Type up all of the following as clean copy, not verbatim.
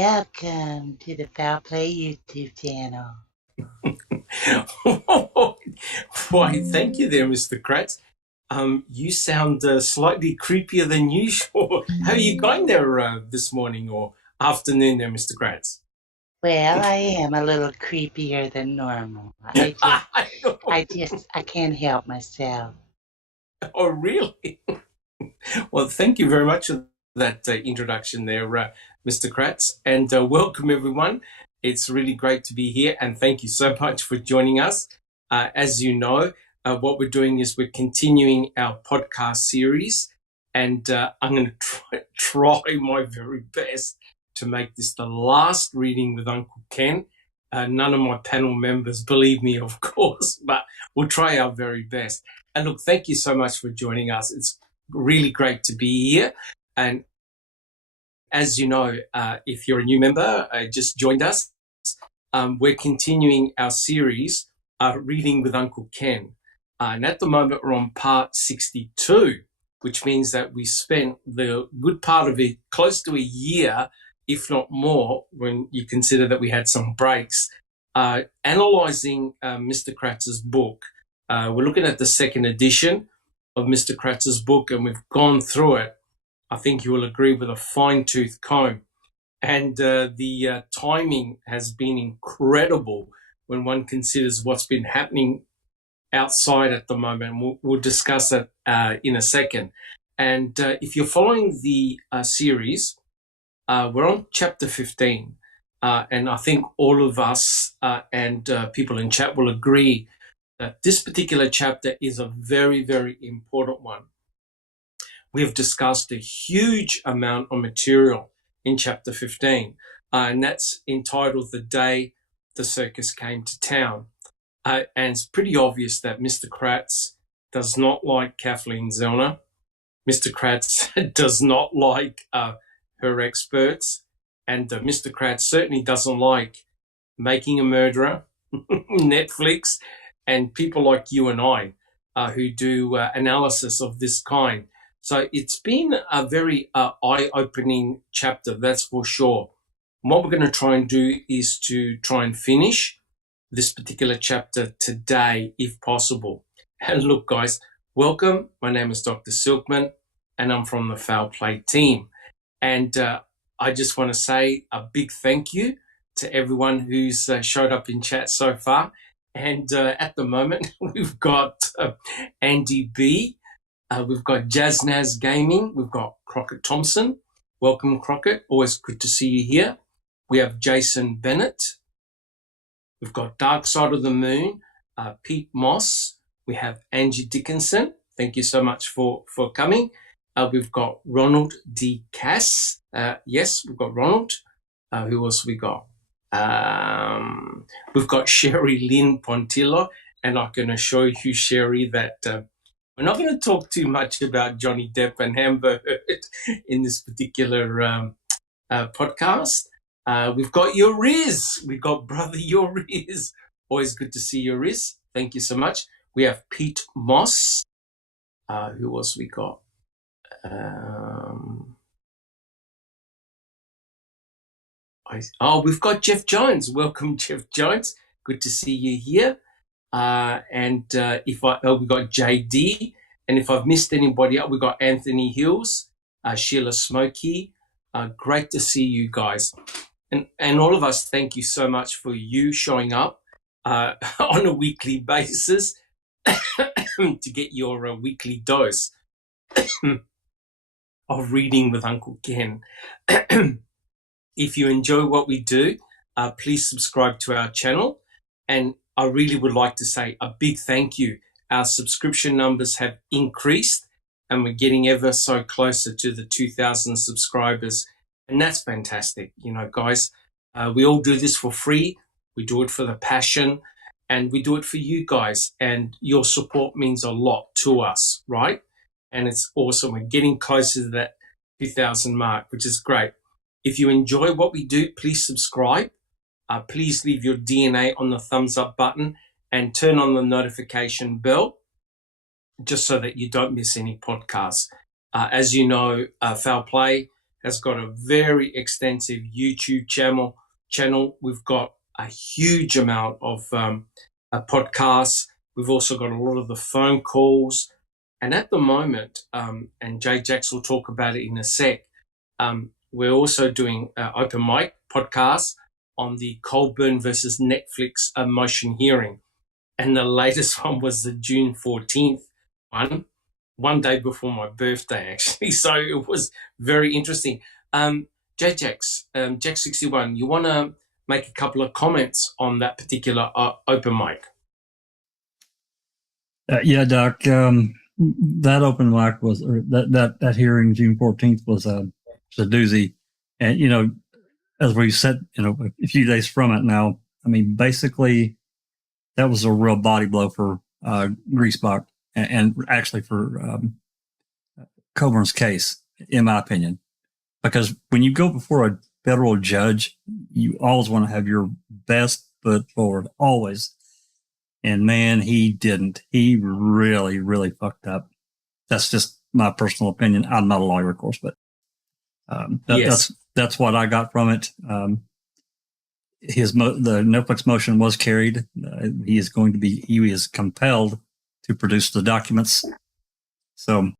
Welcome to the Foul Play YouTube channel. Why, thank you there, Mr. Kratz. You sound slightly creepier than usual. How are you going there this morning or afternoon there, Mr. Kratz? Well, I am a little creepier than normal. I can't help myself. Oh, really? Well, thank you very much for that introduction there, Mr. Kratz, and welcome everyone. It's really great to be here, and thank you so much for joining us. As you know, what we're doing is we're continuing our podcast series, and I'm going to try my very best to make this the last reading with Uncle Ken. None of my panel members believe me, of course, but we'll try our very best. And look, thank you so much for joining us. It's really great to be here. And as you know, if you're a new member, just joined us, we're continuing our series, Reading with Uncle Ken. And at the moment, we're on part 62, which means that we spent the good part of it, close to a year, if not more, when you consider that we had some breaks, analysing Mr. Kratz's book. We're looking at the second edition of Mr. Kratz's book, and we've gone through it. I think you will agree with a fine-tooth comb. And the timing has been incredible when one considers what's been happening outside at the moment. We'll discuss it in a second. And if you're following the series, we're on chapter 15. And I think all of us and people in chat will agree that this particular chapter is a very, very important one. We have discussed a huge amount of material in chapter 15, and that's entitled The Day the Circus Came to Town. And it's pretty obvious that Mr. Kratz does not like Kathleen Zellner. Mr. Kratz does not like her experts, and Mr. Kratz certainly doesn't like Making a Murderer, Netflix, and people like you and I who do analysis of this kind. So it's been a very eye-opening chapter, that's for sure. And what we're going to try and do is to try and finish this particular chapter today, if possible. And look, guys, welcome. My name is Dr. Silkman, and I'm from the Foul Play team. And I just want to say a big thank you to everyone who's showed up in chat so far. And at the moment, we've got Andy B. We've got Jaznaz Gaming. We've got Crockett Thompson. Welcome, Crockett. Always good to see you here. We have Jason Bennett. We've got Dark Side of the Moon, Pete Moss. We have Angie Dickinson. Thank you so much for coming. We've got Ronald D. Cass. Yes, we've got Ronald. Who else we got? We've got Sherry Lynn Pontillo, and I can assure you, Sherry, that we're not going to talk too much about Johnny Depp and Amber Heard in this particular podcast. We've got Yuriz. We've got brother Yuriz. Always good to see Yuriz. Thank you so much. We have Pete Moss. Who else we got? We've got Jeff Jones. Welcome, Jeff Jones. Good to see you here. We've got JD, and if I've missed anybody up, we've got Anthony Hills, Sheila Smokey. Great to see you guys. And all of us, thank you so much for you showing up on a weekly basis to get your weekly dose of reading with Uncle Ken. If you enjoy what we do, please subscribe to our channel. And I really would like to say a big thank you. Our subscription numbers have increased, and we're getting ever so closer to the 2,000 subscribers. And that's fantastic. You know, guys, we all do this for free. We do it for the passion, and we do it for you guys. And your support means a lot to us, right? And it's awesome. We're getting closer to that 2,000 mark, which is great. If you enjoy what we do, please subscribe. Please leave your DNA on the thumbs up button and turn on the notification bell just so that you don't miss any podcasts. As you know, Foul Play has got a very extensive YouTube channel. We've got a huge amount of podcasts. We've also got a lot of the phone calls. And at the moment, and Jay Jax will talk about it in a sec, we're also doing open mic podcasts on the Colburn versus Netflix motion hearing. And the latest one was the June 14th one day before my birthday, actually. So it was very interesting. Jax, Jax61, you want to make a couple of comments on that particular open mic? Yeah, Doc. That open mic was, or that hearing June 14th was a doozy. And, you know, as we said, you know, a few days from it now, I mean, basically, that was a real body blow for Griesbach and actually for Colburn's case, in my opinion. Because when you go before a federal judge, you always want to have your best foot forward, always. And man, he didn't. He really, really fucked up. That's just my personal opinion. I'm not a lawyer, of course, but that's what I got from it. The Netflix motion was carried. He is compelled to produce the documents. So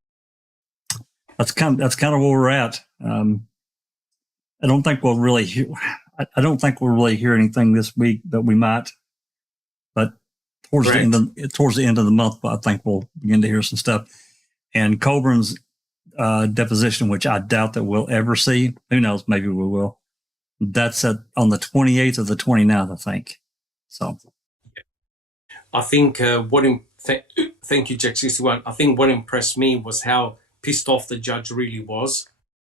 that's kind of where we're at. I don't think we'll really hear anything this week, but we might. But towards the end of the month, I think we'll begin to hear some stuff. And Colburn's deposition, which I doubt that we'll ever see. Who knows? Maybe we will. That's on the 28th or the 29th, I think. So, I think thank you, Jack61. I think what impressed me was how pissed off the judge really was,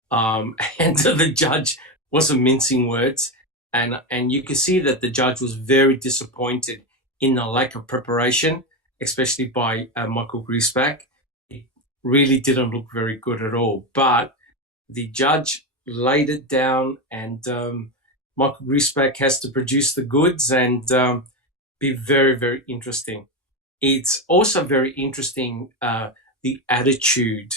and the judge wasn't mincing words, and you could see that the judge was very disappointed in the lack of preparation, especially by Michael Griesbach. It really didn't look very good at all, but the judge laid it down, and Michael Griesbach has to produce the goods and be very, very interesting. It's also very interesting the attitude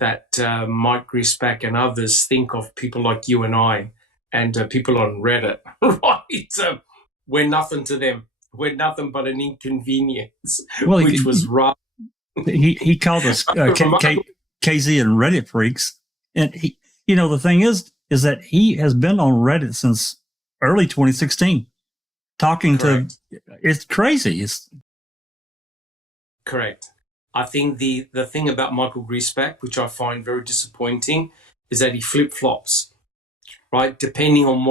that Mike Griesbach and others think of people like you and I and people on Reddit, right? We're nothing to them. We're nothing but an inconvenience, which was right. He called us KZ and Reddit freaks. And he, you know, the thing is that he has been on Reddit since early 2016, talking Correct. It's crazy. It's Correct. I think the thing about Michael Griesbach, which I find very disappointing, is that he flip-flops, right? Depending on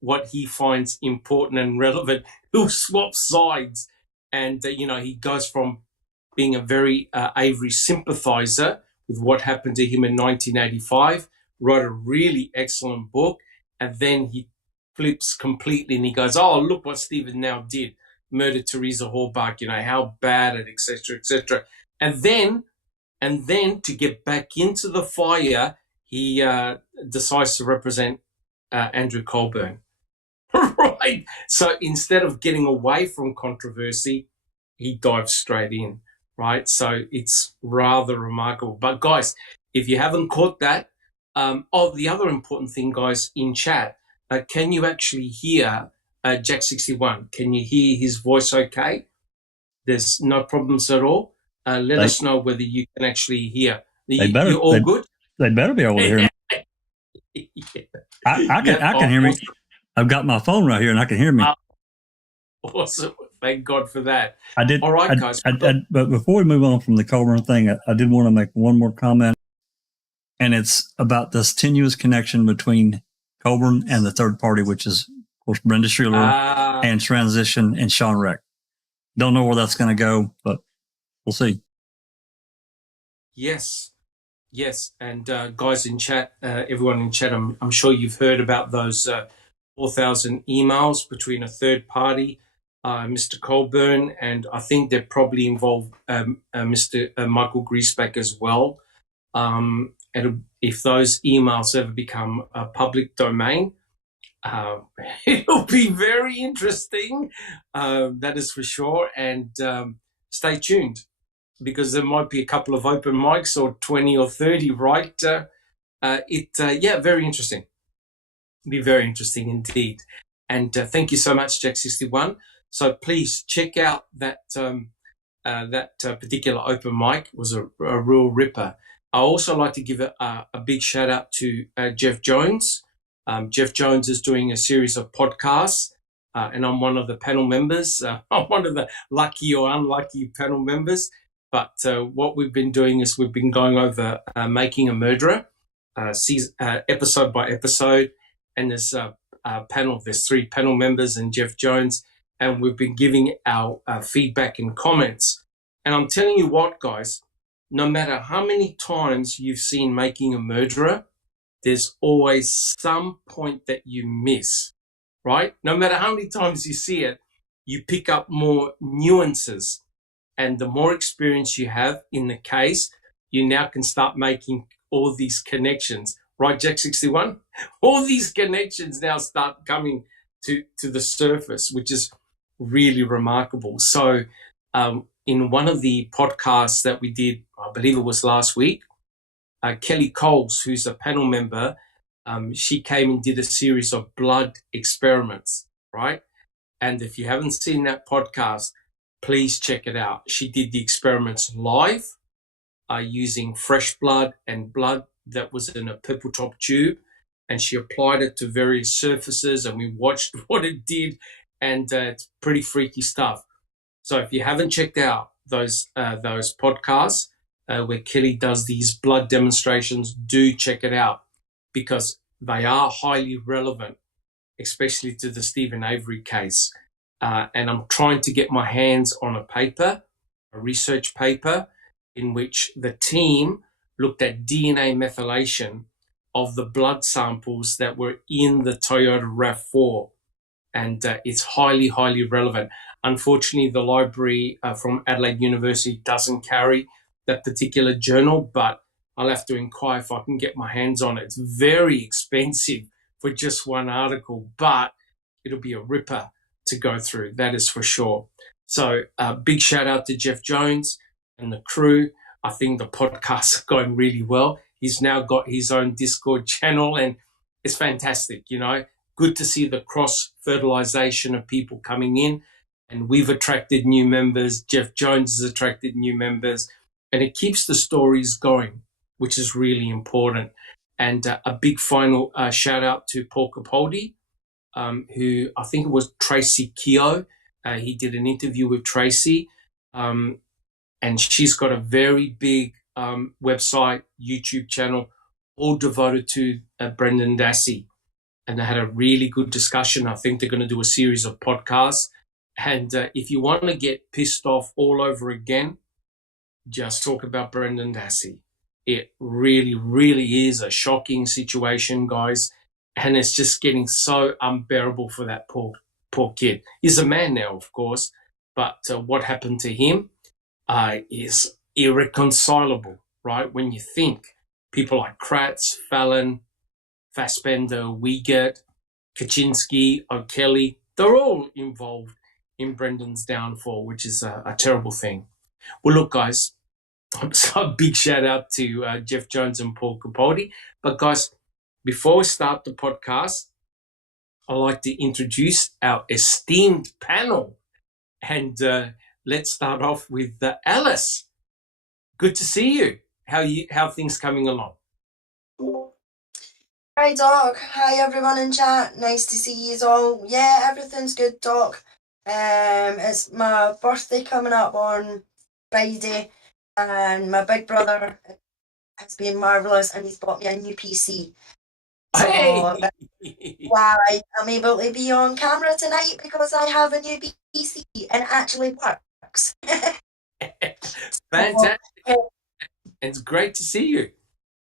what he finds important and relevant, he'll swap sides. And, he goes from being a very Avery sympathizer with what happened to him in 1985, wrote a really excellent book, and then he flips completely and he goes, oh, look what Stephen now did. Murdered Teresa Halbach, how bad it, etc., etc. And then to get back into the fire, he decides to represent Andrew Colburn. Right? So instead of getting away from controversy, he dives straight in. Right? So it's rather remarkable. But guys, if you haven't caught that, the other important thing, guys, in chat, can you actually hear Jack61? Can you hear his voice okay? There's no problems at all. Let us know whether you can actually hear. You're all good? They better be able to hear me. Yeah. I can hear me. I've got my phone right here and I can hear me. Awesome. Thank God for that. I did. All right, guys. But before we move on from the Colburn thing, I did want to make one more comment. And it's about this tenuous connection between Colburn and the third party, which is, of course, Brenda Schuler and Transition and Sean Reck. Don't know where that's going to go, but we'll see. Yes. And guys in chat, everyone in chat, I'm sure you've heard about those 4,000 emails between a third party, Mr. Colburn, and I think they probably involve Mr. Michael Griesbach as well. And if those emails ever become a public domain, it'll be very interesting. That is for sure. And stay tuned, because there might be a couple of open mics or 20 or 30, right? Very interesting. Be very interesting indeed. And thank you so much, Jack61. So please check out that particular open mic. It was a real ripper. I also like to give a big shout out to Jeff Jones. Jeff Jones is doing a series of podcasts, and I'm one of the panel members. I'm one of the lucky or unlucky panel members. But what we've been doing is we've been going over Making a Murderer, episode by episode. And there's there's 3 panel members and Jeff Jones, and we've been giving our feedback and comments. And I'm telling you what, guys, no matter how many times you've seen Making a Murderer, there's always some point that you miss, right? No matter how many times you see it, you pick up more nuances. And the more experience you have in the case, you now can start making all these connections. Right, Jack61? All these connections now start coming to the surface, which is really remarkable. So in one of the podcasts that we did, I believe it was last week, Kelly Coles, who's a panel member, she came and did a series of blood experiments, right? And if you haven't seen that podcast, please check it out. She did the experiments live using fresh blood and blood that was in a purple top tube, and she applied it to various surfaces, and we watched what it did, and it's pretty freaky stuff. So if you haven't checked out those podcasts where Kelly does these blood demonstrations, do check it out, because they are highly relevant, especially to the Stephen Avery case. And I'm trying to get my hands on a research paper, in which the team looked at DNA methylation of the blood samples that were in the Toyota RAV4. And it's highly, highly relevant. Unfortunately, the library from Adelaide University doesn't carry that particular journal, but I'll have to inquire if I can get my hands on it. It's very expensive for just one article, but it'll be a ripper to go through, that is for sure. So big shout out to Jeff Jones and the crew. I think the podcast is going really well. He's now got his own Discord channel, and it's fantastic, Good to see the cross-fertilization of people coming in, and we've attracted new members. Jeff Jones has attracted new members, and it keeps the stories going, which is really important. And a big final shout out to Paul Capaldi, who I think it was Tracy Keogh. He did an interview with Tracy, and she's got a very big website, YouTube channel, all devoted to Brendan Dassey. And they had a really good discussion. I think they're going to do a series of podcasts. And if you want to get pissed off all over again, just talk about Brendan Dassey. It really, really is a shocking situation, guys. And it's just getting so unbearable for that poor kid. He's a man now, of course, but what happened to him is irreconcilable, right? When you think people like Kratz, Fallon, Fassbender, Wiegert, Kaczynski, O'Kelly, they're all involved in Brendan's downfall, which is a terrible thing. Well, look, guys, so a big shout out to Jeff Jones and Paul Capaldi. But, guys, before we start the podcast, I'd like to introduce our esteemed panel. And let's start off with Alice. Good to see you. How are things coming along? Hi, Doc. Hi, everyone in chat. Nice to see you all. Yeah, everything's good, Doc. It's my birthday coming up on Friday, and my big brother has been marvellous, and he's bought me a new PC. So why I'm able to be on camera tonight, because I have a new PC and it actually works. Fantastic. It's great to see you.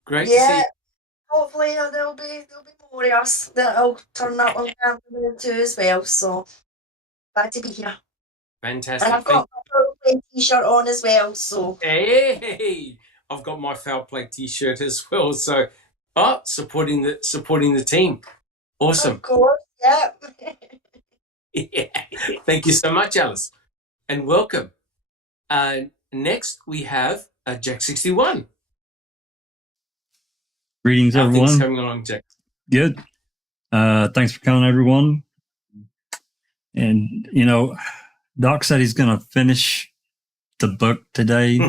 Great to see you. Hopefully there'll be more of us that'll turn up on camera too as well. So glad to be here. Fantastic. And I've got my foul play t-shirt on as well. So hey, I've got my foul play t-shirt as well. So supporting the team. Awesome. Of course, yeah. Yeah. Thank you so much, Alice, and welcome. Next we have Jack61. Greetings, How everyone. things coming along, Jack? Good. Thanks for coming, everyone. And, Doc said he's going to finish the book today.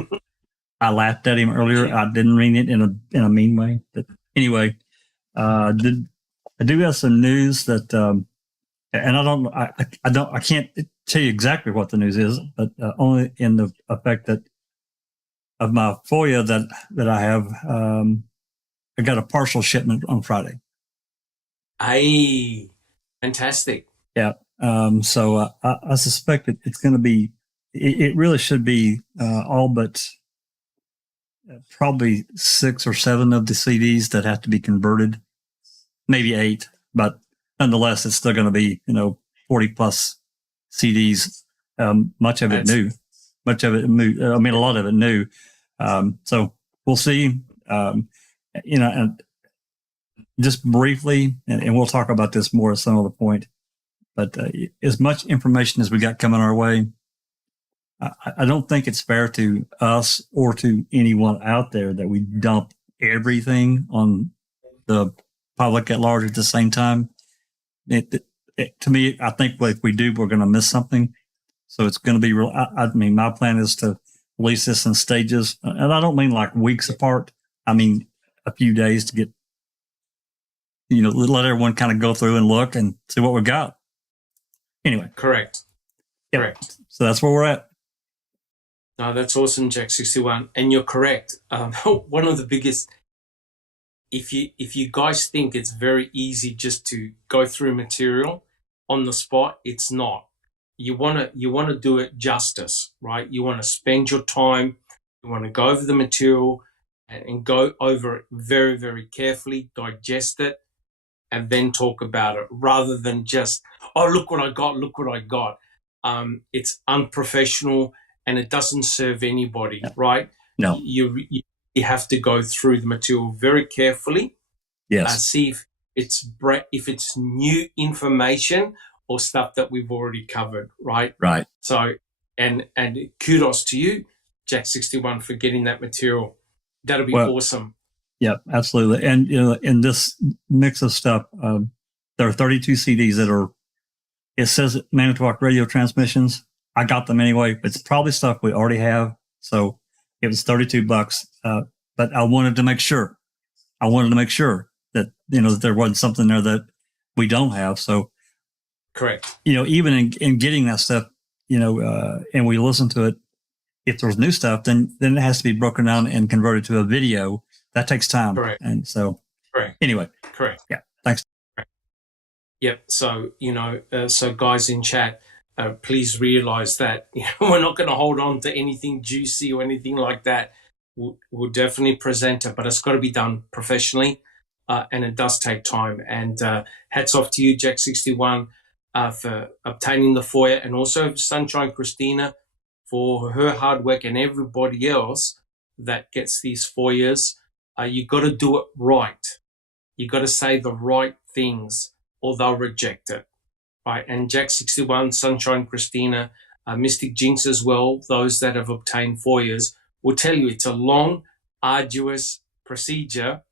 I laughed at him earlier. I didn't read it in a mean way. But anyway, I do have some news that, and I can't tell you exactly what the news is, but only in the effect that of my FOIA that I have, I got a partial shipment on Friday. Aye, fantastic. Yeah. So I suspect it's going to be, it really should be all but probably 6 or 7 of the CDs that have to be converted, maybe 8, but nonetheless, it's still going to be, 40 plus CDs, much of it new. I mean, a lot of it new. So we'll see, and just briefly, and we'll talk about this more at some other point, but as much information as we got coming our way, I don't think it's fair to us or to anyone out there that we dump everything on the public at large at the same time. To me, I think if we do, we're going to miss something. So it's going to be real. I mean, my plan is to release this in stages, and I don't mean like weeks apart. I mean a few days to get, let everyone kind of go through and look and see what we got. Anyway, Correct. Yeah. Correct. So that's where we're at. No, that's awesome, Jack 61, and you're correct. One of the biggest, if you guys think it's very easy just to go through material on the spot, it's not. You wanna do it justice, right? You want to spend your time. You want to go over the material and go over it very, very carefully, digest it, and then talk about it, rather than just, oh, look what I got. It's unprofessional. And it doesn't serve anybody, right? No. You have to go through the material very carefully. Yes. See if it's new information or stuff that we've already covered, right? Right. So, and kudos to you, Jack 61, for getting that material. That'll be awesome. Yeah, absolutely. And in this mix of stuff, there are 32 CDs that are. It says Manitowoc radio transmissions. I got them anyway. It's probably stuff we already have. So it was $32. But I wanted to make sure. That, that there wasn't something there that we don't have. So, correct. Even in getting that stuff, and we listen to it, if there's new stuff, then it has to be broken down and converted to a video. That takes time. Correct. And so, correct. Anyway. Correct. Yeah. Thanks. Correct. Yep. So, so guys in chat, please realize that we're not going to hold on to anything juicy or anything like that. We'll definitely present it, but it's got to be done professionally, and it does take time. And hats off to you, Jack 61, for obtaining the FOIA, and also Sunshine Christina for her hard work, and everybody else that gets these FOIAs. You got to do it right. You got to say the right things, or they'll reject it. Right, and Jack 61, Sunshine Christina, Mystic Jinx as well, those that have obtained FOIAs, will tell you it's a long, arduous procedure.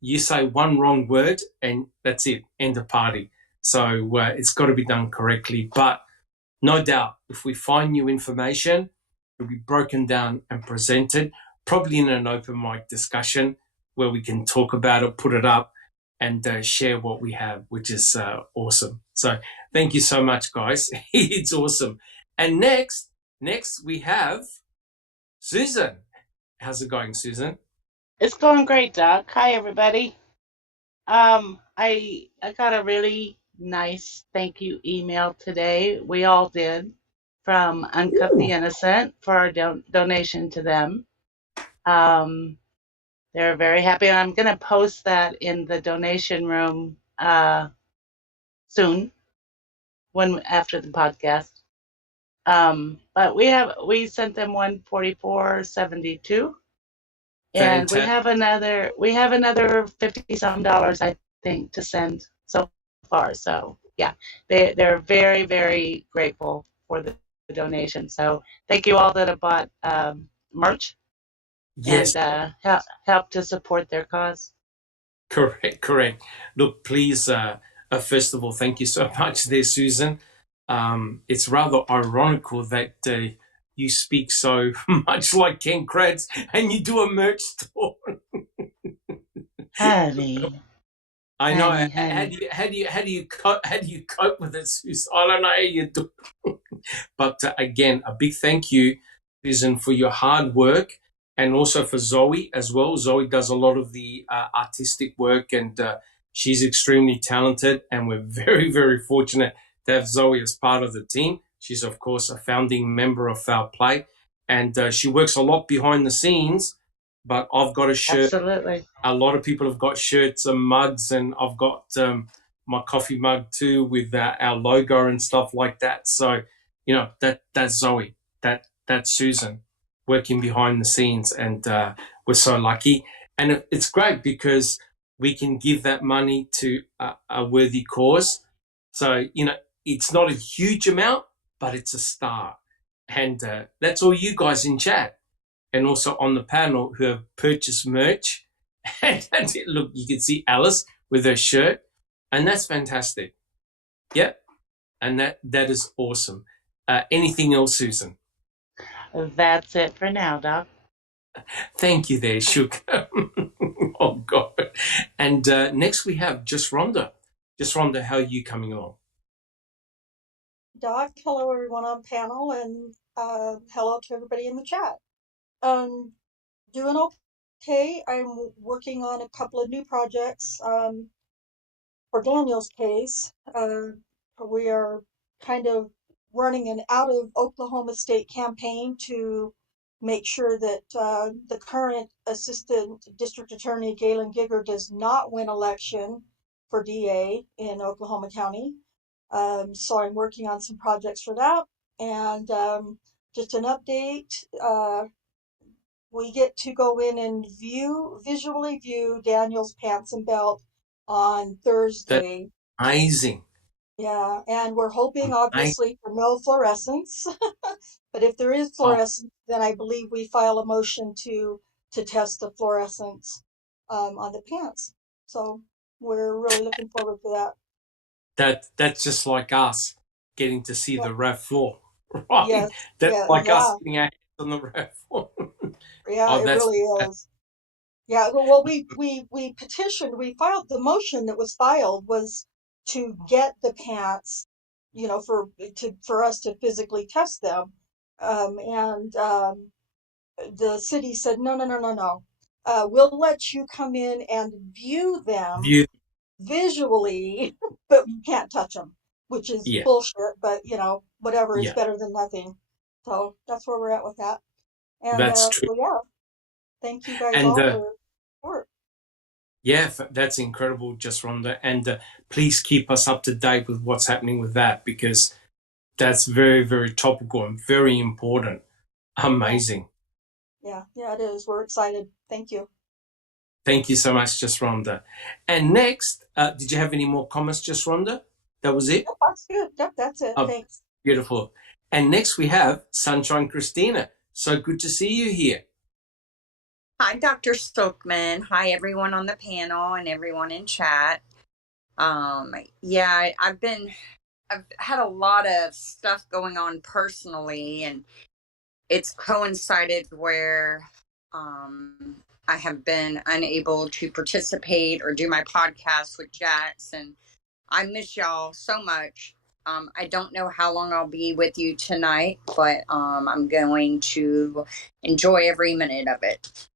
You say one wrong word and that's it, end of party. So it's got to be done correctly. But no doubt, if we find new information, it'll be broken down and presented, probably in an open mic discussion where we can talk about it, put it up, and share what we have, which is awesome. So thank you so much, guys. It's awesome. And next we have Susan. How's it going, Susan? It's going great, Doc. Hi, everybody. I got a really nice thank you email today. We all did, from Uncuff the Innocent for our donation to them. They're very happy, and I'm going to post that in the donation room soon, after the podcast. But we sent them $144.72, and we have another $50-some, I think, to send so far. So yeah, they're very, very grateful for the donation. So thank you all that have bought merch. Yes. And help to support their cause. Correct. Look, please, first of all, thank you so much there, Susan. It's rather ironical that you speak so much like Ken Kratz and you do a merch store. Honey. I know. Honey. How do you cope with it, Susan? I don't know how you do. But again, a big thank you, Susan, for your hard work, and also for Zoe as well. Zoe does a lot of the artistic work, and she's extremely talented. And we're very, very fortunate to have Zoe as part of the team. She's, of course, a founding member of Foul Play, and she works a lot behind the scenes. But I've got a shirt. Absolutely. A lot of people have got shirts and mugs, and I've got my coffee mug too with our logo and stuff like that. So, you know, that's Zoe, that's Susan working behind the scenes, and we're so lucky. And it's great because we can give that money to a worthy cause. So, you know, it's not a huge amount, but it's a start. And that's all you guys in chat and also on the panel who have purchased merch. And look, you can see Alice with her shirt, and that's fantastic. Yep, and that is awesome. Anything else, Susan? That's it for now, Doc. Thank you there, Shook. Oh, God. And next we have Just Rhonda. Just Rhonda, how are you coming along? Doc, hello everyone on panel, and hello to everybody in the chat. Doing okay. I'm working on a couple of new projects. For Daniel's case, we are kind of running an out of Oklahoma State campaign to make sure that the current Assistant District Attorney Galen Gigger does not win election for DA in Oklahoma County. So I'm working on some projects for that. And just an update, we get to go in and visually view Daniel's pants and belt on Thursday. That's amazing. Yeah, and we're hoping obviously for no fluorescence. But if there is fluorescence, then I believe we file a motion to test the fluorescence on the pants. So we're really looking forward to that. That's just like us getting to see the RAV floor, right? Yes, That's like us getting our hands on the RAV floor. Yeah, it really is. Yeah, well, we petitioned, we filed, the motion that was filed was to get the pants, you know, for us to physically test them. And the city said, no. We'll let you come in and view them visually, but you can't touch them, which is bullshit, but you know, whatever is better than nothing. So that's where we're at with that. And that's true. well, yeah, thank you guys all for support. Yeah, that's incredible, Just Rhonda. And please keep us up to date with what's happening with that, because that's very, very topical and very important. Amazing. Yeah, it is. We're excited. Thank you. Thank you so much, Just Rhonda. And next, did you have any more comments, Just Rhonda? That was it? Yep, that's good. Yep, that's it. Thanks. Beautiful. And next we have Sunshine Christina. So good to see you here. Hi, Dr. Silkman. Hi, everyone on the panel and everyone in chat. Yeah, I've had a lot of stuff going on personally, and it's coincided where I have been unable to participate or do my podcast with Jats, and I miss y'all so much. I don't know how long I'll be with you tonight, but I'm going to enjoy every minute of it.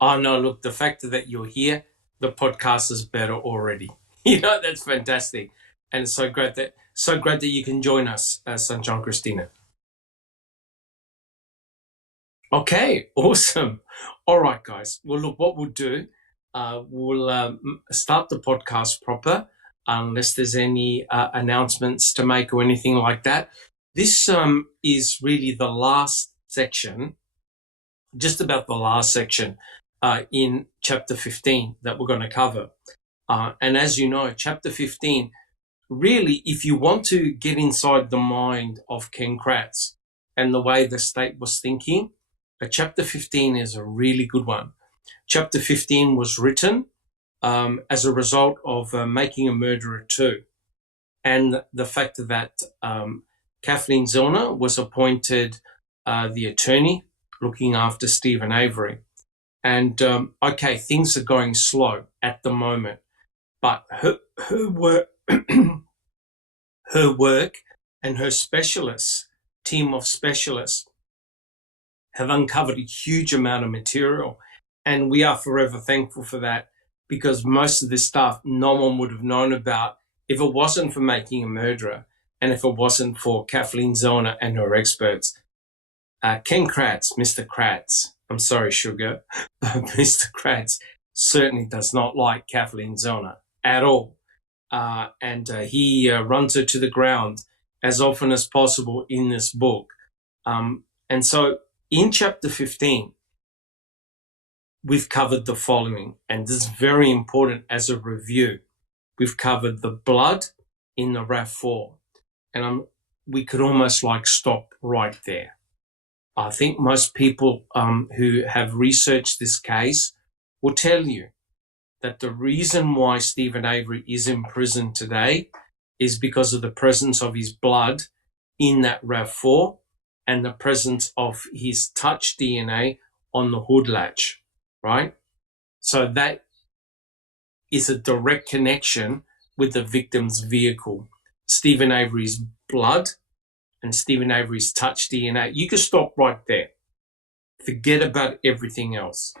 Oh, no, look, the fact that you're here, the podcast is better already. You know, that's fantastic. And it's so great that you can join us, Sunshine Christina. Okay, awesome. All right, guys. Well, look, what we'll do, we'll start the podcast proper, unless there's any announcements to make or anything like that. This is really the last section, just about the last section in Chapter 15 that we're going to cover. And as you know, Chapter 15, really, if you want to get inside the mind of Ken Kratz and the way the state was thinking, Chapter 15 is a really good one. Chapter 15 was written as a result of Making a Murderer 2, and the fact that Kathleen Zellner was appointed the attorney looking after Stephen Avery. And, okay, things are going slow at the moment, but her work, her work and her team of specialists have uncovered a huge amount of material. And we are forever thankful for that, because most of this stuff no one would have known about if it wasn't for Making a Murderer and if it wasn't for Kathleen Zellner and her experts. Ken Kratz, Mr. Kratz, I'm sorry, Sugar, but Mr. Kratz certainly does not like Kathleen Zellner at all. And he runs her to the ground as often as possible in this book. And so in chapter 15, we've covered the following, and this is very important as a review. We've covered the blood in the RAV4, and we could almost like stop right there. I think most people who have researched this case will tell you that the reason why Stephen Avery is in prison today is because of the presence of his blood in that RAV4 and the presence of his touch DNA on the hood latch, right? So that is a direct connection with the victim's vehicle. Stephen Avery's blood and Stephen Avery's touch DNA. You can stop right there. Forget about everything else.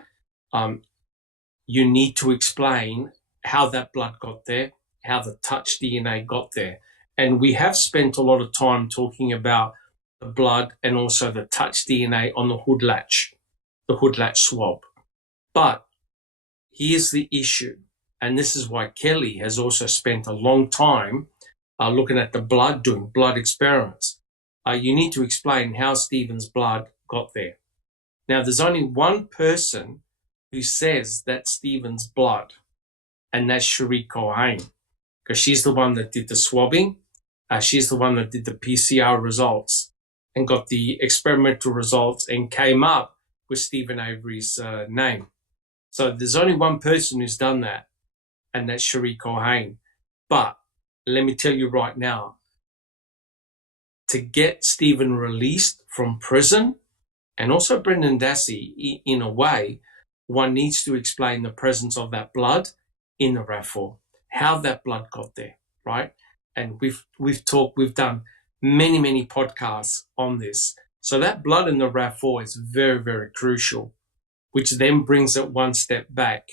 You need to explain how that blood got there, how the touch DNA got there. And we have spent a lot of time talking about the blood and also the touch DNA on the hood latch swab. But here's the issue, and this is why Kelly has also spent a long time looking at the blood, doing blood experiments. You need to explain how Stephen's blood got there. Now, there's only one person who says that's Stephen's blood, and that's Cherie Cohen, because she's the one that did the swabbing. She's the one that did the PCR results and got the experimental results and came up with Stephen Avery's name. So there's only one person who's done that, and that's Cherie Cohen. But let me tell you right now, to get Stephen released from prison, and also Brendan Dassey, in a way, one needs to explain the presence of that blood in the RAV4, how that blood got there, right? And we've done many podcasts on this. So that blood in the RAV4 is very, very crucial, which then brings it one step back.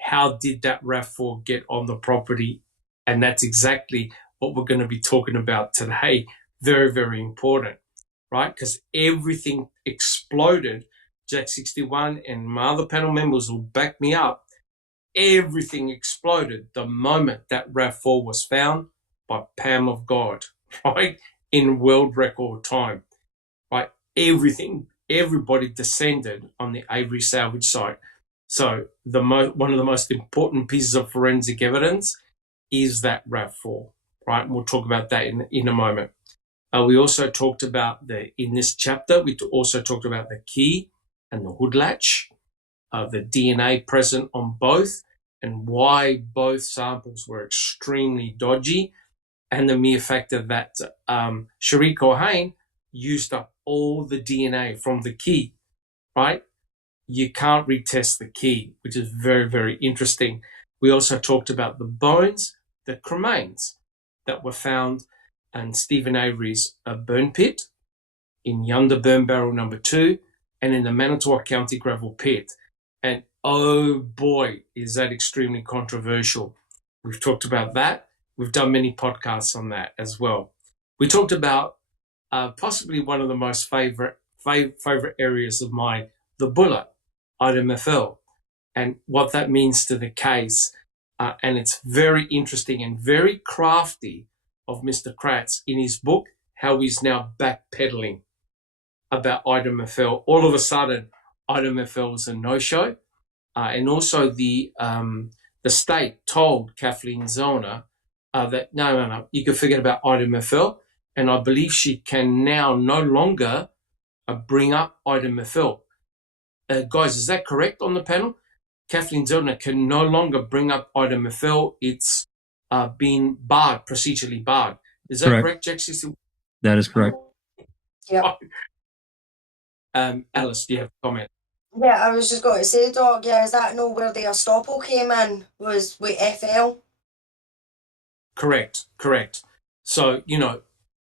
How did that RAV4 get on the property? And that's exactly what we're going to be talking about today. Very, very important, right? Because everything exploded. Jack 61 and my other panel members will back me up. Everything exploded the moment that RAV4 was found by Pam of God, right? In world record time, right? Everybody descended on the Avery salvage site. So one of the most important pieces of forensic evidence is that RAV4, right? And we'll talk about that in a moment. We also talked about in this chapter, we also talked about the key and the hood latch, the DNA present on both, and why both samples were extremely dodgy, and the mere fact that Cherie Cohen used up all the DNA from the key, right? You can't retest the key, which is very, very interesting. We also talked about the bones, the cremains that were found in Stephen Avery's burn pit, in Yonder Burn Barrel number 2, and in the Manitowoc County gravel pit. And oh boy, is that extremely controversial. We've talked about that. We've done many podcasts on that as well. We talked about possibly one of the most favorite areas of mine, the bullet, item FL, and what that means to the case. And it's very interesting and very crafty of Mr. Kratz in his book, how he's now backpedaling about item FL. All of a sudden, item FL is a no-show. And also the state told Kathleen Zellner that no, you can forget about item FL. And I believe she can now no longer bring up item FL. Guys, is that correct on the panel? Kathleen Zellner can no longer bring up item FL. It's been barred, procedurally barred. Is that correct, Jackson? That is correct. Yep. Alice, do you have a comment? Yeah, I was just going to say, Doc, yeah, is that know where the estoppel came in? Was with FL? Correct. So,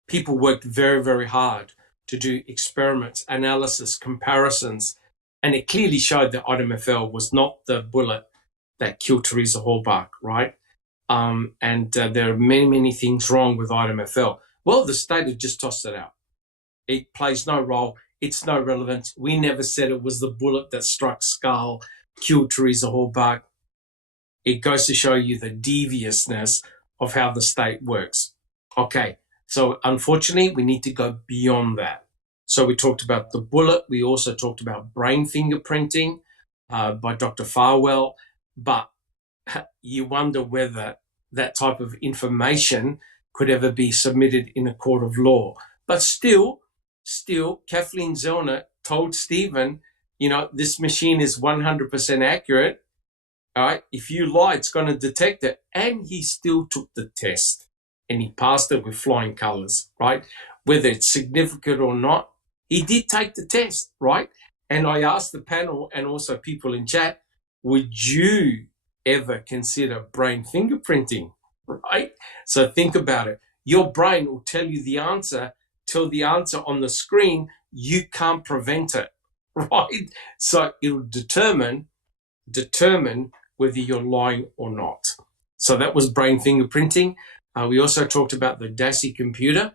people worked very, very hard to do experiments, analysis, comparisons, and it clearly showed that item FL was not the bullet that killed Teresa Halbach, right? And there are many, many things wrong with item FL. Well, the state had just tossed it out. It plays no role. It's no relevance. We never said it was the bullet that struck Skull, killed Teresa Halbach. It goes to show you the deviousness of how the state works. Okay, so unfortunately, we need to go beyond that. So we talked about the bullet. We also talked about brain fingerprinting by Dr. Farwell. But you wonder whether that type of information could ever be submitted in a court of law. But still, Kathleen Zellner told Stephen, this machine is 100% accurate. All right, if you lie, it's going to detect it. And he still took the test and he passed it with flying colors, right? Whether it's significant or not, he did take the test, right? And I asked the panel and also people in chat, would you ever consider brain fingerprinting, right? So think about it. Your brain will tell you the answer, tell the answer on the screen. You can't prevent it, right? So it'll determine whether you're lying or not. So that was brain fingerprinting. We also talked about the Dassey computer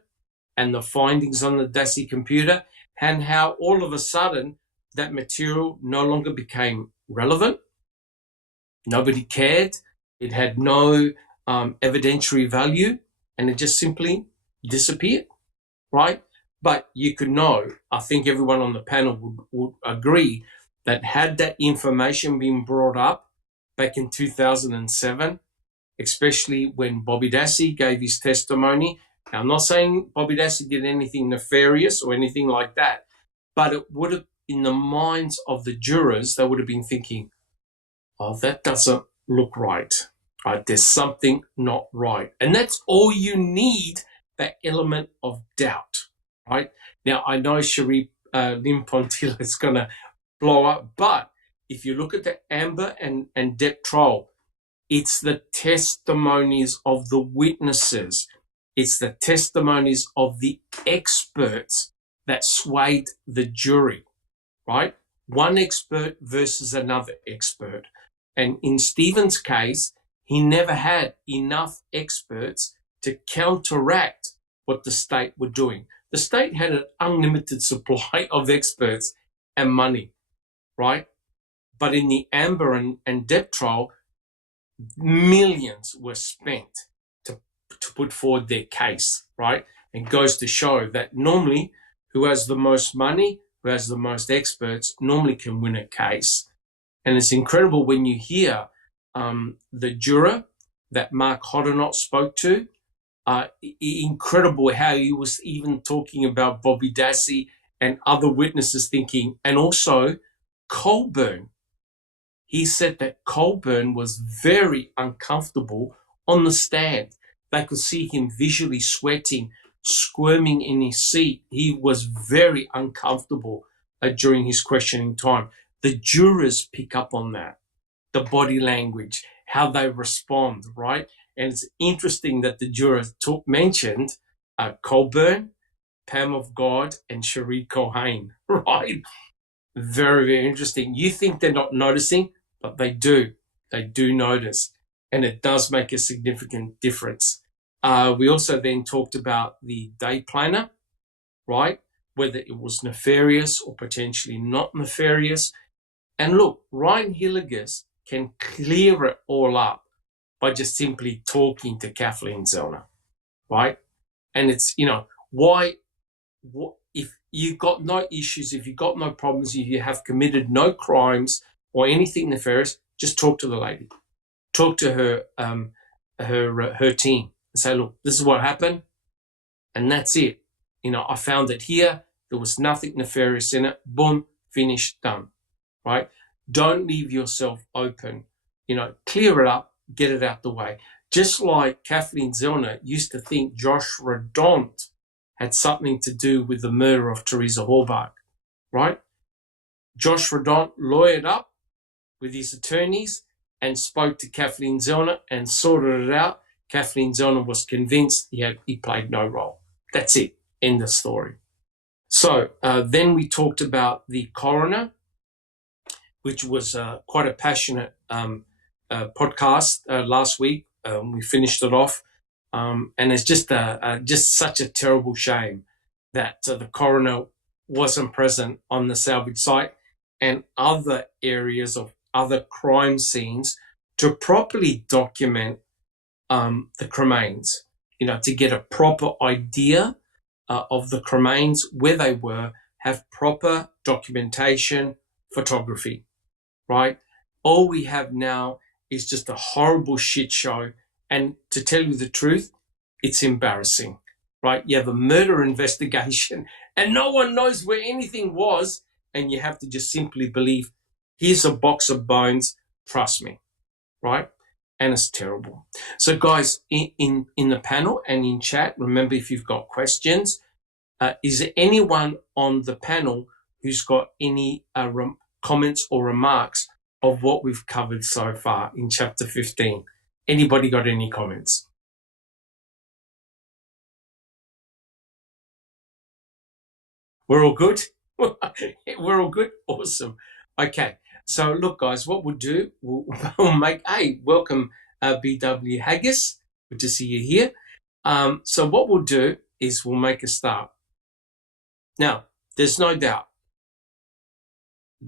and the findings on the Dassey computer and how all of a sudden that material no longer became relevant. Nobody cared. It had no evidentiary value and it just simply disappeared, right? But you could know, I think everyone on the panel would agree that had that information been brought up back in 2007, especially when Bobby Dassey gave his testimony. Now, I'm not saying Bobby Dassey did anything nefarious or anything like that, but it would have, in the minds of the jurors, they would have been thinking, oh, that doesn't look right. Right? There's something not right. And that's all you need, that element of doubt, right? Now, I know Cherie Lim Pontilla is going to blow up, but if you look at the Amber and Depp trial, it's the testimonies of the witnesses. It's the testimonies of the experts that swayed the jury, right? One expert versus another expert. And in Stephen's case, he never had enough experts to counteract what the state were doing. The state had an unlimited supply of experts and money, right? But in the Amber and Depp trial, millions were spent to put forward their case, right? And goes to show that normally who has the most money, who has the most experts, normally can win a case. And it's incredible when you hear the juror that Mark Hoddinott spoke to, incredible how he was even talking about Bobby Dassey and other witnesses thinking, and also Colburn. He said that Colburn was very uncomfortable on the stand. They could see him visually sweating, squirming in his seat. He was very uncomfortable during his questioning time. The jurors pick up on that, the body language, how they respond, right? And it's interesting that the jurors mentioned Colburn, Pam of God, and Cherie Cohen, right? Very, very interesting. You think they're not noticing, but they do. They do notice. And it does make a significant difference. We also then talked about the day planner, right? Whether it was nefarious or potentially not nefarious. And look, Ryan Hilligus can clear it all up by just simply talking to Kathleen Zellner, right? And it's, why, if you've got no issues, if you've got no problems, if you have committed no crimes or anything nefarious, just talk to the lady. Talk to her, her team and say, look, this is what happened. And that's it. I found it here. There was nothing nefarious in it. Boom, finished, done, right? Don't leave yourself open. Clear it up, get it out the way. Just like Kathleen Zellner used to think Josh Radont had something to do with the murder of Teresa Halbach, right? Josh Radont lawyered up with his attorneys and spoke to Kathleen Zellner and sorted it out. Kathleen Zellner was convinced he played no role. That's it. End of story. So then we talked about the coroner, which was quite a passionate podcast last week. We finished it off. And it's just such a terrible shame that the coroner wasn't present on the salvage site and other areas of other crime scenes to properly document the cremains, to get a proper idea of the cremains, where they were, have proper documentation, photography, right? All we have now is just a horrible shit show. And to tell you the truth, it's embarrassing, right? You have a murder investigation and no one knows where anything was. And you have to just simply believe, here's a box of bones, trust me, right? And it's terrible. So guys, in the panel and in chat, remember, if you've got questions, is there anyone on the panel who's got any comments or remarks of what we've covered so far in chapter 15? Anybody got any comments? We're all good? We're all good? Awesome. Okay. So look, guys, what we'll do, we'll make, welcome BW Haggis. Good to see you here. So what we'll do is we'll make a start. Now, there's no doubt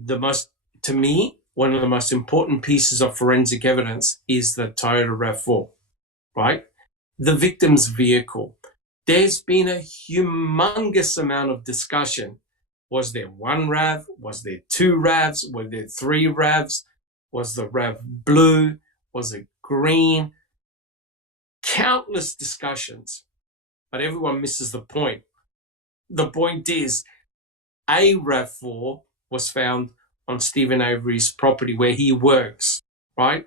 to me, one of the most important pieces of forensic evidence is the Toyota RAV4, right? The victim's vehicle. There's been a humongous amount of discussion. Was there one RAV? Was there two RAVs? Were there three RAVs? Was the RAV blue? Was it green? Countless discussions, but everyone misses the point. The point is, a RAV4 was found on Stephen Avery's property where he works, right?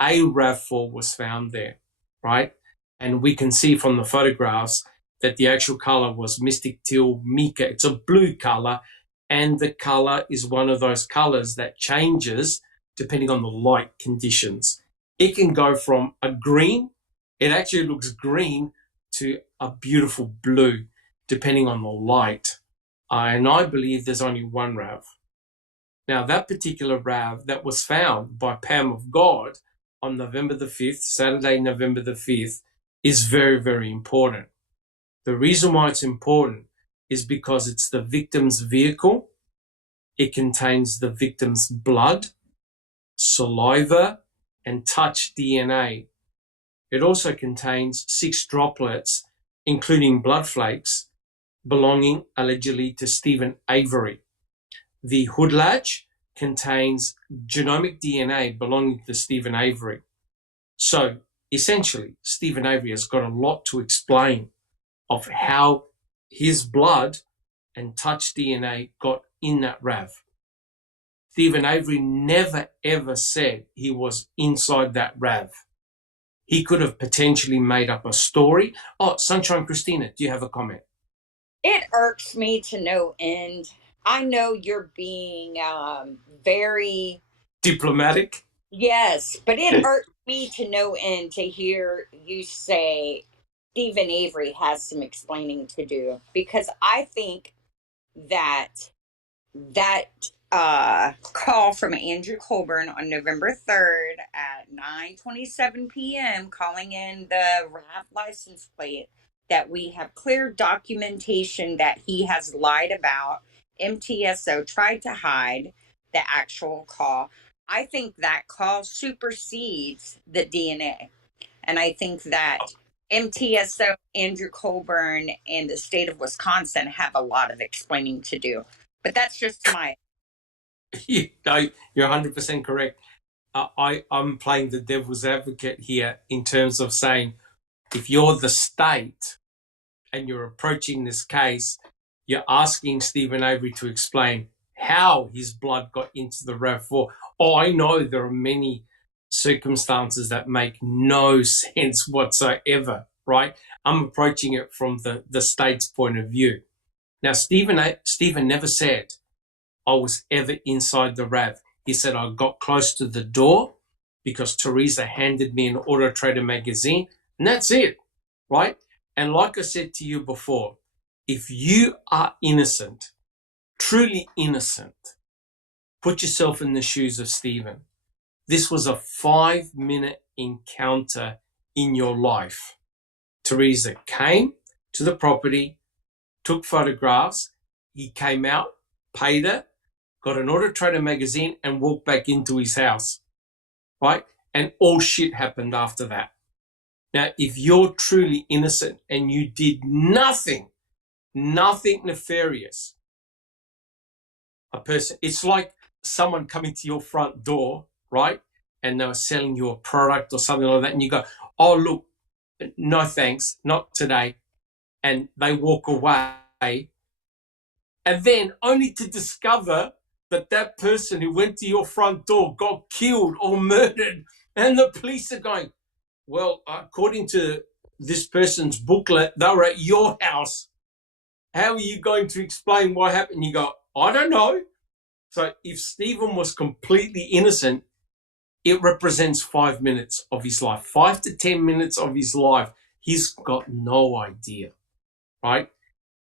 A RAV4 was found there, right? And we can see from the photographs that the actual color was Mystic Teal Mica. It's a blue color, and the color is one of those colors that changes depending on the light conditions. It can go from a green, it actually looks green, to a beautiful blue, depending on the light. And I believe there's only one RAV. Now, that particular RAV that was found by Pam of God on November the 5th, Saturday, November the 5th, is very, very important. The reason why it's important is because it's the victim's vehicle. It contains the victim's blood, saliva, and touch DNA. It also contains 6 droplets, including blood flakes, belonging allegedly to Stephen Avery. The hood latch contains genomic DNA belonging to Stephen Avery. So essentially, Stephen Avery has got a lot to explain of how his blood and touch DNA got in that RAV. Stephen Avery never ever said he was inside that RAV. He could have potentially made up a story. Oh, Sunshine Christina, do you have a comment? It irks me to no end. I know you're being very diplomatic. Yes, but it irks me to no end to hear you say Stephen Avery has some explaining to do, because I think that call from Andrew Colburn on November 3rd at 9:27 p.m. calling in the RAV license plate, that we have clear documentation that he has lied about. MTSO tried to hide the actual call. I think that call supersedes the DNA. And I think that MTSO, Andrew Colburn, and the state of Wisconsin have a lot of explaining to do. But that's just my... No, you're 100% correct. I'm playing the devil's advocate here in terms of saying, if you're the state and you're approaching this case, you're asking Stephen Avery to explain how his blood got into the RAV4. Oh, I know there are many circumstances that make no sense whatsoever, right? I'm approaching it from the state's point of view. Now, Stephen never said I was ever inside the RAV. He said I got close to the door because Teresa handed me an Auto Trader magazine, and that's it, right? And like I said to you before, if you are innocent, truly innocent, put yourself in the shoes of Stephen. This was a 5-minute encounter in your life. Teresa came to the property, took photographs, he came out, paid her, got an Auto Trader magazine, and walked back into his house, right? And all shit happened after that. Now, if you're truly innocent and you did nothing nefarious, it's like someone coming to your front door, right? And they were selling you a product or something like that, and you go, oh, look, no thanks, not today. And they walk away, and then only to discover that person who went to your front door got killed or murdered, and the police are going, well, according to this person's booklet, they were at your house. How are you going to explain what happened? You go, I don't know. So if Stephen was completely innocent, it represents 5 minutes of his life, 5 to 10 minutes of his life. He's got no idea, right?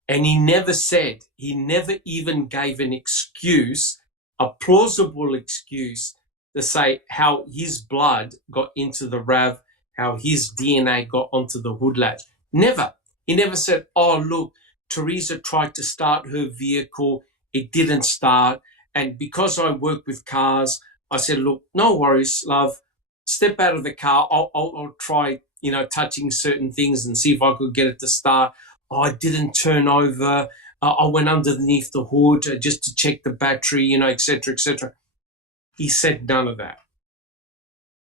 And he never even gave an excuse, a plausible excuse to say how his blood got into the RAV, how his DNA got onto the hood latch. Never. He never said, oh, look, Teresa tried to start her vehicle. It didn't start. And because I work with cars, I said, look, no worries, love. Step out of the car. I'll try, touching certain things and see if I could get it to start. Oh, I didn't turn over. I went underneath the hood just to check the battery, et cetera, et cetera. He said none of that.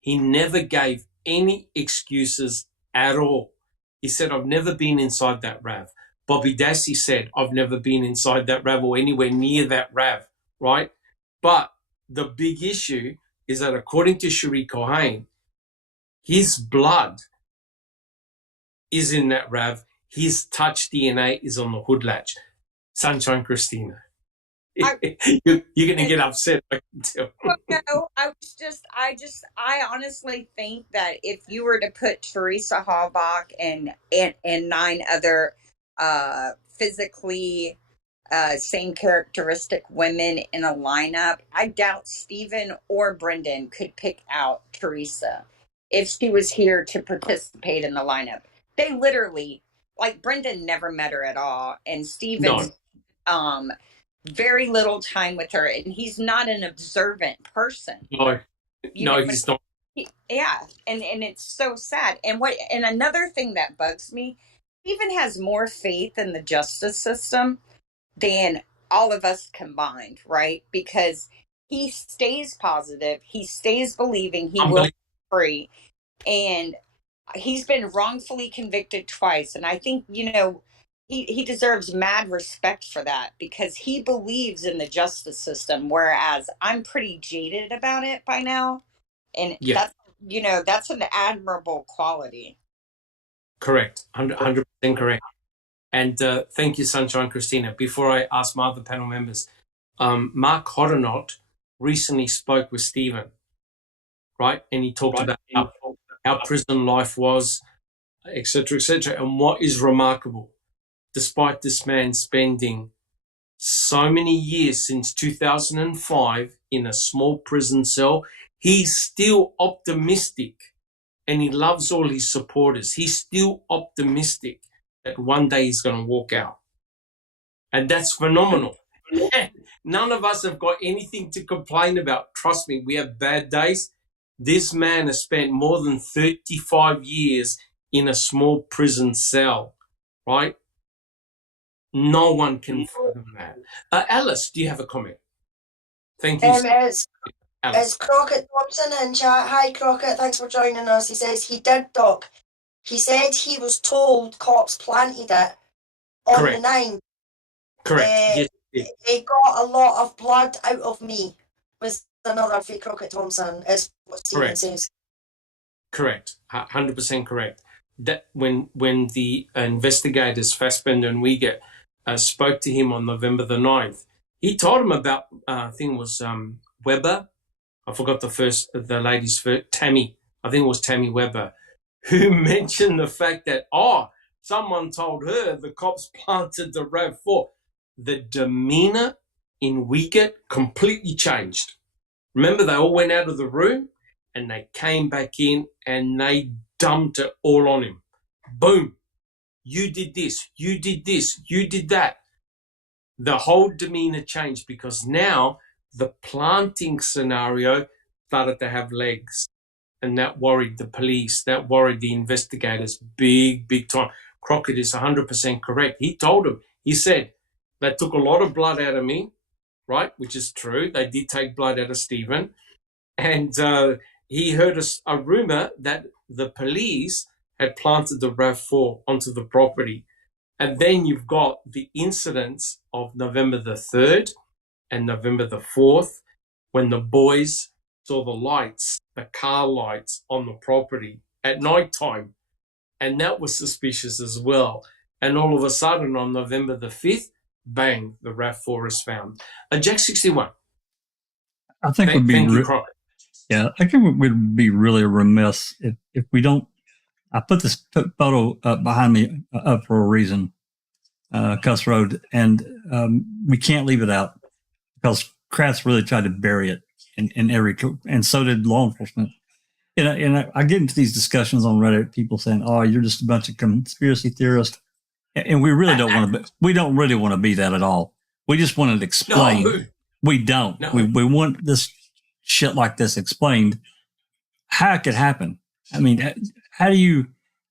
He never gave any excuses at all. He said, I've never been inside that RAV. Bobby Dassey said, I've never been inside that RAV or anywhere near that RAV, right? But the big issue is that according to Cherie Cohen, his blood is in that RAV. His touch DNA is on the hood latch. Sunshine Christina. You're going to get upset, I can tell. Well, no, I honestly think that if you were to put Teresa Halbach and 9 other physically same characteristic women in a lineup, I doubt Stephen or Brendan could pick out Teresa if she was here to participate in the lineup. They literally, like, Brendan never met her at all, and Stephen's very little time with her, and he's not an observant person. No, he's not. Yeah, and it's so sad. And another thing that bugs me, Stephen has more faith in the justice system than all of us combined, right? Because he stays positive, he stays believing he will be free, and he's been wrongfully convicted twice. And I think, he deserves mad respect for that because he believes in the justice system, whereas I'm pretty jaded about it by now. And that's an admirable quality. Correct. 100% correct. And thank you, Sunshine Christina. Before I ask my other panel members, Mark Hoddenot recently spoke with Stephen, right? And he talked about how prison life was, et cetera, and what is remarkable, despite this man spending so many years since 2005 in a small prison cell, he's still optimistic and he loves all his supporters. He's still optimistic that one day he's going to walk out. And that's phenomenal. None of us have got anything to complain about. Trust me, we have bad days. This man has spent more than 35 years in a small prison cell, right? No one can fathom that. Alice, do you have a comment? Thank you. It's Crockett Thompson in chat. Hi, Crockett. Thanks for joining us. He says he did, Doc. He said he was told cops planted it on the 9th. Correct. Yes, he got a lot of blood out of me. Was another fake Crockett Thompson, is what Stephen Correct. says. Correct. 100% correct. That when the investigators, Fassbender and Wiegert, spoke to him on November the 9th, he told him about, I think it was Weber. I forgot the lady's first, Tammy. I think it was Tammy Weber, who mentioned the fact that, someone told her the cops planted the RAV4. The demeanor in Wiegert completely changed. Remember, they all went out of the room and they came back in and they dumped it all on him. Boom. You did this. You did this. You did that. The whole demeanor changed because now the planting scenario started to have legs. And that worried the police. That worried the investigators big, big time. Crockett is 100% correct. He told him, he said, they took a lot of blood out of me, right? Which is true. They did take blood out of Stephen. And he heard a rumor that the police had planted the RAV4 onto the property. And then you've got the incidents of November the 3rd and November the 4th when the boys saw the lights, the car lights on the property at night time. And that was suspicious as well. And all of a sudden on November the 5th, bang, the RAV4 is found. Jack 61. I think Thank you, Crockett. Yeah, I think we'd be really remiss if we don't. I put this photo up behind me up for a reason, Cuss Road, and we can't leave it out because Kratz really tried to bury it in every, and so did law enforcement. And I get into these discussions on Reddit, people saying, "Oh, you're just a bunch of conspiracy theorists," and we really don't want to. We don't really want to be that at all. We just want to explain. No. We don't. No. We want this shit like this explained. How it could happen. I mean, how do you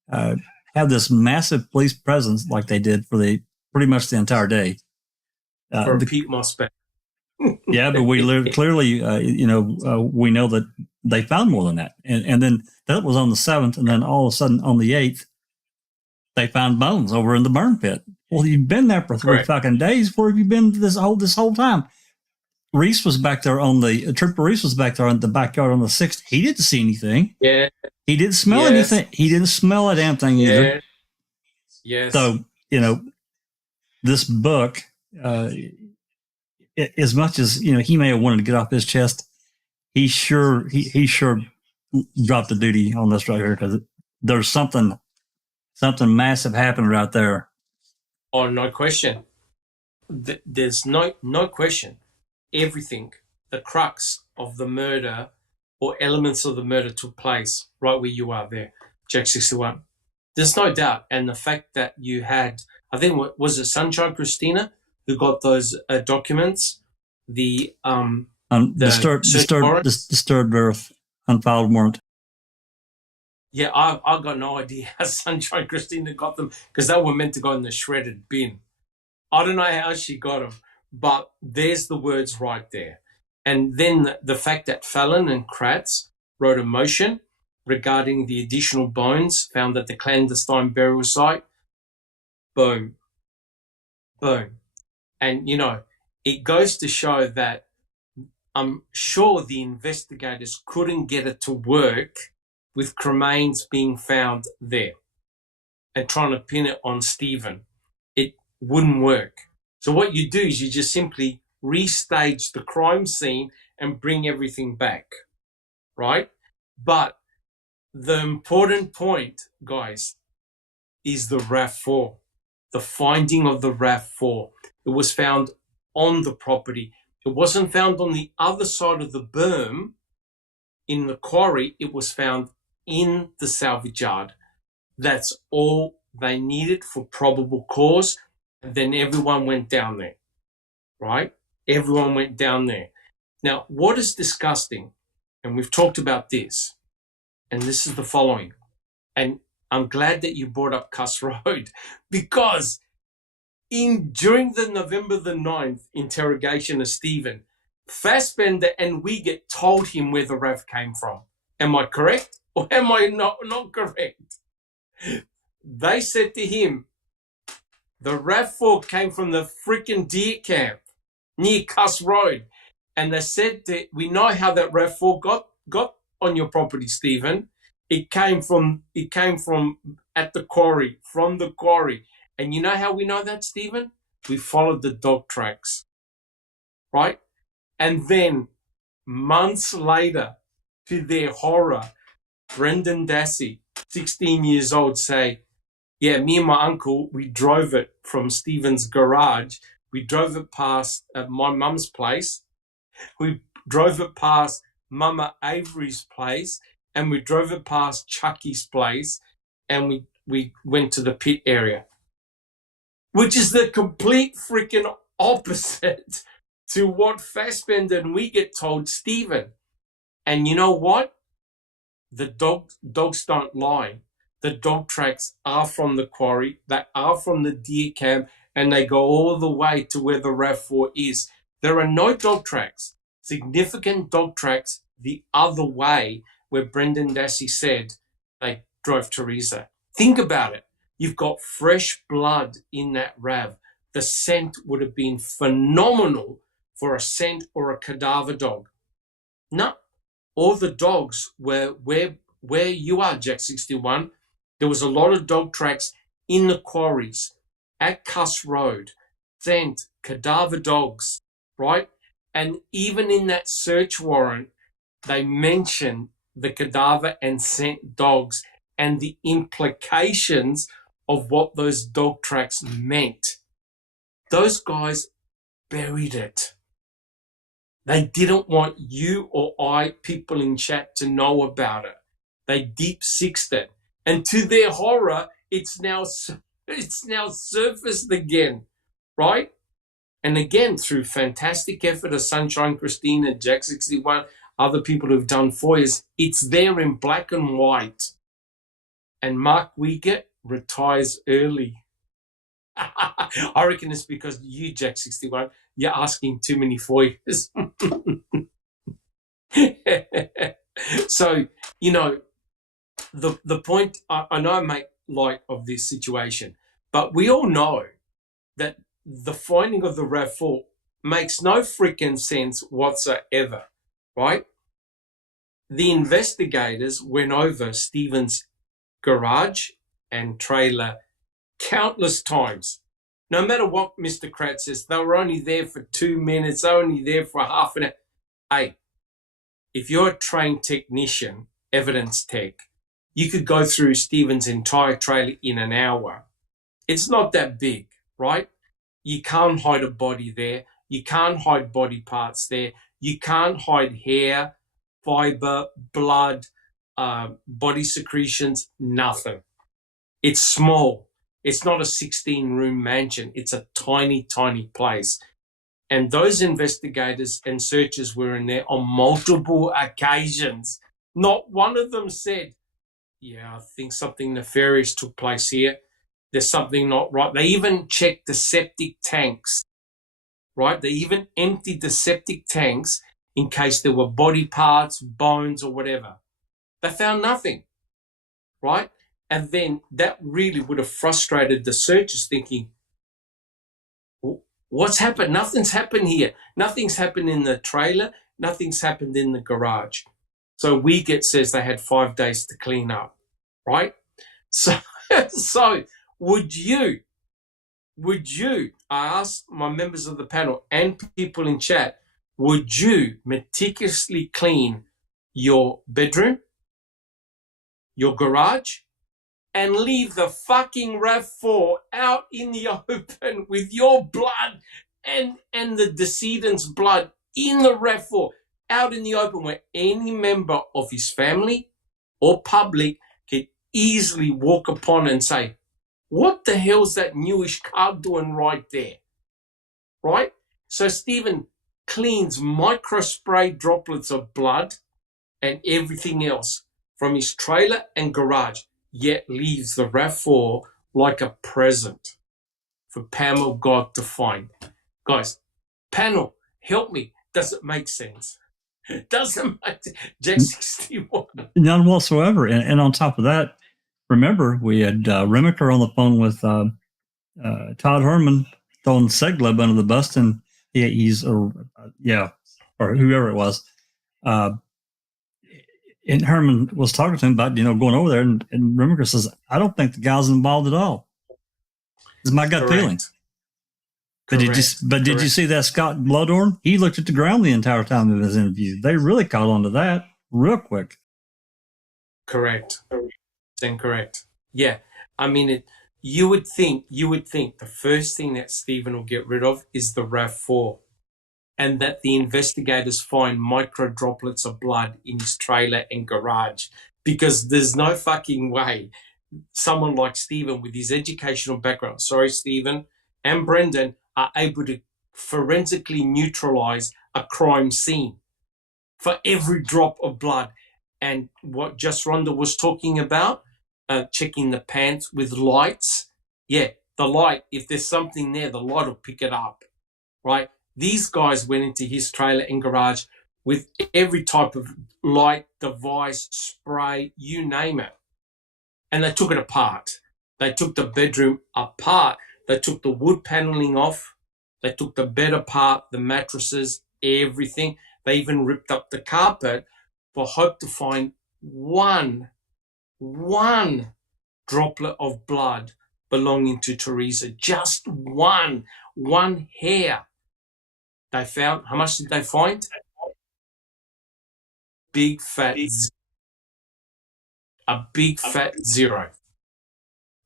have this massive police presence like they did for pretty much the entire day? For Pete Mossback. Yeah, but we clearly, we know that they found more than that. And then that was on the 7th. And then all of a sudden on the 8th, they found bones over in the burn pit. Well, you've been there for 3 fucking days. Where have you been this whole time? Reese was back there Trooper Reese was back there in the backyard on the 6th. He didn't see anything. Yeah. He didn't smell anything. He didn't smell a damn thing either. Yes. So, this book, as much as, he may have wanted to get off his chest, he sure dropped the duty on this right here because there's something massive happening right there. Oh, no question. There's no question. Everything, the crux of the murder or elements of the murder took place right where you are there, Jack 61. There's no doubt. And the fact that you had, I think, was it Sunshine Christina who got those documents? The disturbed earth, unfiled warrant. Yeah, I got no idea how Sunshine Christina got them because they were meant to go in the shredded bin. I don't know how she got them, but there's the words right there. And then the fact that Fallon and Kratz wrote a motion regarding the additional bones found at the clandestine burial site. Boom. Boom. And, it goes to show that I'm sure the investigators couldn't get it to work with cremains being found there and trying to pin it on Stephen. It wouldn't work. So what you do is you just simply restage the crime scene and bring everything back, right? But the important point, guys, is the RAV4, the finding of the RAV4. It was found on the property. It wasn't found on the other side of the berm in the quarry. It was found in the salvage yard. That's all they needed for probable cause. And then everyone went down there, right? Everyone went down there. Now, what is disgusting, and we've talked about this, and this is the following, and I'm glad that you brought up Cuss Road because during the November the 9th interrogation of Stephen, Fassbender and Wiegert told him where the RAV came from. Am I correct or am I not correct? They said to him, the RAV4 came from the freaking deer camp. near Cuss Road. And they said that we know how that RAV4 got on your property, Stephen. It came from at the quarry, from the quarry. And you know how we know that, Stephen? We followed the dog tracks, right? And then months later, to their horror, Brendan Dassey, 16 years old, say, yeah, me and my uncle, we drove it from Stephen's garage. We drove it past my mum's place. We drove it past Mama Avery's place, and we drove it past Chucky's place, and we went to the pit area, which is the complete freaking opposite to what Fassbender and we get told, Stephen. And you know what? The dogs don't lie. The dog tracks are from the quarry. They are from the deer camp, and they go all the way to where the RAV4 is. There are no dog tracks, significant dog tracks the other way where Brendan Dassey said they drove Teresa. Think about it. You've got fresh blood in that RAV. The scent would have been phenomenal for a scent or a cadaver dog. No, all the dogs were where you are, Jack 61. There was a lot of dog tracks in the quarries, at Cuss Road, scent, cadaver dogs, right? And even in that search warrant, they mentioned the cadaver and scent dogs and the implications of what those dog tracks meant. Those guys buried it. They didn't want you or people in chat to know about it. They deep-sixed it. And to their horror, it's now surfaced again, right? And again, through fantastic effort of Sunshine Christina, Jack 61, other people who've done FOIAs, it's there in black and white. And Mark Wiegert retires early. I reckon it's because you, Jack 61, you're asking too many FOIAs. So, you know, the point, I know I make light of this situation, but we all know that the finding of the RAV4 makes no freaking sense whatsoever, right? The investigators went over Stephen's garage and trailer countless times. No matter what Mr. Kratz says, they were only there for 2 minutes, they were only there for half an hour. Hey, if you're a trained technician, evidence tech, you could go through Stephen's entire trailer in an hour. It's not that big, right? You can't hide a body there. You can't hide body parts there. You can't hide hair, fiber, blood, body secretions, nothing. It's small. It's not a 16-room mansion. It's a tiny, tiny place. And those investigators and searchers were in there on multiple occasions. Not one of them said, yeah, I think something nefarious took place here. There's something not right. They even checked the septic tanks, right? They even emptied the septic tanks in case there were body parts, bones, or whatever. They found nothing, right? And then that really would have frustrated the searchers, thinking, what's happened? Nothing's happened here. Nothing's happened in the trailer. Nothing's happened in the garage. So Wiegert says they had 5 days to clean up, right? So would you, I asked my members of the panel and people in chat, would you meticulously clean your bedroom, your garage, and leave the fucking RAV4 out in the open with your blood and the decedent's blood in the RAV4 out in the open where any member of his family or public can easily walk upon and say, what the hell's that newish car doing right there? Right? So Stephen cleans microspray droplets of blood and everything else from his trailer and garage, yet leaves the RAV4 like a present for panel God to find. Guys, panel, help me. Does it make sense? Doesn't make sense. Jack 61. None whatsoever. And on top of that, remember, we had Remiker on the phone with Todd Herman throwing Segleb under the bus, and or whoever it was. And Herman was talking to him about, going over there, and Remiker says, I don't think the guy's involved at all. It's my gut feeling. But did you see that Scott Bloodhorn? He looked at the ground the entire time of his interview. They really caught on to that real quick. Correct. Incorrect. Yeah. I mean, you would think the first thing that Stephen will get rid of is the RAV4, and that the investigators find micro droplets of blood in his trailer and garage, because there's no fucking way someone like Stephen with his educational background, sorry, Stephen and Brendan, are able to forensically neutralize a crime scene for every drop of blood. And what just Rhonda was talking about, checking the pants with lights. Yeah, the light, if there's something there, the light will pick it up, right? These guys went into his trailer and garage with every type of light, device, spray, you name it. And they took it apart. They took the bedroom apart. They took the wood paneling off. They took the bed apart, the mattresses, everything. They even ripped up the carpet for hope to find one droplet of blood belonging to Teresa. Just one hair. They found, how much did they find? A big fat zero.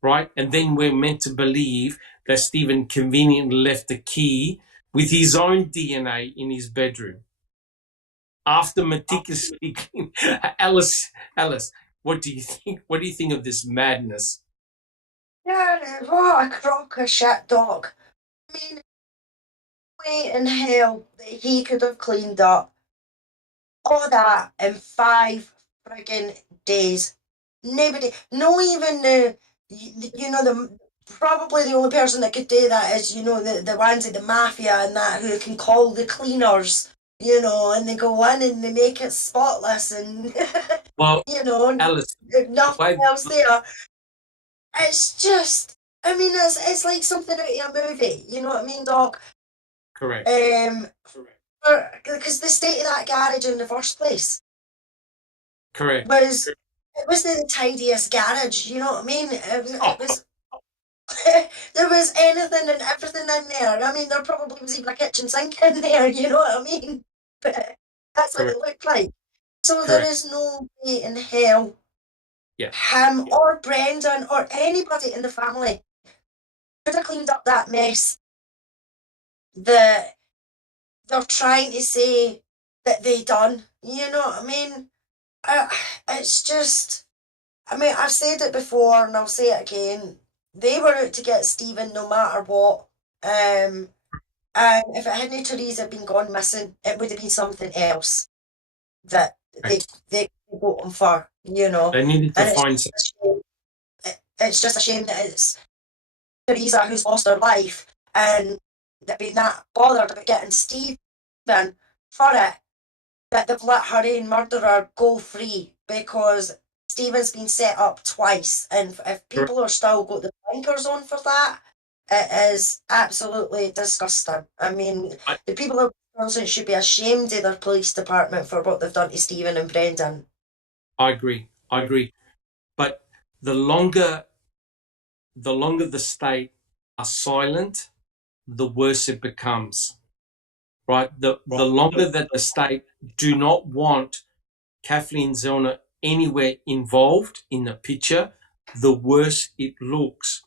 Right? And then we're meant to believe that Stephen conveniently left the key with his own DNA in his bedroom. After meticulously cleaning. Alice, what do you think? What do you think of this madness? Yeah, what a crock of shit, Doc. I mean, way in hell that he could have cleaned up all that in 5 friggin' days. Nobody, no, even probably the only person that could do that is, the ones of the mafia and that, who can call the cleaners, and they go in and they make it spotless and, well, Alice, nothing else there. It's just, I mean, it's like something out of a movie, you know what I mean, Doc? Correct. Because the state of that garage in the first place. Correct. It wasn't the tidiest garage, you know what I mean? It was there was anything and everything in there. I mean, there probably was even a kitchen sink in there, you know what I mean? But that's what it looked like. So there is no way in hell him or Brendan or anybody in the family could have cleaned up that mess that they're trying to say that they done. You know what I mean? It's just, I mean, I've said it before and I'll say it again. They were out to get Stephen no matter what. And if it hadn't Teresa been gone missing, it would have been something else that they got him for, you know. They needed to find something. It's just a shame that it's Teresa who's lost her life and they've been that bothered about getting Stephen for it, that they've let her own murderer go free because Stephen's been set up twice, and if people are still got the blinkers on for that, it is absolutely disgusting. I mean, the people of Wisconsin should be ashamed of their police department for what they've done to Stephen and Brendan. I agree. But the longer the state are silent, the worse it becomes. Right? The longer that the state do not want Kathleen Zellner anywhere involved in the picture, the worse it looks.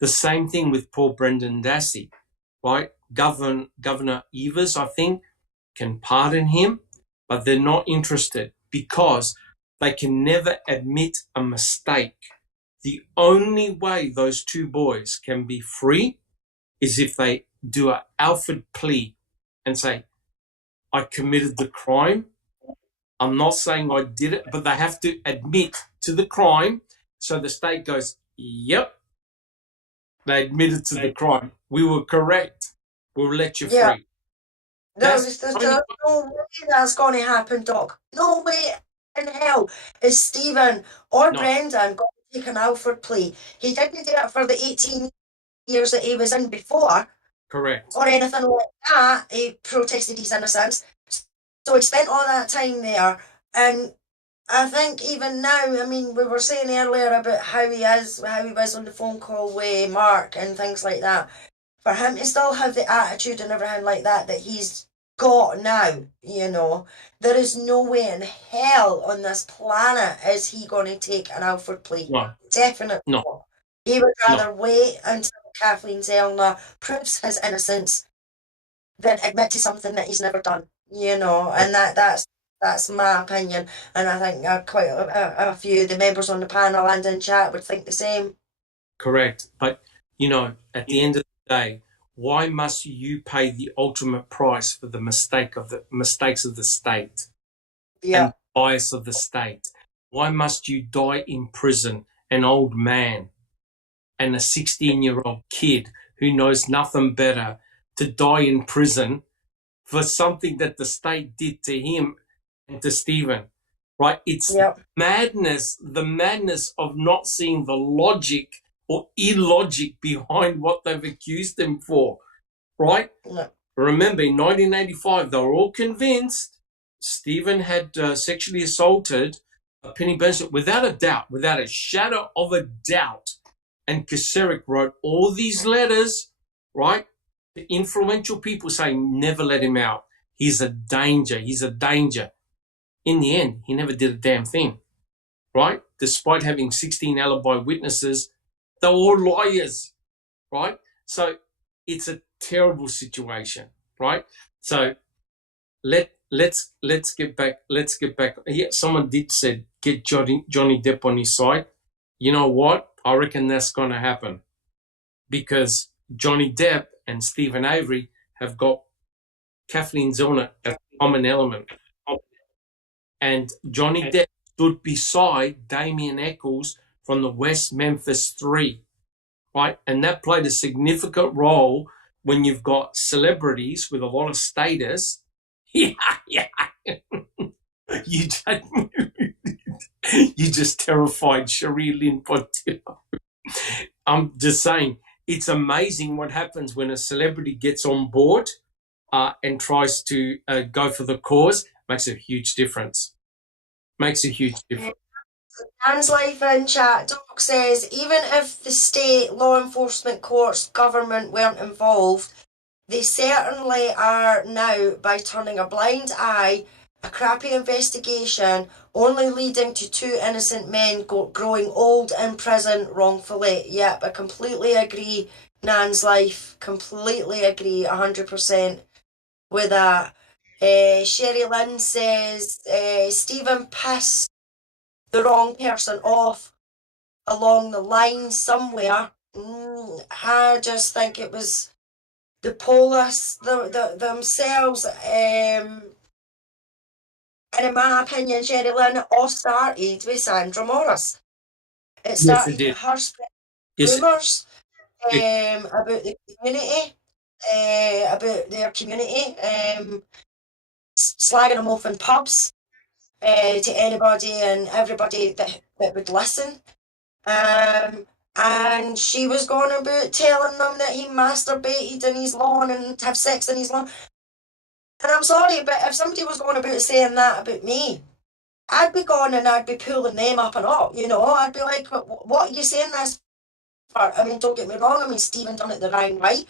The same thing with poor Brendan Dassey, right? Governor Evers, I think, can pardon him, but they're not interested because they can never admit a mistake. The only way those two boys can be free is if they do an Alfred plea and say, I committed the crime. I'm not saying I did it, but they have to admit to the crime. So the state goes, yep, they admitted to the crime. We were correct. We'll let you free. There's no way that's going to happen, Doc. No way in hell is Stephen or Brendan going to take an Alfred plea. He didn't do it for the 18 years that he was in before. Correct. or anything like that. He protested his innocence. So he spent all that time there. And I think even now, I mean, we were saying earlier about how he was on the phone call with Mark and things like that. For him to still have the attitude and everything like that he's got now, you know, there is no way in hell on this planet is he going to take an Alford plea. No. Definitely No. not. He would rather wait until Kathleen Zellner proves his innocence than admit to something that he's never done, you know, and that's my opinion, and I think quite a few of the members on the panel and in chat would think the same. Correct. But, you know, at the end of the day, why must you pay the ultimate price for the mistakes of the state and bias of the state? Why must you die in prison, an old man and a 16-year-old kid who knows nothing better, to die in prison for something that the state did to him and to Stephen, right? It's madness, the madness of not seeing the logic or illogic behind what they've accused him for, right? Remember, in 1985, they were all convinced Stephen had sexually assaulted Penny Bernstein, without a doubt, without a shadow of a doubt. And Kacerik wrote all these letters, right, to influential people saying, never let him out. He's a danger. He's a danger. In the end, he never did a damn thing, right? Despite having 16 alibi witnesses, they're all lawyers, right? So it's a terrible situation, right? So let's get back. Yeah, someone did say get Johnny Depp on his side. You know what? I reckon that's going to happen because Johnny Depp and Stephen Avery have got Kathleen Zellner as a common element. And Johnny Depp stood beside Damien Eccles from the West Memphis 3, right? And that played a significant role when you've got celebrities with a lot of status. You just terrified Cherie Lynn Portillo. I'm just saying, it's amazing what happens when a celebrity gets on board and tries to go for the cause. Makes a huge difference. Dan's Life in chat, Doc says, even if the state, law enforcement, courts, government weren't involved, they certainly are now by turning a blind eye, a crappy investigation, only leading to 2 innocent men growing old in prison wrongfully. Yep, I completely agree, Nan's Life. Completely agree, 100% with that. Sherry Lynn says, Stephen pissed the wrong person off along the line somewhere. I just think it was the police themselves, and in my opinion, Sherry Lynn, it all started with Sandra Morris. It started with her spreading rumours about the community, slagging them off in pubs to anybody and everybody that would listen. And she was going about telling them that he masturbated in his lawn and have sex in his lawn. And I'm sorry, but if somebody was going about saying that about me, I'd be going and I'd be pulling them up and up, you know. I'd be like, what are you saying this for? I mean, don't get me wrong. I mean, Stephen done it the right way.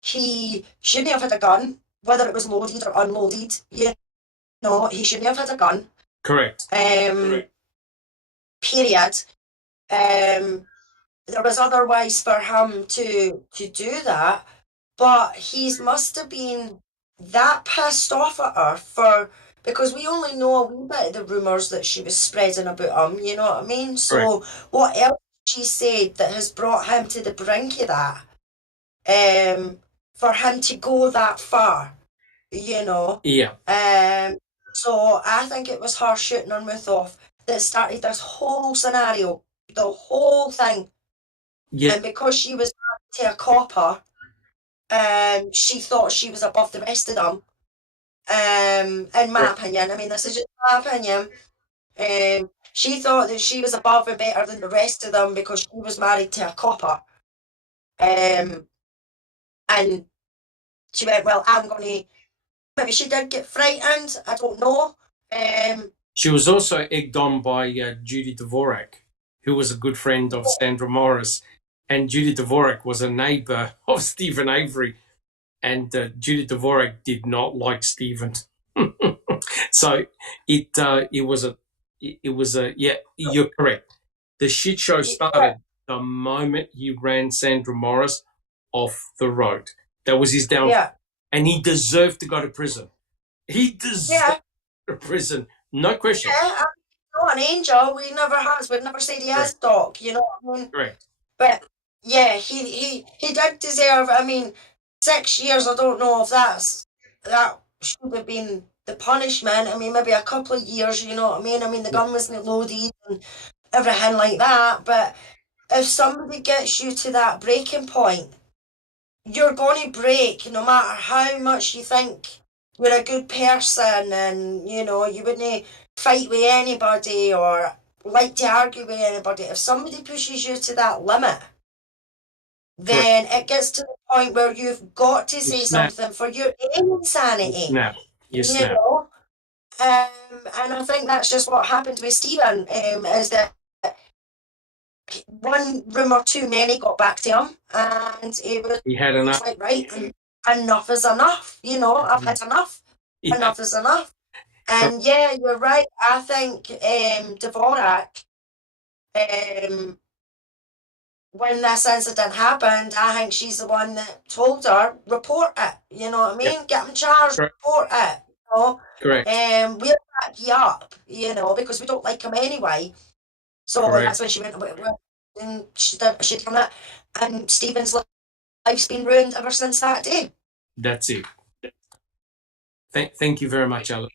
He shouldn't have had a gun, whether it was loaded or unloaded. You know, he shouldn't have had a gun. Correct. Period. There was other ways for him to do that, but he must have been that pissed off at her because we only know a wee bit of the rumours that she was spreading about him, you know what I mean? So what else she said that has brought him to the brink of that, for him to go that far, you know? Yeah. So I think it was her shooting her mouth off that started this whole scenario, the whole thing. Yeah. And because she was married to a copper, she thought she was above the rest of them. In my opinion, I mean, this is just my opinion. She thought that she was above and better than the rest of them because she was married to a copper. And And she went, well, I'm going to, maybe she did get frightened, I don't know. She was also egged on by Judy Dvorak, who was a good friend of Sandra Morris. And Judy Dvorak was a neighbor of Stephen Avery. And Judy Dvorak did not like Stephen. So it was a yeah, you're correct. The shit show started the moment he ran Sandra Morris off the road. That was his downfall. Yeah. And he deserved to go to prison. He deserved to go to prison. No question. Yeah, I'm not an angel. We never has. We've never said he has, Doc. You know what I mean? Correct. But yeah, he did deserve. I mean, 6 years. I don't know if that should have been the punishment. I mean, maybe a couple of years. You know what I mean? I mean, the gun wasn't loaded and everything like that. But if somebody gets you to that breaking point, you're going to break, no matter how much you think you're a good person, and you know you wouldn't fight with anybody or like to argue with anybody. If somebody pushes you to that limit, then it gets to the point where you've got to say something for your own sanity. You know? And I think that's just what happened with Stephen, is that one rumour too many got back to him, and he had enough. Like, right, enough is enough. You know, I've had enough. Yeah. Enough is enough. And yeah, you're right. I think Dvorak, when this incident happened, I think she's the one that told her, report it. You know what I mean? Yeah. Get him charged, report it. You know? Correct. We'll back you up, you know, because we don't like him anyway. So that's when she went away, and she done it. And Stephen's life's been ruined ever since that day. That's it. Thank you very much, Alan.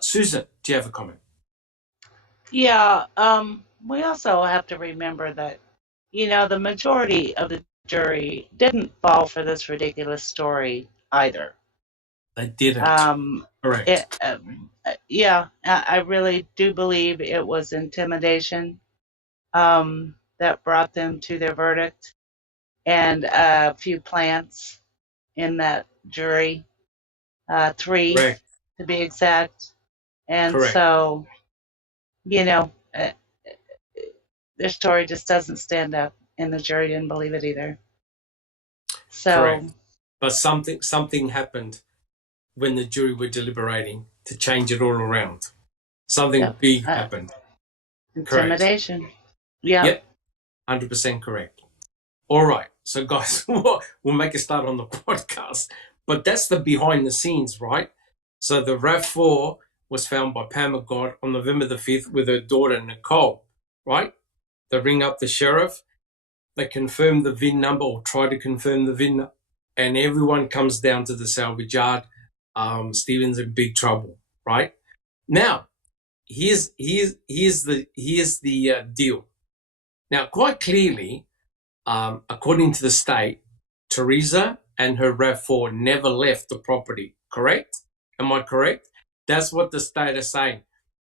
Susan, do you have a comment? Yeah, we also have to remember that, you know, the majority of the jury didn't fall for this ridiculous story either. They didn't. Correct. I really do believe it was intimidation that brought them to their verdict, and a few plants in that jury, 3 Correct. to be exact. And Correct. so, you know, their story just doesn't stand up, and the jury didn't believe it either. So, correct. But something happened when the jury were deliberating to change it all around. Something big happened. Intimidation. Correct. Yeah. Yep. 100% correct. All right. So, guys, we'll make a start on the podcast. But that's the behind the scenes, right? So the RAV4 was found by Pam McGod on November the 5th with her daughter, Nicole, right? They ring up the sheriff. They confirm the VIN number, or try to confirm the VIN, and everyone comes down to the salvage yard. Stephen's in big trouble, right? Now, here's the deal. Now, quite clearly, according to the state, Teresa and her RAV4 never left the property, correct? Am I correct? That's what the state is saying.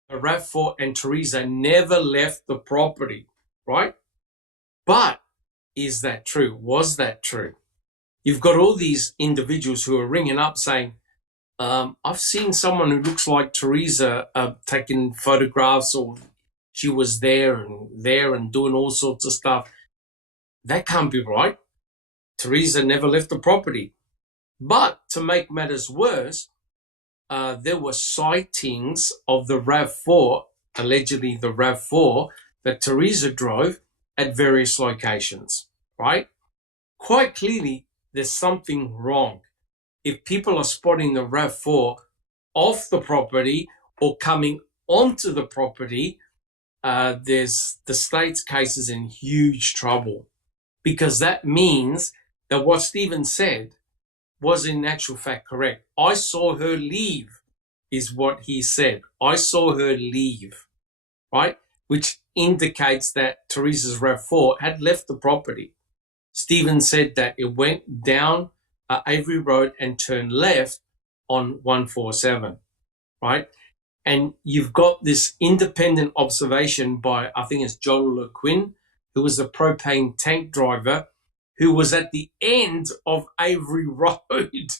The RAV4 and Teresa never left the property, right? But is that true? Was that true? You've got all these individuals who are ringing up saying, I've seen someone who looks like Teresa taking photographs, or she was there and doing all sorts of stuff. That can't be right. Teresa never left the property. But to make matters worse, there were sightings of the RAV4, allegedly the RAV4, that Teresa drove at various locations, right? Quite clearly, there's something wrong. If people are spotting the RAV4 off the property or coming onto the property, there's the state's case is in huge trouble, because that means that what Stephen said was in actual fact correct. I saw her leave, is what he said. I saw her leave, right? Which indicates that Teresa's RAV4 had left the property. Stephen said that it went down Avery Road and turned left on 147, right? And you've got this independent observation by, I think it's Joel Le Quinn, who was a propane tank driver, who was at the end of Avery Road.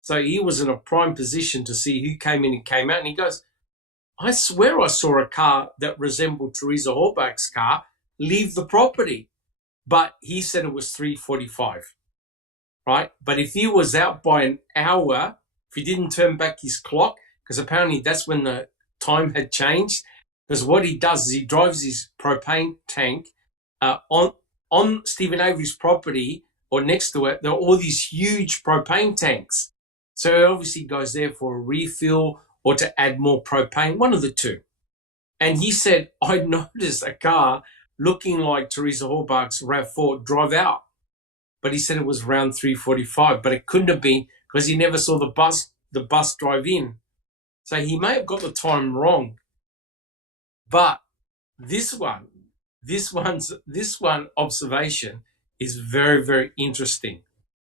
So he was in a prime position to see who came in and came out. And he goes, I swear I saw a car that resembled Teresa Horbach's car leave the property. But he said it was 3:45, right? But if he was out by an hour, if he didn't turn back his clock, because apparently that's when the time had changed, because what he does is he drives his propane tank on Stephen Avery's property, or next to it, there are all these huge propane tanks. So he obviously goes there for a refill or to add more propane, one of the two. And he said, I noticed a car looking like Teresa Horbach's RAV4 drive out. But he said it was around 3:45, but it couldn't have been because he never saw the bus drive in. So he may have got the time wrong. But this one observation is very, very interesting.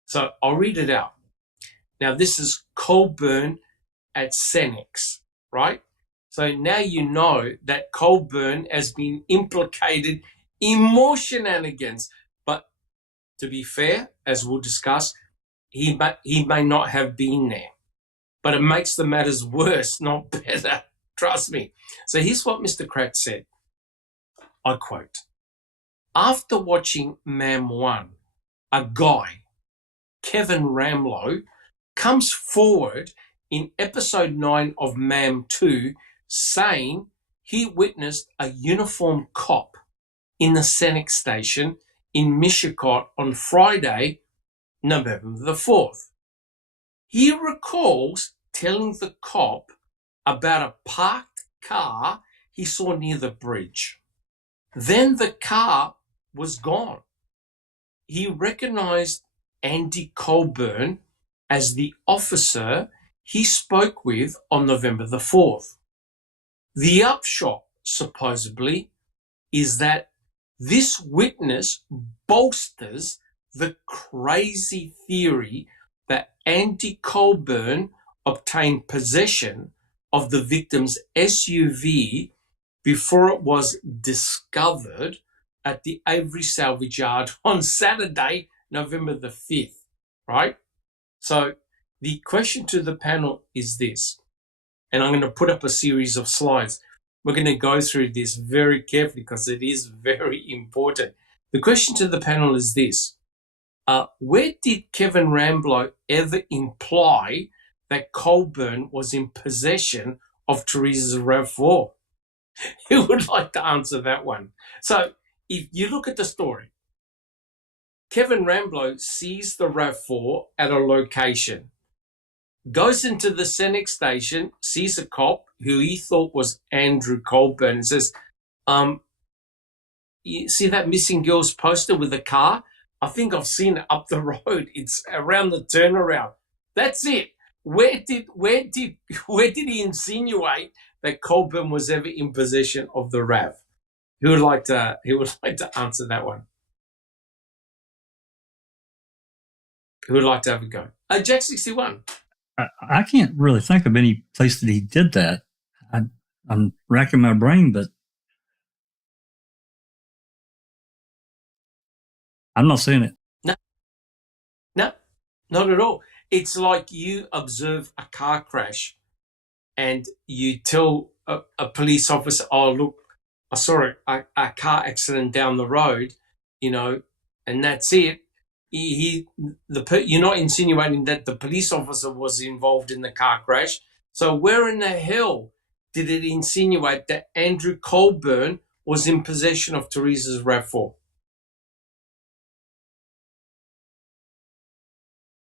So I'll read it out. Now, this is Colburn at Senex, right? So now you know that Colburn has been implicated in more shenanigans. But to be fair, as we'll discuss, he may not have been there. But it makes the matters worse, not better. Trust me. So here's what Mr. Kratz said. I quote, after watching MAM 1, a guy, Kevin Ramlow, comes forward in episode 9 of MAM 2 saying he witnessed a uniformed cop in the Senex station in Mishicot on Friday, November the 4th. He recalls telling the cop about a parked car he saw near the bridge. Then the car was gone. He recognized Andy Colburn as the officer he spoke with on November the 4th. The upshot, supposedly, is that this witness bolsters the crazy theory that Andy Colburn obtained possession of the victim's SUV before it was discovered at the Avery salvage yard on Saturday, November the 5th, right? So the question to the panel is this, and I'm going to put up a series of slides. We're going to go through this very carefully because it is very important. The question to the panel is this. Where did Kevin Ramlow ever imply that Colburn was in possession of Teresa's RAV4? Who would like to answer that one? So if you look at the story, Kevin Ramlow sees the RAV4 at a location, goes into the Senex station, sees a cop who he thought was Andrew Colburn and says, you see that missing girl's poster with the car? I think I've seen it up the road. It's around the turnaround. That's it. Where did he insinuate that Colburn was ever in possession of the RAV? Who would like to answer that one? Who would like to have a go? Jack 61. I can't really think of any place that he did that. I'm racking my brain, but I'm not seeing it. No, not at all. It's like you observe a car crash and you tell a police officer, oh, look, I saw a car accident down the road, and that's it. You're not insinuating that the police officer was involved in the car crash. So where in the hell did it insinuate that Andrew Colburn was in possession of Teresa's RAV4?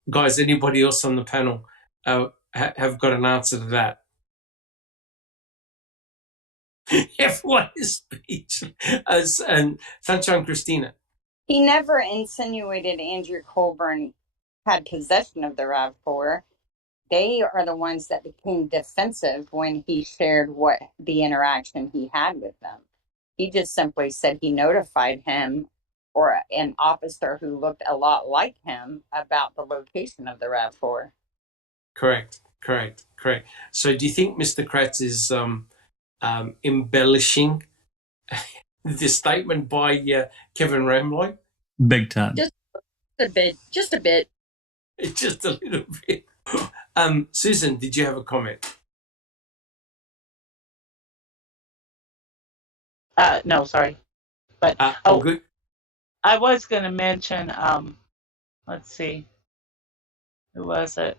Guys, anybody else on the panel have got an answer to that? Everyone is speechless. And Sunshine Christina. He never insinuated Andrew Colburn had possession of the RAV4. They are the ones that became defensive when he shared what the interaction he had with them. He just simply said he notified him or an officer who looked a lot like him about the location of the RAV4. Correct. So do you think Mr. Kratz is embellishing the statement by Kevin Ramlow? Big time. A bit, just a bit. Just a little bit. Susan, did you have a comment? No, sorry. But All good? I was going to mention, let's see, who was it?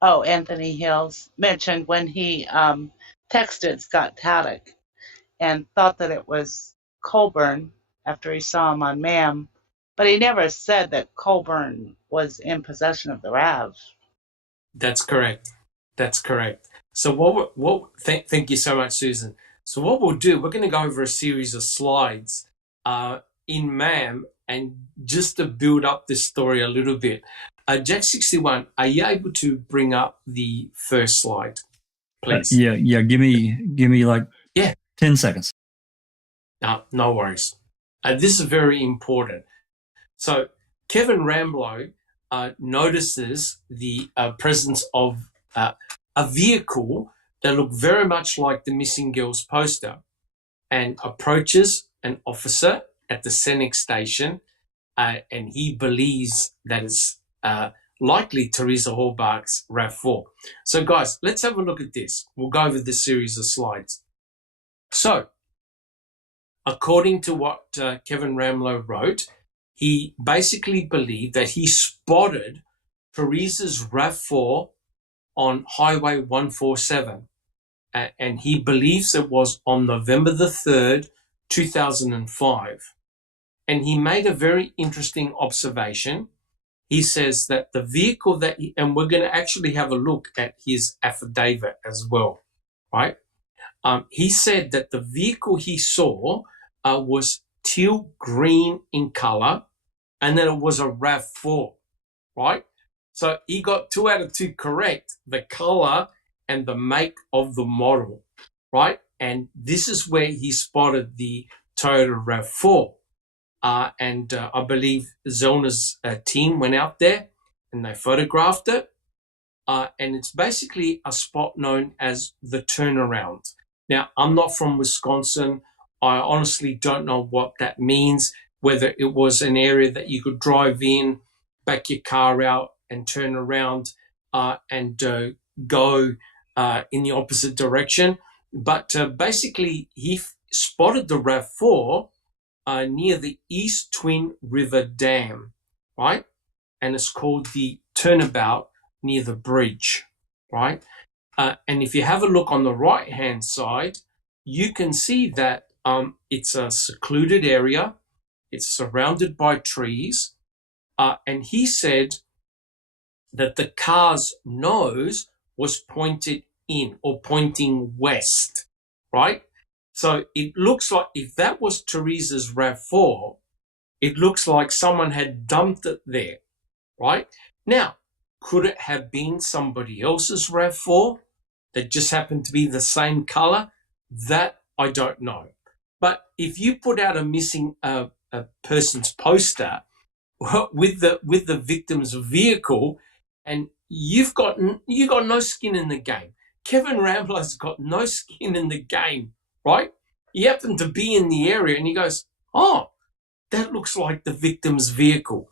Oh, Anthony Hills mentioned when he texted Scott Taddock and thought that it was Colburn after he saw him on MAM, but he never said that Colburn was in possession of the RAV. That's correct. That's correct. So thank you so much, Susan. So what we'll do, we're going to go over a series of slides in MAM, and just to build up this story a little bit. Jack 61, are you able to bring up the first slide, please? Yeah. Give me like 10 seconds. No worries. This is very important. So Kevin Ramblow notices the presence of a vehicle that looked very much like the missing girl's poster, and approaches an officer at the Senex station, and he believes that it's likely Teresa Horbach's RAV4. So guys, let's have a look at this. We'll go over this series of slides. So, according to what Kevin Ramblow wrote, he basically believed that he spotted Teresa's RAV4 on Highway 147, and he believes it was on November the 3rd, 2005. And he made a very interesting observation. He says that the vehicle and we're going to actually have a look at his affidavit as well, right? He said that the vehicle he saw was teal green in color, and that it was a RAV4, right? So he got 2 out of 2 correct, the color and the make of the model, right? And this is where he spotted the Toyota RAV4. And I believe Zellner's team went out there and they photographed it. And it's basically a spot known as the turnaround. Now, I'm not from Wisconsin. I honestly don't know what that means, whether it was an area that you could drive in, back your car out and turn around and go in the opposite direction. But basically, he spotted the RAV4 near the East Twin River Dam, right? And it's called the Turnabout near the bridge, right? And if you have a look on the right-hand side, you can see that it's a secluded area. It's surrounded by trees. And he said that the car's nose was pointed in or pointing west, right? So it looks like if that was Teresa's RAV4, it looks like someone had dumped it there, right? Now, could it have been somebody else's RAV4 that just happened to be the same color? That I don't know. But if you put out a missing a person's poster with the victim's vehicle, and you got no skin in the game. Kevin Ramblow's got no skin in the game, right? He happened to be in the area and he goes, oh, that looks like the victim's vehicle.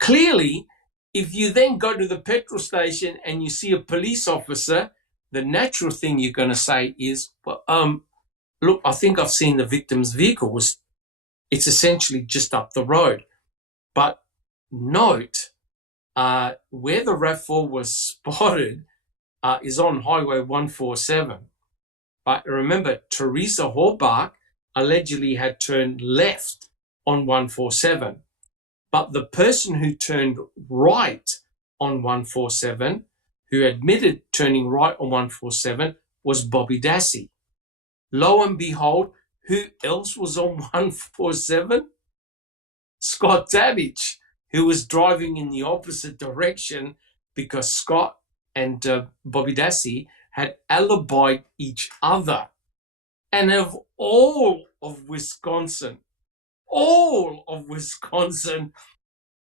Clearly, if you then go to the petrol station and you see a police officer, the natural thing you're going to say is, well, look, I think I've seen the victim's vehicle. It's essentially just up the road. But note, where the RAV4 was spotted is on Highway 147. But remember, Teresa Horbach allegedly had turned left on 147. But the person who turned right on 147, who admitted turning right on 147, was Bobby Dassey. Lo and behold, who else was on 147? Scott Davidge, who was driving in the opposite direction because Scott and Bobby Dassey had alibied each other. And of all of Wisconsin, the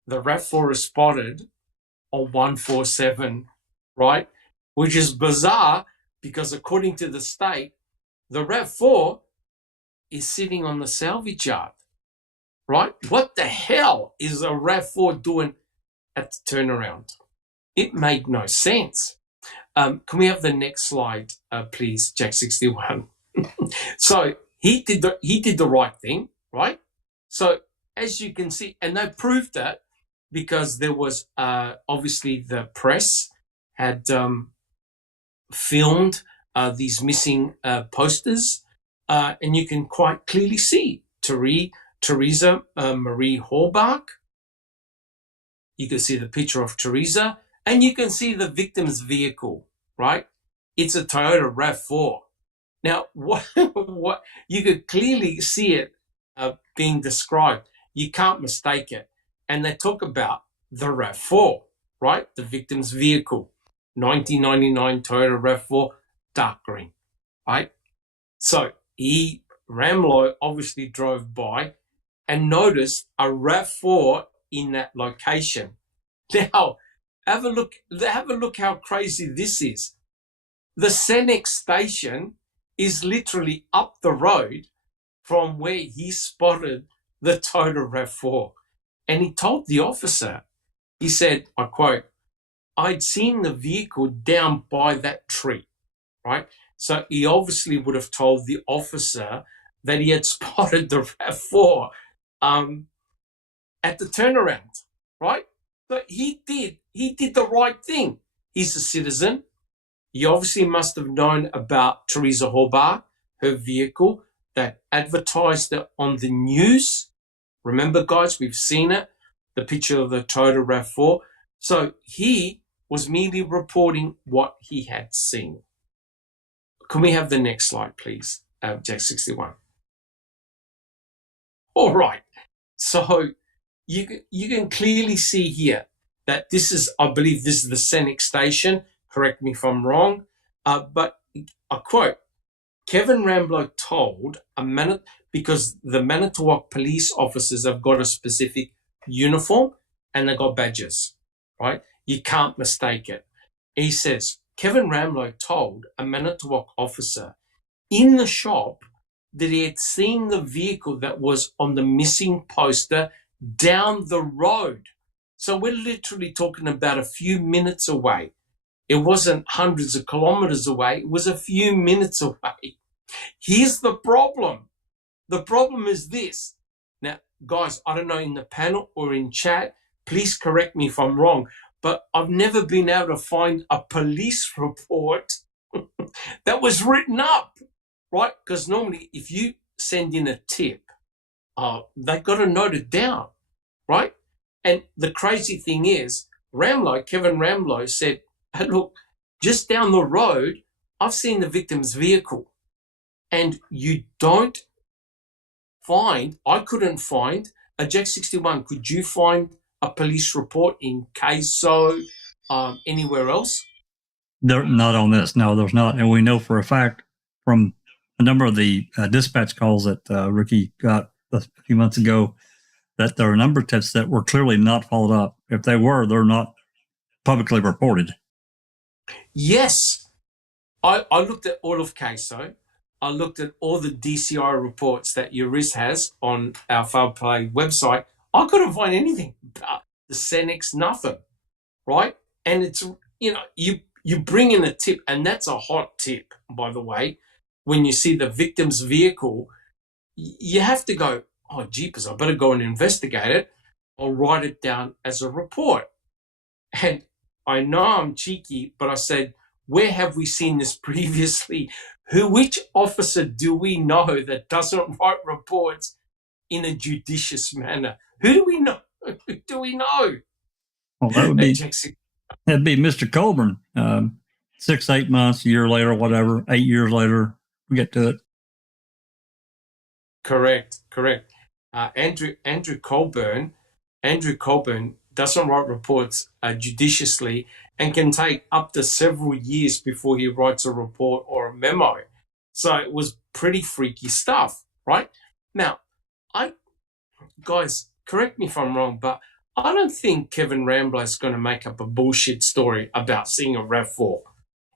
RAV4 is spotted on 147, right? Which is bizarre because according to the state, the RAV4 is sitting on the salvage yard. right? What the hell is a RAV4 doing at the turnaround? It made no sense. Can we have the next slide, please, Jack 61? So he did the right thing, right? So as you can see, and they proved that because there was obviously the press had filmed these missing posters, and you can quite clearly see Teresa Marie Horbach. You can see the picture of Teresa, and you can see the victim's vehicle, right? It's a Toyota RAV4. Now, what you could clearly see it being described. You can't mistake it. And they talk about the RAV4, right? The victim's vehicle, 1999 Toyota RAV4, dark green, right? So Ramlo obviously drove by and noticed a RAV4 in that location. Now, have a look how crazy this is. The Senex station is literally up the road from where he spotted the Toyota RAV4. And he told the officer, he said, I quote, I'd seen the vehicle down by that tree, right? So he obviously would have told the officer that he had spotted the RAV4 at the turnaround, right? But he did the right thing. He's a citizen. He obviously must have known about Teresa Horbach, her vehicle, that advertised it on the news. Remember, guys, we've seen it, the picture of the Toyota RAV4. So he was merely reporting what he had seen. Can we have the next slide, please, Jack 61? All right. So you can clearly see here that this is, I believe this is the Senex station. Correct me if I'm wrong. But I quote, Kevin Rambo told because the Manitowoc police officers have got a specific uniform and they've got badges, right? You can't mistake it. He says, Kevin Rambo told a Manitowoc officer in the shop that he had seen the vehicle that was on the missing poster down the road. So we're literally talking about a few minutes away. It wasn't hundreds of kilometers away. It was a few minutes away. Here's the problem. The problem is this. Now, guys, I don't know in the panel or in chat, please correct me if I'm wrong, but I've never been able to find a police report that was written up, right? Because normally if you send in a tip, they've got to note it down, right? And the crazy thing is, Kevin Ramlo said, hey, look, just down the road, I've seen the victim's vehicle. And you don't find, I couldn't find, a Jack 61, could you find a police report in CASO, anywhere else? They're not on this. No, there's not. And we know for a fact from a number of the dispatch calls that Ricky got a few months ago that there are a number of tips that were clearly not followed up. If they were, they're not publicly reported. Yes. I looked at all of CASO. I looked at all the DCI reports that URIS has on our Foul Play website. I couldn't find anything about the Senex, nothing, right? And it's, you bring in a tip, and that's a hot tip, by the way. When you see the victim's vehicle, you have to go, oh, jeepers, I better go and investigate it. I'll write it down as a report. And I know I'm cheeky, but I said, where have we seen this previously? Which officer do we know that doesn't write reports in a judicious manner? Who do we know? Who do we know? Well, that'd be Mr. Colburn. 6-8 months, a year later, whatever, 8 years later, we get to it. Correct. Andrew Colburn doesn't write reports judiciously and can take up to several years before he writes a report or a memo. So it was pretty freaky stuff, right? Now, guys, correct me if I'm wrong, but I don't think Kevin Rambo is going to make up a bullshit story about seeing a RAV4.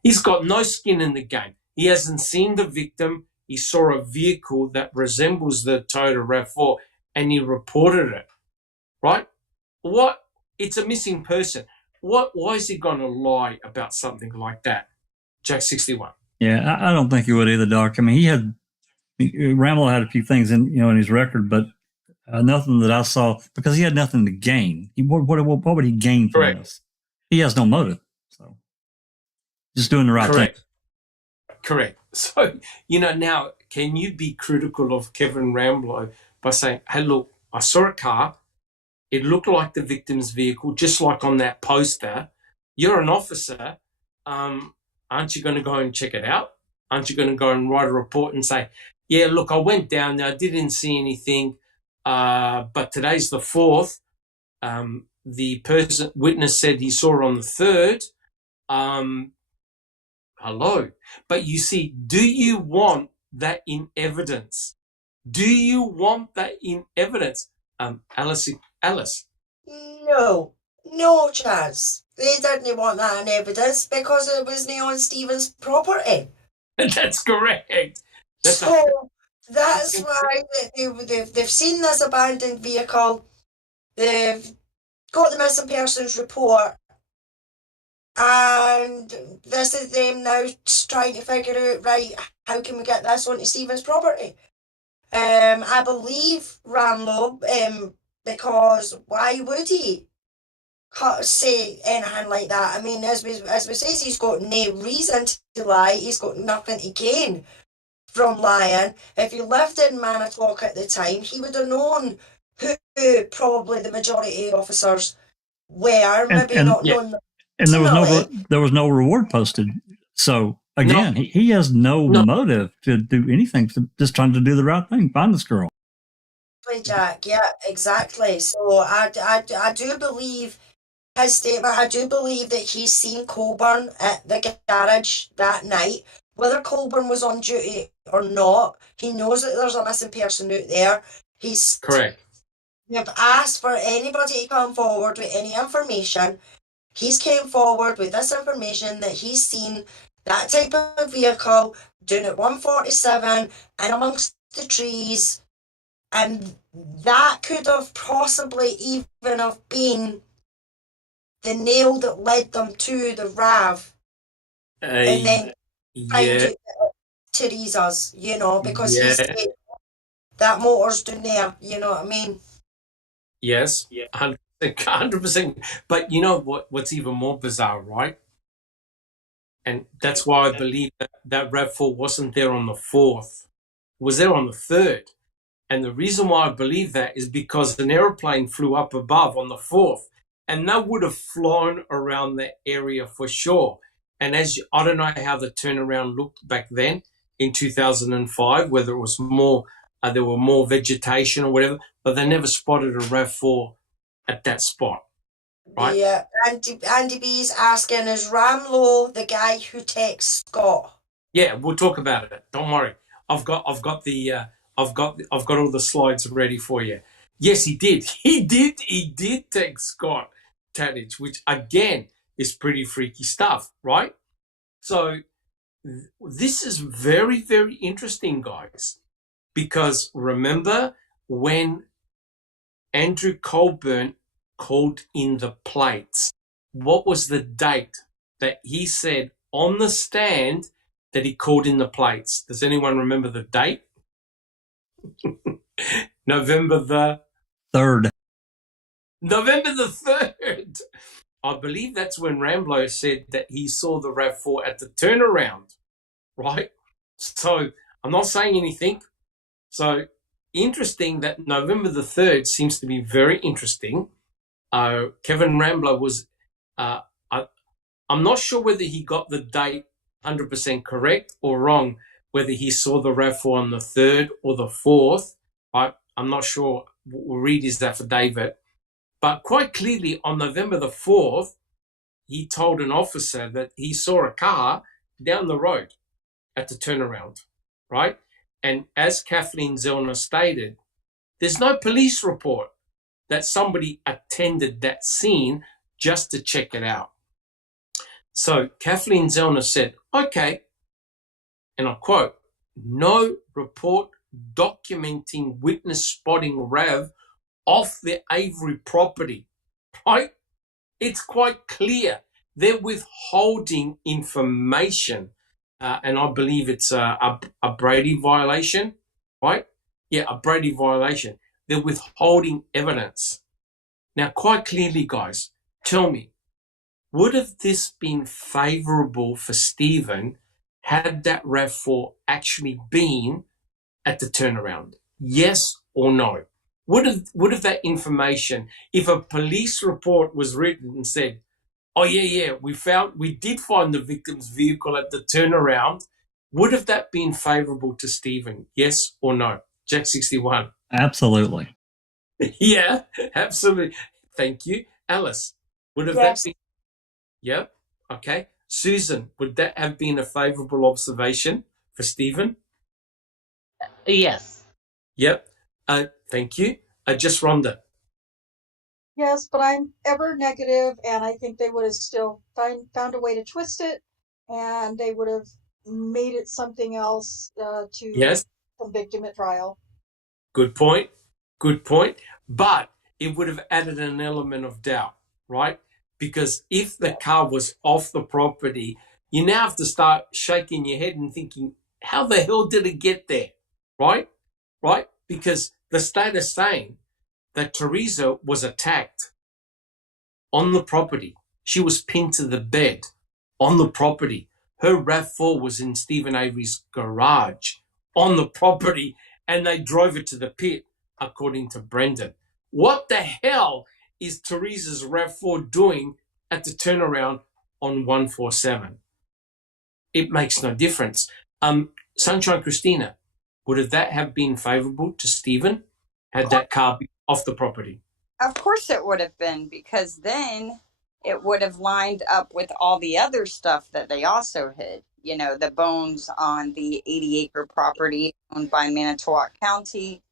He's got no skin in the game. He hasn't seen the victim. He saw a vehicle that resembles the Toyota RAV4, and he reported it, right? What? It's a missing person. Why is he going to lie about something like that? Jack 61. Yeah, I don't think he would either, Doc. I mean, Rambo had a few things in his record, but nothing that I saw, because he had nothing to gain. What would he gain from this? He has no motive. So just doing the right thing. Correct. So, now, can you be critical of Kevin Rambo by saying, hey, look, I saw a car. It looked like the victim's vehicle, just like on that poster. You're an officer. Aren't you going to go and check it out? Aren't you going to go and write a report and say, yeah, look, I went down there. I didn't see anything. But today's the 4th. The witness said he saw it on the 3rd. Hello. But you see, do you want that in evidence? Do you want that in evidence? Alice? No chance. They didn't want that in evidence because it was on Stephen's property. That's correct. That's why they've seen this abandoned vehicle. They've got the missing persons report, and this is them now trying to figure out, right, how can we get this onto Stephen's property? I believe Rambo, because why would he say anything like that? I mean, as we say, he's got no reason to lie. He's got nothing to gain from lying. If he lived in Manitowoc at the time, he would have known who probably the majority of officers were, maybe not known them. And there was no reward posted. So again, he has no motive to do anything. Just trying to do the right thing, find this girl. Jack, yeah, exactly. So I do believe his statement. I do believe that he's seen Colburn at the garage that night. Whether Colburn was on duty or not, he knows that there's a missing person out there. He's correct. We've asked for anybody to come forward with any information. He's came forward with this information that he's seen that type of vehicle doing at 147 and amongst the trees, and that could have possibly even have been the nail that led them to the RAV, and then find Teresa's, because he said that motor's down there, you know what I mean? Yes, 100%. But you know what's even more bizarre, right? And that's why I believe that RAV4 wasn't there on the 4th. It was there on the 3rd. And the reason why I believe that is because an aeroplane flew up above on the 4th, and that would have flown around that area for sure. And I don't know how the turnaround looked back then in 2005, whether it was more, there were more vegetation or whatever, but they never spotted a RAV4 at that spot. Right? Yeah, Andy B's asking, is Ramlo the guy who texts Scott? Yeah, we'll talk about it. Don't worry. I've got all the slides ready for you. Yes, he did. He did text Scott Tadich, which again is pretty freaky stuff, right? So this is very, very interesting, guys, because remember when Andrew Colburn called in the plates, what was the date that he said on the stand that he called in the plates? Does anyone remember the date? November the 3rd. November the 3rd. I believe that's when Rambo said that he saw the RAV4 at the turnaround, right? So I'm not saying anything. So interesting that November the 3rd seems to be very interesting. Kevin Rambo was, I'm not sure whether he got the date 100% correct or wrong, whether he saw the RAV4 on the 3rd or the 4th. I'm not sure. We'll read his affidavit. But quite clearly on November the 4th, he told an officer that he saw a car down the road at the turnaround, right? And as Kathleen Zellner stated, there's no police report that somebody attended that scene just to check it out. So Kathleen Zellner said, okay, and I quote, no report documenting witness spotting RAV off the Avery property, right? It's quite clear. They're withholding information, and I believe it's a Brady violation, right? Yeah, a Brady violation. They're withholding evidence. Now, quite clearly, guys, tell me, would have this been favourable for Stephen had that RAV4 actually been at the turnaround? Yes or no? Would have that information, if a police report was written and said, oh yeah, we did find the victim's vehicle at the turnaround, would have that been favourable to Stephen? Yes or no? Jack 61. Absolutely. Yeah, absolutely. Thank you. Alice, would have Yes. that been? Yep. Okay. Susan, would that have been a favourable observation for Stephen? Yes. Yep. Thank you. Just Rhonda. Yes, but I'm ever negative, and I think they would have still found a way to twist it, and they would have made it something else to Yes. convict him at trial. Good point. Good point. But it would have added an element of doubt, right? Because if the car was off the property, you now have to start shaking your head and thinking, how the hell did it get there? Right? Right? Because the state is saying that Teresa was attacked on the property. She was pinned to the bed on the property. Her RAV4 was in Stephen Avery's garage on the property, and they drove it to the pit, according to Brendan. What the hell is Teresa's RAV4 doing at the turnaround on 147? It makes no difference. Sunshine Christina, would that have been favourable to Stephen had that car been off the property? Of course it would have been, because then it would have lined up with all the other stuff that they also hid. You know, the bones on the 80-acre property owned by Manitowoc County,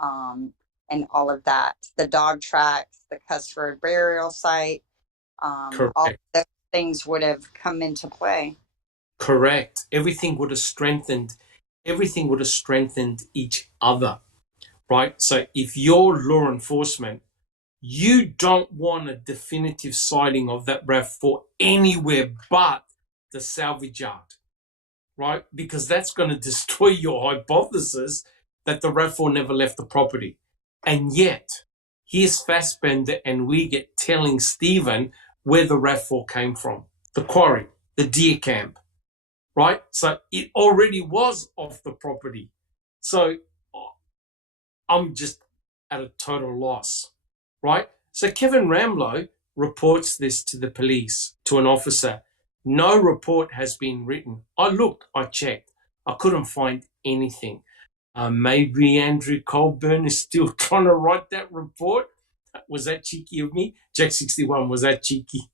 and all of that. The dog tracks, the Cusford burial site, all of those things would have come into play. Correct. Everything would have strengthened each other, right? So if you're law enforcement, you don't want a definitive sighting of that RAV4 anywhere but the salvage yard, right? Because that's going to destroy your hypothesis that the RAV4 never left the property. And yet, here's Fassbender and we get telling Stephen where the RAV4 came from, the quarry, the deer camp, right? So it already was off the property. So I'm just at a total loss, right? So Kevin Ramlow reports this to the police, to an officer. No report has been written. I looked, I checked. I couldn't find anything. Maybe Andrew Colburn is still trying to write that report. Was that cheeky of me? Jack 61, was that cheeky?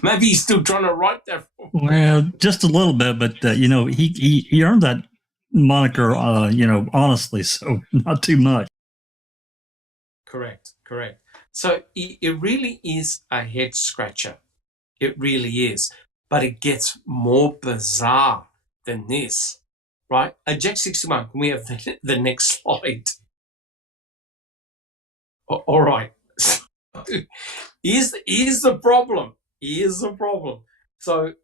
Maybe he's still trying to write that report. Well, just a little bit, but he earned that moniker, honestly, so not too much. Correct. So it really is a head scratcher. It really is. But it gets more bizarre than this, right? Jack 61, can we have the next slide? All right. Here's the problem. So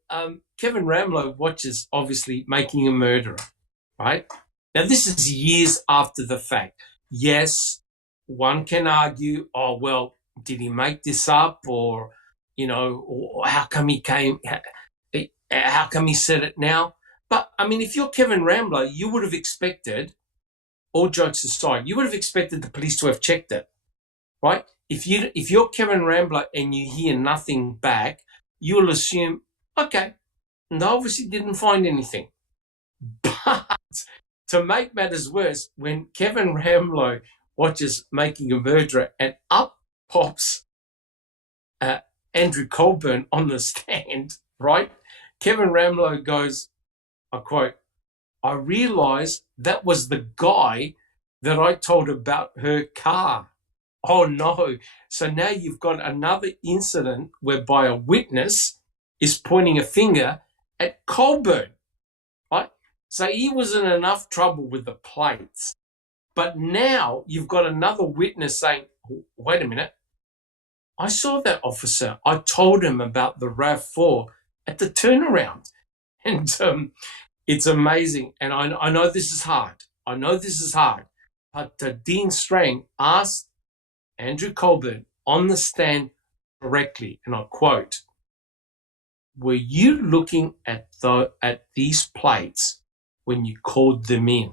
Kevin Ramlow watches, obviously, Making a Murderer, right? Now, this is years after the fact. Yes, one can argue, oh, well, did he make this up? Or, or how come he said it now? But, I mean, if you're Kevin Ramlow, you would have expected, all jokes aside, you would have expected the police to have checked it, right? If you're Kevin Ramlow and you hear nothing back, you'll assume, okay, they obviously didn't find anything. But to make matters worse, when Kevin Ramlow watches Making a Murderer and up pops Andrew Colburn on the stand, right? Kevin Ramlow goes, I quote, I realized that was the guy that I told about her car. Oh, no. So now you've got another incident whereby a witness is pointing a finger at Colburn, right? So he was in enough trouble with the plates. But now you've got another witness saying, wait a minute, I saw that officer. I told him about the RAV4 at the turnaround. And it's amazing. And I know this is hard. But Dean Strang asked Andrew Colburn on the stand directly, and I quote, were you looking at these plates when you called them in?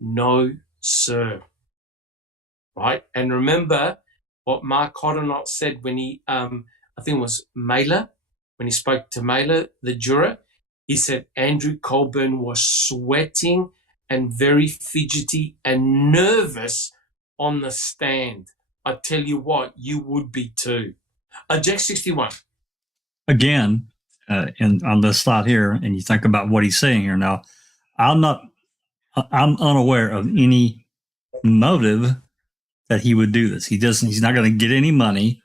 No, sir. Right? And remember what Mark Hoddenot said when he, I think it was Mailer, when he spoke to Mailer, the juror, he said Andrew Colburn was sweating and very fidgety and nervous on the stand. I tell you what, you would be too. Jack 61. Again, and on this slide here, and you think about what he's saying here now, I'm unaware of any motive that he would do this. He's not going to get any money.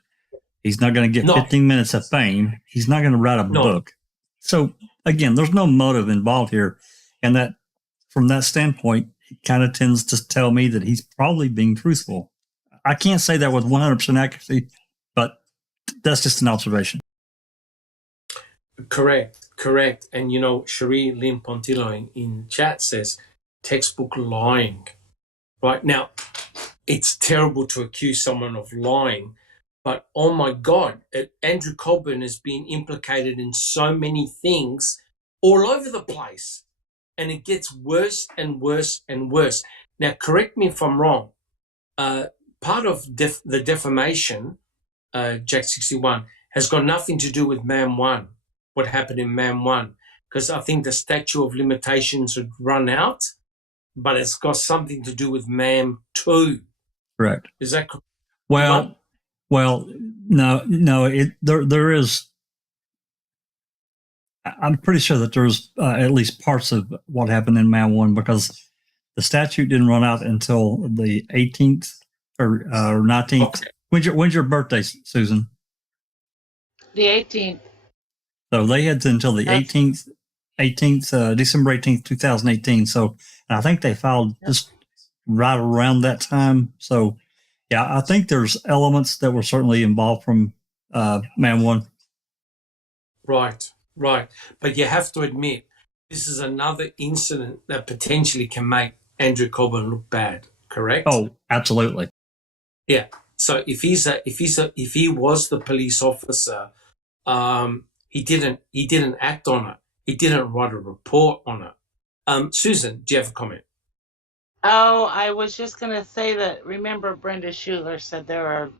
He's not going to get 15 minutes of fame. He's not going to write a book. So again, there's no motive involved here. And that from that standpoint, it kind of tends to tell me that he's probably being truthful. I can't say that with 100% accuracy, but that's just an observation. Correct. And, Cherie Lynn Pontillo in chat says, textbook lying. Right now, it's terrible to accuse someone of lying, but oh my God, Andrew Colburn has been implicated in so many things all over the place, and it gets worse and worse and worse. Now, correct me if I'm wrong. Part of the defamation, Jack 61, has got nothing to do with MAM 1, what happened in MAM 1, because I think the statute of limitations had run out, but it's got something to do with MAM 2. Correct. Is that correct? Well, no. There is. I'm pretty sure that there's at least parts of what happened in MAM 1 because the statute didn't run out until the 18th or 19th. Okay. When's your birthday, Susan? The 18th. So they had until the 18th, December 18th, 2018. So I think they filed just right around that time. So, yeah, I think there's elements that were certainly involved from MAM 1. Right. But you have to admit, this is another incident that potentially can make Andrew Colburn look bad, correct? Oh, absolutely. Yeah. So if he was the police officer, he didn't act on it. He didn't write a report on it. Susan, do you have a comment? Oh, I was just going to say that, remember Brenda Schuler said there are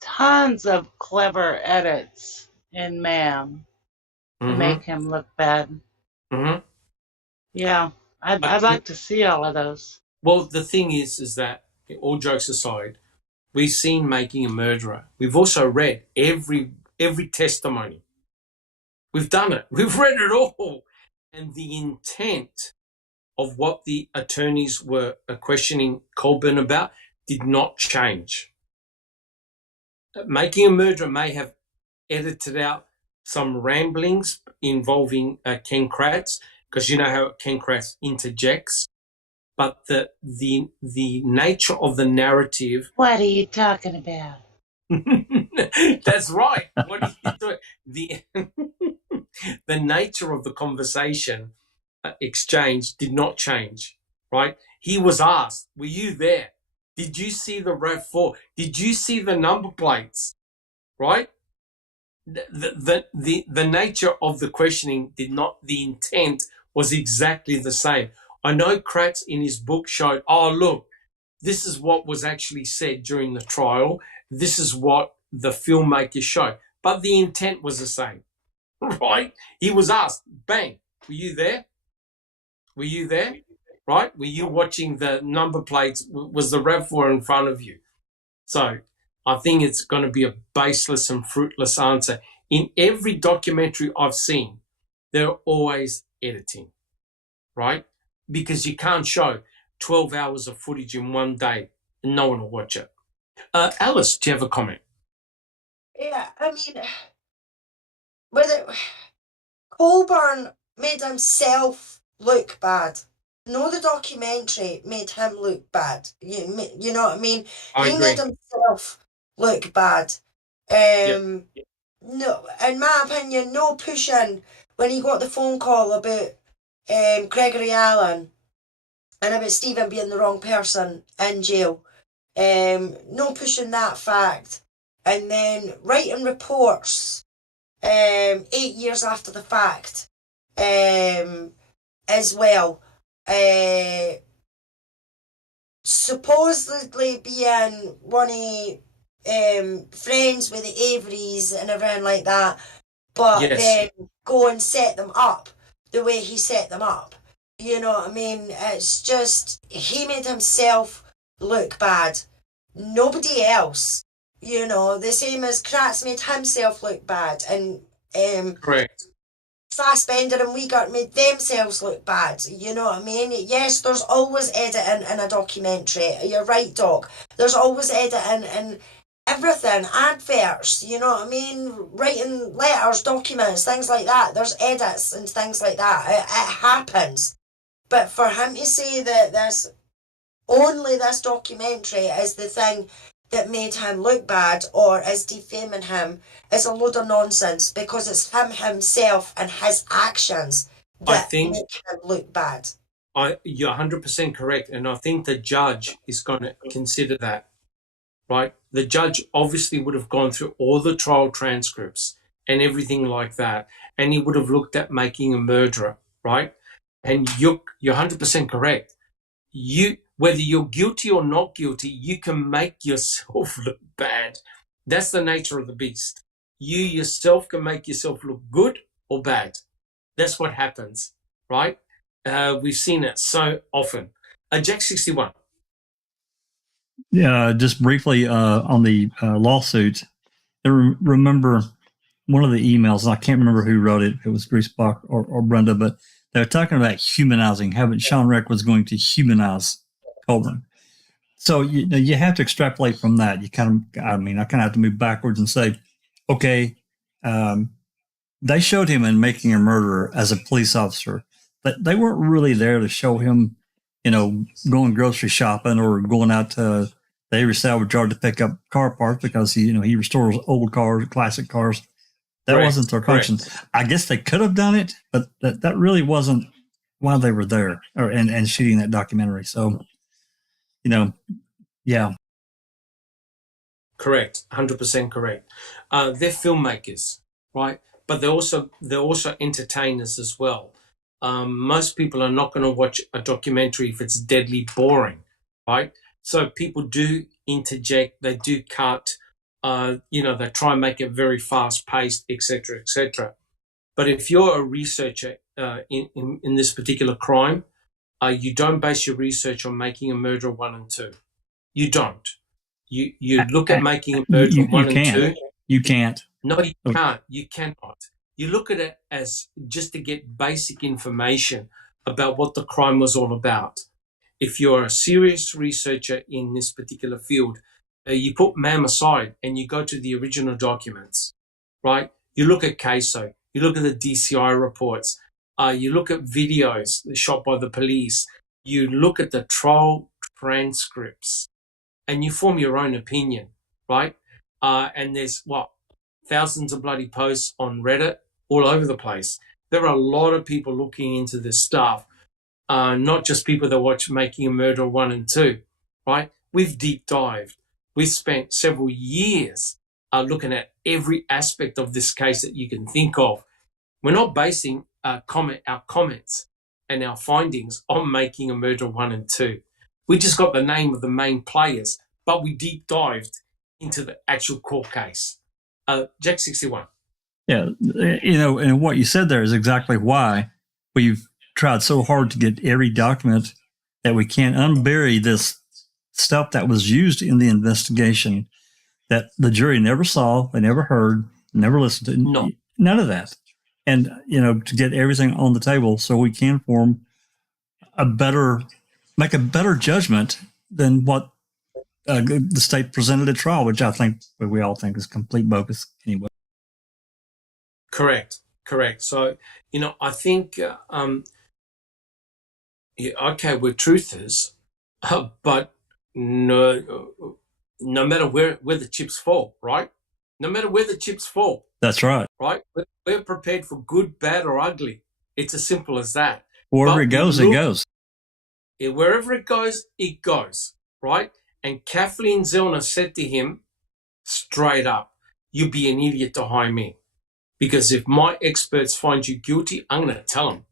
tons of clever edits in MAM to make him look bad. Mm-hmm. Yeah, I'd like to see all of those. Well, the thing is that, all jokes aside, we've seen Making a Murderer. We've also read every testimony. We've done it. We've read it all. And the intent of what the attorneys were questioning Colburn about did not change. Making a Murderer may have edited out some ramblings involving Ken Kratz, because you know how Ken Kratz interjects. But the nature of the narrative. What are you talking about? That's right. What are you doing? The nature of the conversation exchange did not change, right? He was asked, were you there? Did you see the RAV4? Did you see the number plates? Right? The nature of the questioning did not, the intent was exactly the same. I know Kratz in his book showed, oh, look, this is what was actually said during the trial. This is what the filmmaker showed. But the intent was the same, right? He was asked, bang, were you there? Were you there? Right? Were you watching the number plates? Was the RAV4 in front of you? So I think it's going to be a baseless and fruitless answer. In every documentary I've seen, they're always editing, right? Because you can't show 12 hours of footage in one day and no one will watch it. Alice, do you have a comment? Yeah, I mean, whether Colburn made himself look bad. No, the documentary made him look bad. You know what I mean? I He made agree. himself look bad. Yep. No, in my opinion, no pushing when he got the phone call about Gregory Allen and about Stephen being the wrong person in jail. No pushing that fact. And then writing reports 8 years after the fact as well. Supposedly being one of friends with the Averys and everything like that, but Yes. then go and set them up the way he set them up. You know what I mean? It's just, he made himself look bad. Nobody else. You know, the same as Kratz made himself look bad, and Correct. Fassbender and Wiegert made themselves look bad. You know what I mean? Yes, there's always editing in a documentary. You're right, Doc. There's always editing in everything. Adverts, you know what I mean? Writing letters, documents, things like that. There's edits and things like that. It happens. But for him to say that only this documentary is the thing that made him look bad or is defaming him is a load of nonsense, because it's him himself and his actions that make him look bad. You're 100% correct, and I think the judge is going to consider that, right? The judge obviously would have gone through all the trial transcripts and everything like that, and he would have looked at making a murderer, right? And you're 100% correct. Whether you're guilty or not guilty, you can make yourself look bad. That's the nature of the beast. You yourself can make yourself look good or bad. That's what happens, right? We've seen it so often. Jack 61. Yeah, just briefly on the lawsuit. I remember one of the emails, and I can't remember who wrote it. It was Griesbach or Brenda, but they were talking about humanizing, having Sean Reck was going to humanize Colburn. So you have to extrapolate from that. I kind of have to move backwards and say, okay, they showed him in Making a Murderer as a police officer, but they weren't really there to show him, going grocery shopping or going out to the Avery salvage yard to pick up car parts, because he restores old cars, classic cars. That wasn't their function. I guess they could have done it, but that really wasn't why they were there and shooting that documentary. So, yeah. Correct, 100% correct. They're filmmakers, right? But they're also entertainers as well. Most people are not going to watch a documentary if it's deadly boring, right? So people do interject, they do cut, they try and make it very fast paced, etc., etc. But if you're a researcher in this particular crime, you don't base your research on Making a Murderer 1 and 2. You don't. You look at Making a Murderer 1 and 2. You can't. No, you can't. You cannot. You look at it as just to get basic information about what the crime was all about. If you're a serious researcher in this particular field, you put MAM aside and you go to the original documents, right? You look at CASO, you look at the DCI reports, you look at videos shot by the police, you look at the trial transcripts, and you form your own opinion, right? And there's thousands of bloody posts on Reddit all over the place. There are a lot of people looking into this stuff, not just people that watch Making a Murderer 1 and 2, right? We've deep dived. We've spent several years looking at every aspect of this case that you can think of. We're not basing our comments and our findings on Making a Murderer 1 and 2. We just got the name of the main players, but we deep dived into the actual court case. Jack 61. Yeah, and what you said there is exactly why we've tried so hard to get every document that we can, unbury this stuff that was used in the investigation that the jury never saw, they never heard, never listened to. No. None of that. And, to get everything on the table so we can make a better judgment than what the state presented at trial, which I think we all think is complete bogus anyway. Correct. So, I think Yeah, okay, we're truthers, but no matter where the chips fall, right? No matter where the chips fall. That's right. Right? We're prepared for good, bad, or ugly. It's as simple as that. Wherever But it goes, it goes. Wherever it goes, right? And Kathleen Zellner said to him straight up, you'd be an idiot to hire me. Because if my experts find you guilty, I'm going to tell them,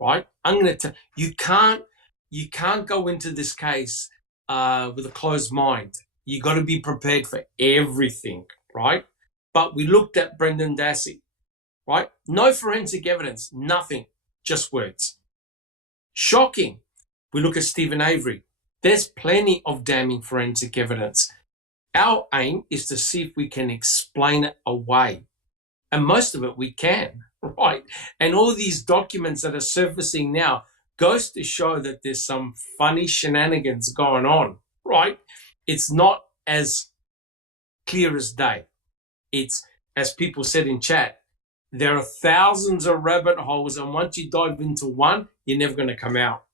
right? I'm going to tell you can't go into this case with a closed mind. You got to be prepared for everything, right? But we looked at Brendan Dassey, right? No forensic evidence, nothing, just words. Shocking. We look at Stephen Avery. There's plenty of damning forensic evidence. Our aim is to see if we can explain it away. And most of it we can, right? And all these documents that are surfacing now goes to show that there's some funny shenanigans going on, right? It's not as clear as day. It's, as people said in chat, there are thousands of rabbit holes, and once you dive into one, you're never going to come out,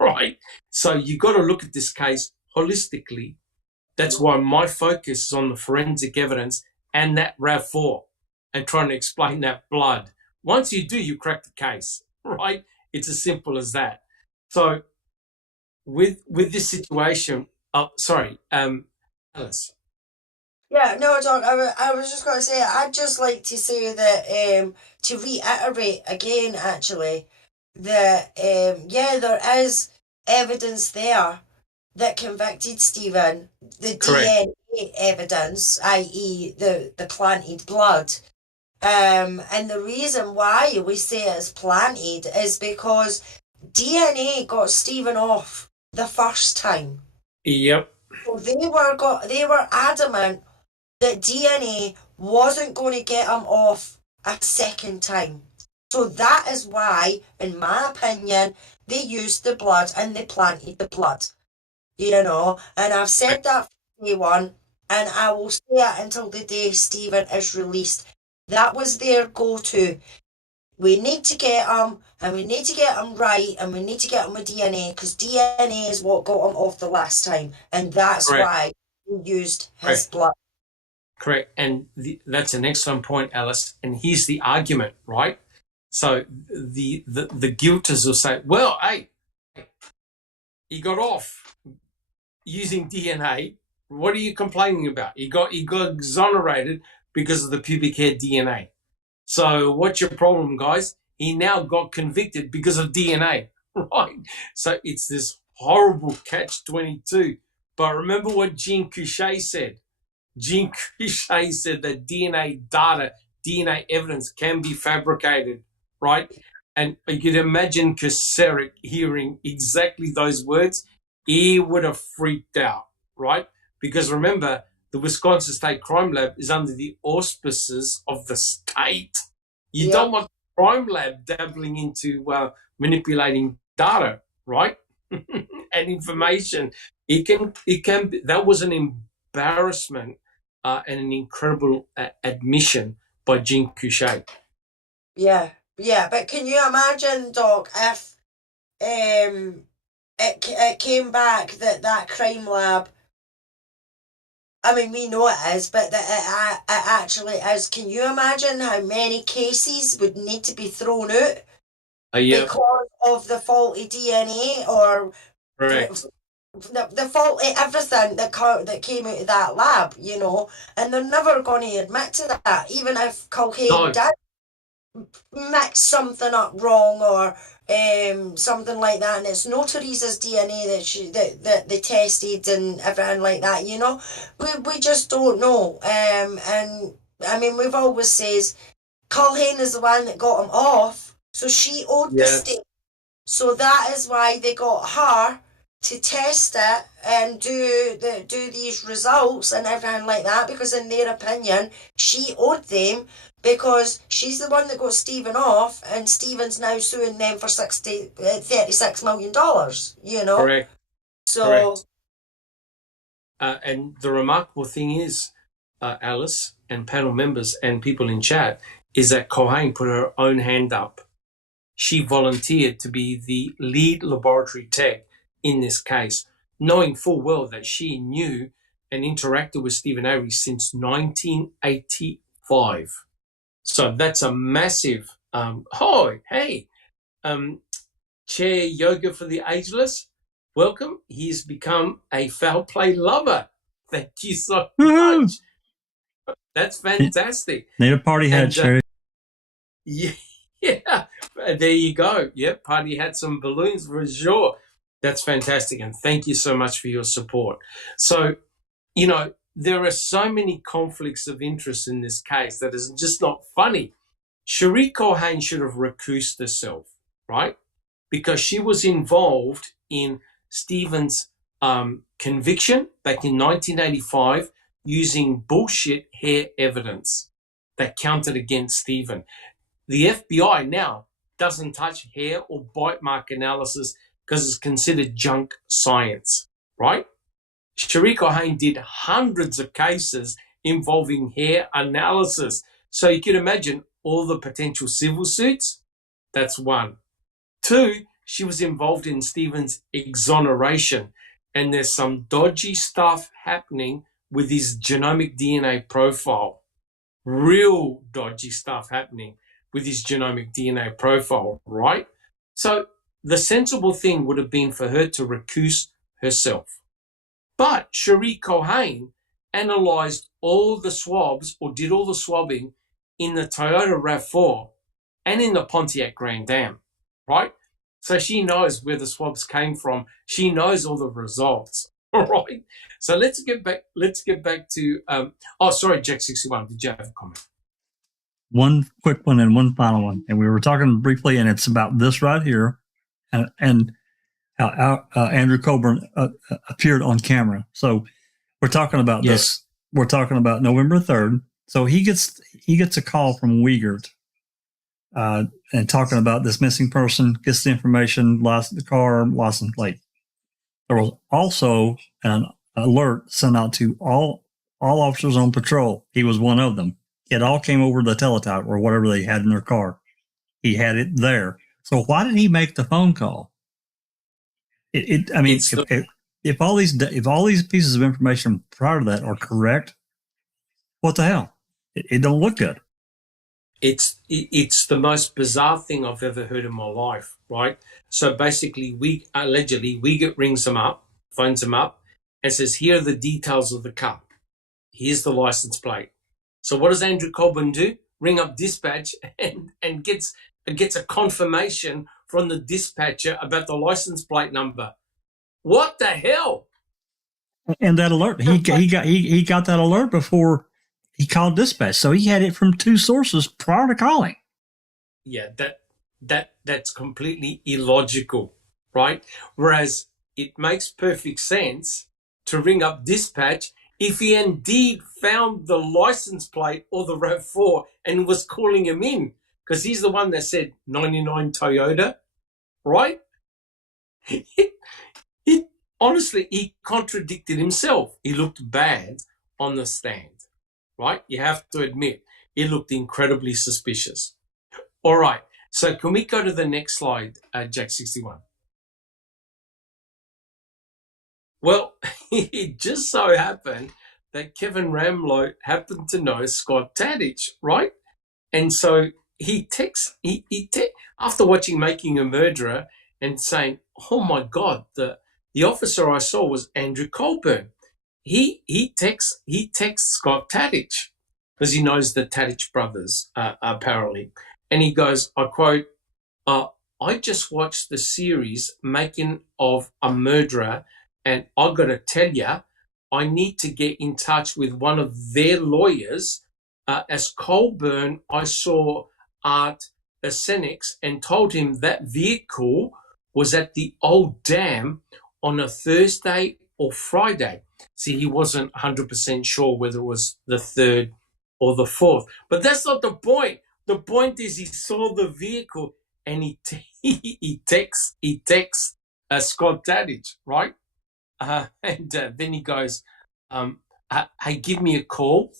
right? So you got to look at this case holistically. That's why my focus is on the forensic evidence and that RAV4 and trying to explain that blood. Once you do, you crack the case, right? It's as simple as that. So with this situation, Alice. Yeah, no, Doc, I was just going to say, I'd just like to say that, to reiterate again, actually, that, yeah, there is evidence there that convicted Stephen, the Correct. DNA evidence, i.e. the planted blood. And the reason why we say it's planted is because DNA got Stephen off the first time. Yep. So they were adamant that DNA wasn't going to get him off a second time. So that is why, in my opinion, they used the blood and they planted the blood. You know, and I've said that from day one, and I will say it until the day Stephen is released. That was their go-to. We need to get him, and we need to get him right, and we need to get him with DNA, because DNA is what got him off the last time, and that's why we used his blood. Correct. And that's an excellent point, Alice. And here's the argument, right? So the guilters will say, well, hey, he got off using DNA. What are you complaining about? He got exonerated because of the pubic hair DNA. So what's your problem, guys? He now got convicted because of DNA, right? So it's this horrible catch-22. But remember what Jean Couchet said. Jean Couchet said that DNA data, DNA evidence can be fabricated, right? And you could imagine Kosarik hearing exactly those words. He would have freaked out, right? Because remember, the Wisconsin State Crime Lab is under the auspices of the state. You don't want the crime lab dabbling into manipulating data, right? And information. It can. That was an embarrassment and an incredible admission by Jean Couchet. Yeah, but can you imagine, Doc, if it came back that crime lab, I mean, we know it is, but that it actually is. Can you imagine how many cases would need to be thrown out because of the faulty DNA or the faulty everything that came out of that lab, you know? And they're never going to admit to that, even if Culhane did mix something up wrong or something like that, and it's no Teresa's DNA that they tested and everything like that, you know. We just don't know. And I mean, we've always says Culhane is the one that got him off, so she owed the state. So that is why they got her to test it and do these results and everything like that, because in their opinion she owed them, because she's the one that got Stephen off, and Stephen's now suing them for $36 million, you know. Correct. So and the remarkable thing is, Alice and panel members and people in chat, is that Culhane put her own hand up she volunteered to be the lead laboratory tech in this case, knowing full well that she knew and interacted with Stephen Avery since 1985. So that's a massive, Chair Yoga for the Ageless, welcome. He's become a foul play lover. Thank you so much. That's fantastic. Need a party hat, Sherry. Yeah, there you go. Yep, party had some balloons for sure. That's fantastic, and thank you so much for your support. So, there are so many conflicts of interest in this case that is just not funny. Cherie Culhane should have recused herself, right? Because she was involved in Stephen's conviction back in 1985 using bullshit hair evidence that counted against Stephen. The FBI now doesn't touch hair or bite mark analysis because it's considered junk science, right? Cherie Culhane did hundreds of cases involving hair analysis. So you can imagine all the potential civil suits. That's one. Two, she was involved in Stephen's exoneration, and there's some dodgy stuff happening with his genomic DNA profile. Real dodgy stuff happening with his genomic DNA profile, right? So the sensible thing would have been for her to recuse herself. But Cherie Culhane analysed all the swabs, or did all the swabbing, in the Toyota RAV4 and in the Pontiac Grand Am, right? So she knows where the swabs came from. She knows all the results, all right? So let's get back to, Jack 61, did you have a comment? One quick one and one final one. And we were talking briefly, and it's about this right here. And how Andrew Colburn appeared on camera. So we're talking about this. We're talking about November 3rd. So he gets a call from Wiegert and talking about this missing person, gets the information, lost the car, license plate. There was also an alert sent out to all officers on patrol. He was one of them. It all came over the teletype or whatever they had in their car. He had it there. So why did he make the phone call? If all these pieces of information prior to that are correct, what the hell? It don't look good. It's the most bizarre thing I've ever heard in my life, right? So basically, Wiegert rings him up, phones him up, and says, "Here are the details of the car. Here's the license plate." So what does Andrew Colburn do? Ring up dispatch and gets a confirmation from the dispatcher about the license plate number. What the hell? And that alert, he got that alert before he called dispatch, so he had it from two sources prior to calling. Yeah, that's completely illogical, right? Whereas it makes perfect sense to ring up dispatch if he indeed found the license plate or the RAV4 and was calling him in, because he's the one that said 99 Toyota, right? Honestly, he contradicted himself. He looked bad on the stand, right? You have to admit, he looked incredibly suspicious. All right, so can we go to the next slide, Jack 61? Well, it just so happened that Kevin Ramlow happened to know Scott Tadich, right? And so he texts, after watching Making a Murderer and saying, "Oh my God, the officer I saw was Andrew Colburn." He texts Scott Tadich because he knows the Tadich brothers apparently, and he goes, I quote, "I just watched the series Making of a Murderer, and I got to tell you, I need to get in touch with one of their lawyers. As Colburn, I saw Art Senex and told him that vehicle was at the old dam on a Thursday or Friday." See, he wasn't 100% sure whether it was the 3rd or the 4th. But that's not the point. The point is he saw the vehicle and he texts Scott Tadich, right? And then he goes, "Hey, give me a call."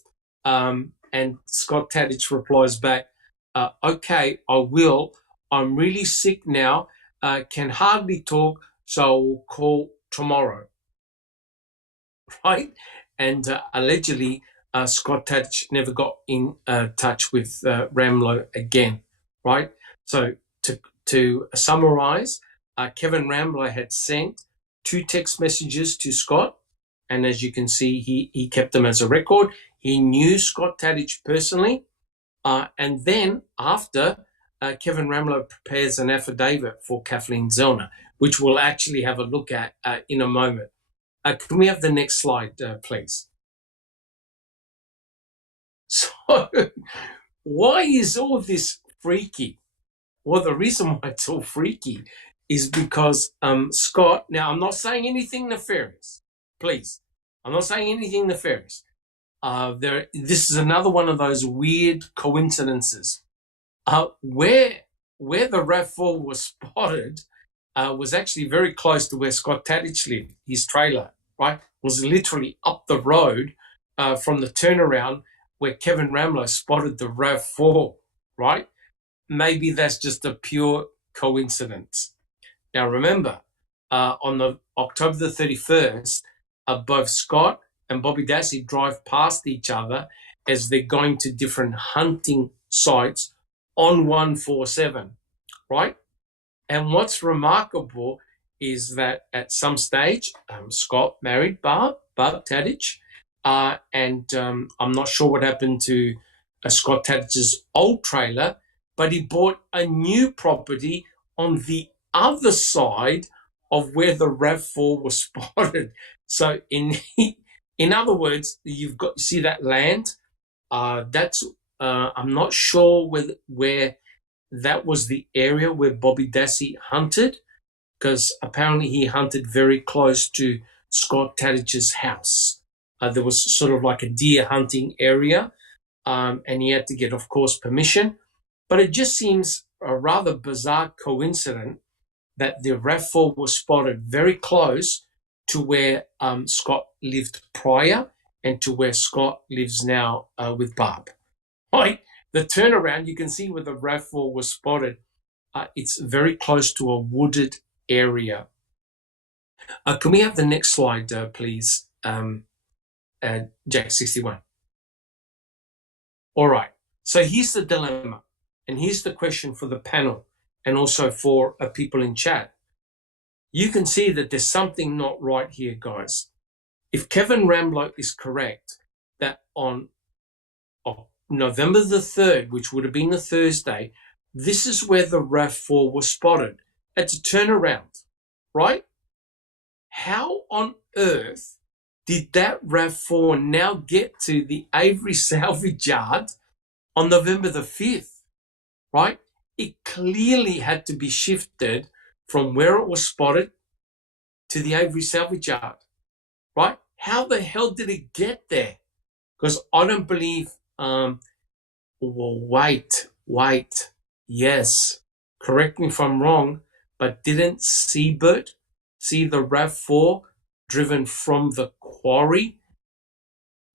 And Scott Tadich replies back, "Okay, I will. I'm really sick now, can hardly talk, so I'll call tomorrow. Right? And allegedly, Scott Tadich never got in touch with Ramlo again. Right? So to summarize, Kevin Ramlo had sent 2 text messages to Scott, and as you can see, he kept them as a record. He knew Scott Tadich personally, and then after, Kevin Ramlo prepares an affidavit for Kathleen Zellner, which we'll actually have a look at in a moment. Can we have the next slide, please? So, why is all this freaky? Well, the reason why it's all freaky is because Scott, now I'm not saying anything nefarious, please. I'm not saying anything nefarious. This is another one of those weird coincidences. Where the RAV4 was spotted was actually very close to where Scott Tadich lived. His trailer, right, was literally up the road from the turnaround where Kevin Ramlo spotted the RAV4, right? Maybe that's just a pure coincidence. Now, remember, on the October the 31st, both Scott and Bobby Dassey drive past each other as they're going to different hunting sites on 147, right? And what's remarkable is that at some stage, Scott married Barb Tadich, and I'm not sure what happened to Scott Tadich's old trailer, but he bought a new property on the other side of where the RAV4 was spotted. So in other words, you see that land? That's I'm not sure where that was the area where Bobby Dassey hunted, because apparently he hunted very close to Scott Tadich's house. There was sort of like a deer hunting area, and he had to get, of course, permission. But it just seems a rather bizarre coincidence that the RAV4 was spotted very close to where Scott lived prior and to where Scott lives now with Barb. Right? The turnaround, you can see where the RAV4 was spotted. It's very close to a wooded area. Can we have the next slide, please, Jack 61? All right. So here's the dilemma, and here's the question for the panel and also for people in chat. You can see that there's something not right here, guys. If Kevin Ramlo is correct, that on November the 3rd, which would have been a Thursday, this is where the RAV4 was spotted. It's a turnaround, right? How on earth did that RAV4 now get to the Avery salvage yard on November the 5th, right? It clearly had to be shifted from where it was spotted to the Avery salvage yard, right? How the hell did it get there? Because I don't believe, well, wait. Yes, correct me if I'm wrong, but didn't Siebert see the RAV4 driven from the quarry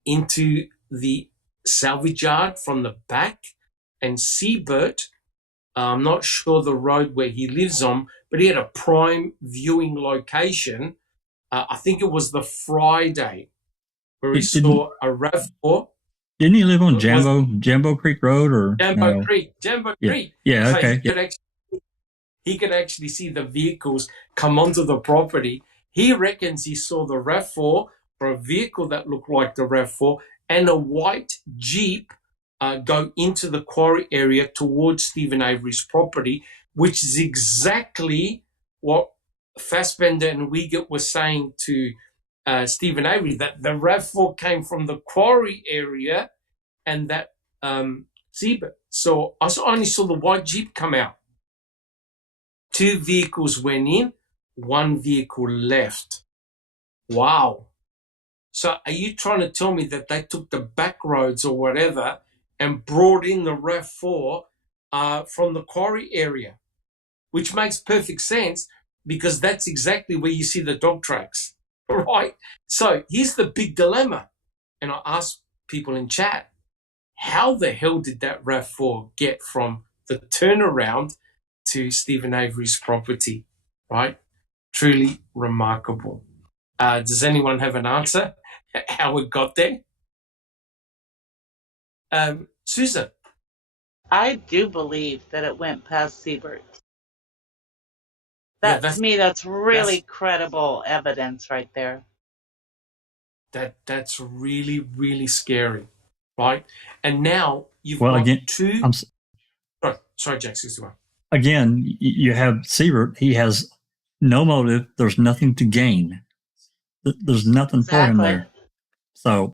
into the salvage yard from the back? And Siebert, I'm not sure the road where he lives on, but he had a prime viewing location. I think it was the Friday where he saw a RAV4. Didn't he live on Jambo Creek Road or Jambo Creek? Yeah, so okay. He could actually see the vehicles come onto the property. He reckons he saw the RAV4 or a vehicle that looked like the RAV4 and a white Jeep go into the quarry area towards Stephen Avery's property, which is exactly what Fassbender and Wiegert were saying to Stephen Avery, that the RAV4 came from the quarry area and that Siebert. So I only saw the white Jeep come out. 2 vehicles went in, 1 vehicle left. Wow. So are you trying to tell me that they took the back roads or whatever and brought in the RAV4 from the quarry area? Which makes perfect sense because that's exactly where you see the dog tracks, right? So here's the big dilemma. And I asked people in chat, how the hell did that RAV4 get from the turnaround to Stephen Avery's property, right? Truly remarkable. Does anyone have an answer how it got there? Susan? I do believe that it went past Siebert. To me, that's really credible evidence right there. That's really, really scary, right? And now you've Well, got again, two. Sorry, Jack 61. Again, you have Siebert. He has no motive. There's nothing to gain. There's nothing for him there. So,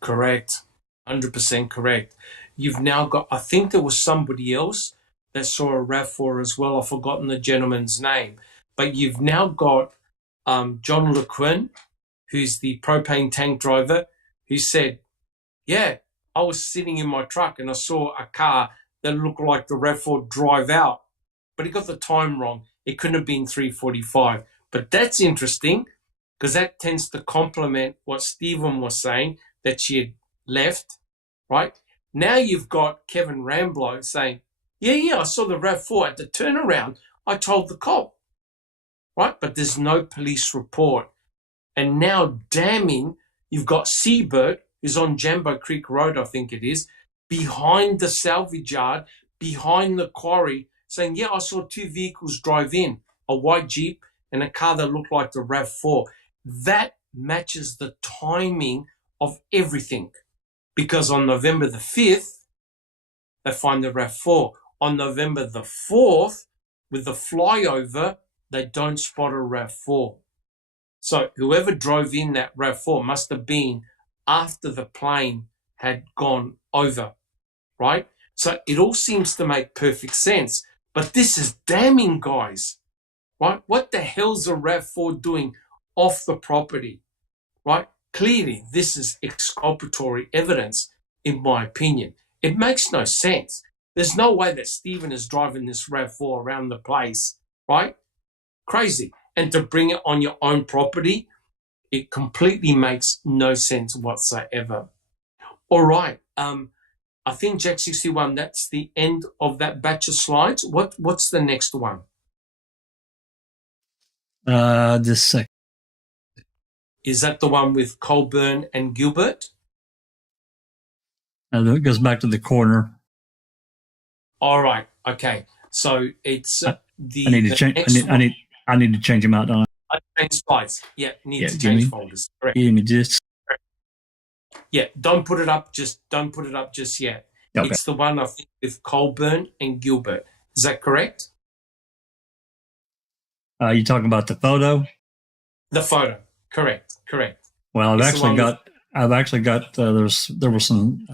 correct, 100% correct. You've now got. I think there was somebody else that saw a RAV4 as well. I've forgotten the gentleman's name, but you've now got John LeQuinn, who's the propane tank driver, who said, "Yeah, I was sitting in my truck and I saw a car that looked like the RAV4 drive out, but he got the time wrong. It couldn't have been 3:45." But that's interesting because that tends to complement what Stephen was saying, that she had left, right? Now you've got Kevin Ramblow saying, yeah, I saw the RAV4 at the turnaround. I told the cop, right? But there's no police report. And now damning, you've got Siebert, who's on Jambo Creek Road, I think it is, behind the salvage yard, behind the quarry, saying, yeah, I saw two vehicles drive in, a white Jeep and a car that looked like the RAV4. That matches the timing of everything. Because on November the 5th, they find the RAV4. On November the 4th, with the flyover, they don't spot a RAV4. So whoever drove in that RAV4 must have been after the plane had gone over, right? So it all seems to make perfect sense. But this is damning, guys, right? What the hell's a RAV4 doing off the property, right? Clearly, this is exculpatory evidence, in my opinion. It makes no sense. There's no way that Stephen is driving this RAV4 around the place, right? Crazy. And to bring it on your own property, it completely makes no sense whatsoever. All right. I think, Jack 61, that's the end of that batch of slides. What's the next one? Just a second. Is that the one with Colburn and Gilbert? It goes back to the coroner. All right. Okay. So it's I need to change. I need to change them out. Don't I change slides. Yeah. Need to change folders. Correct. Give me just. Yeah. Don't put it up just yet. Okay. It's the one I think with Colburn and Gilbert. Is that correct? You talking about the photo? The photo. Correct. Well, I've actually got. There was some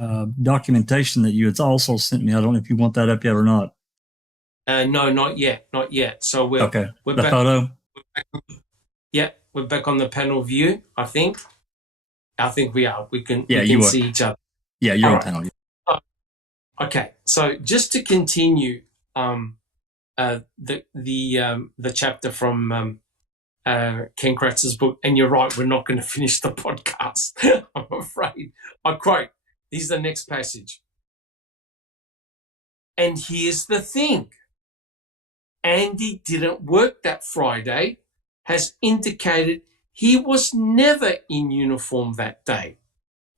documentation that you had also sent me. I don't know if you want that up yet or not. No, not yet. So we're okay. We're the back, photo. We're back on the panel view. I think we are. We can see each other. Yeah, you're on panel. Okay. So just to continue, the chapter from Ken Kratz's book, and you're right, we're not going to finish the podcast, I'm afraid. I quote, here's the next passage. And here's the thing. Andy didn't work that Friday, has indicated he was never in uniform that day,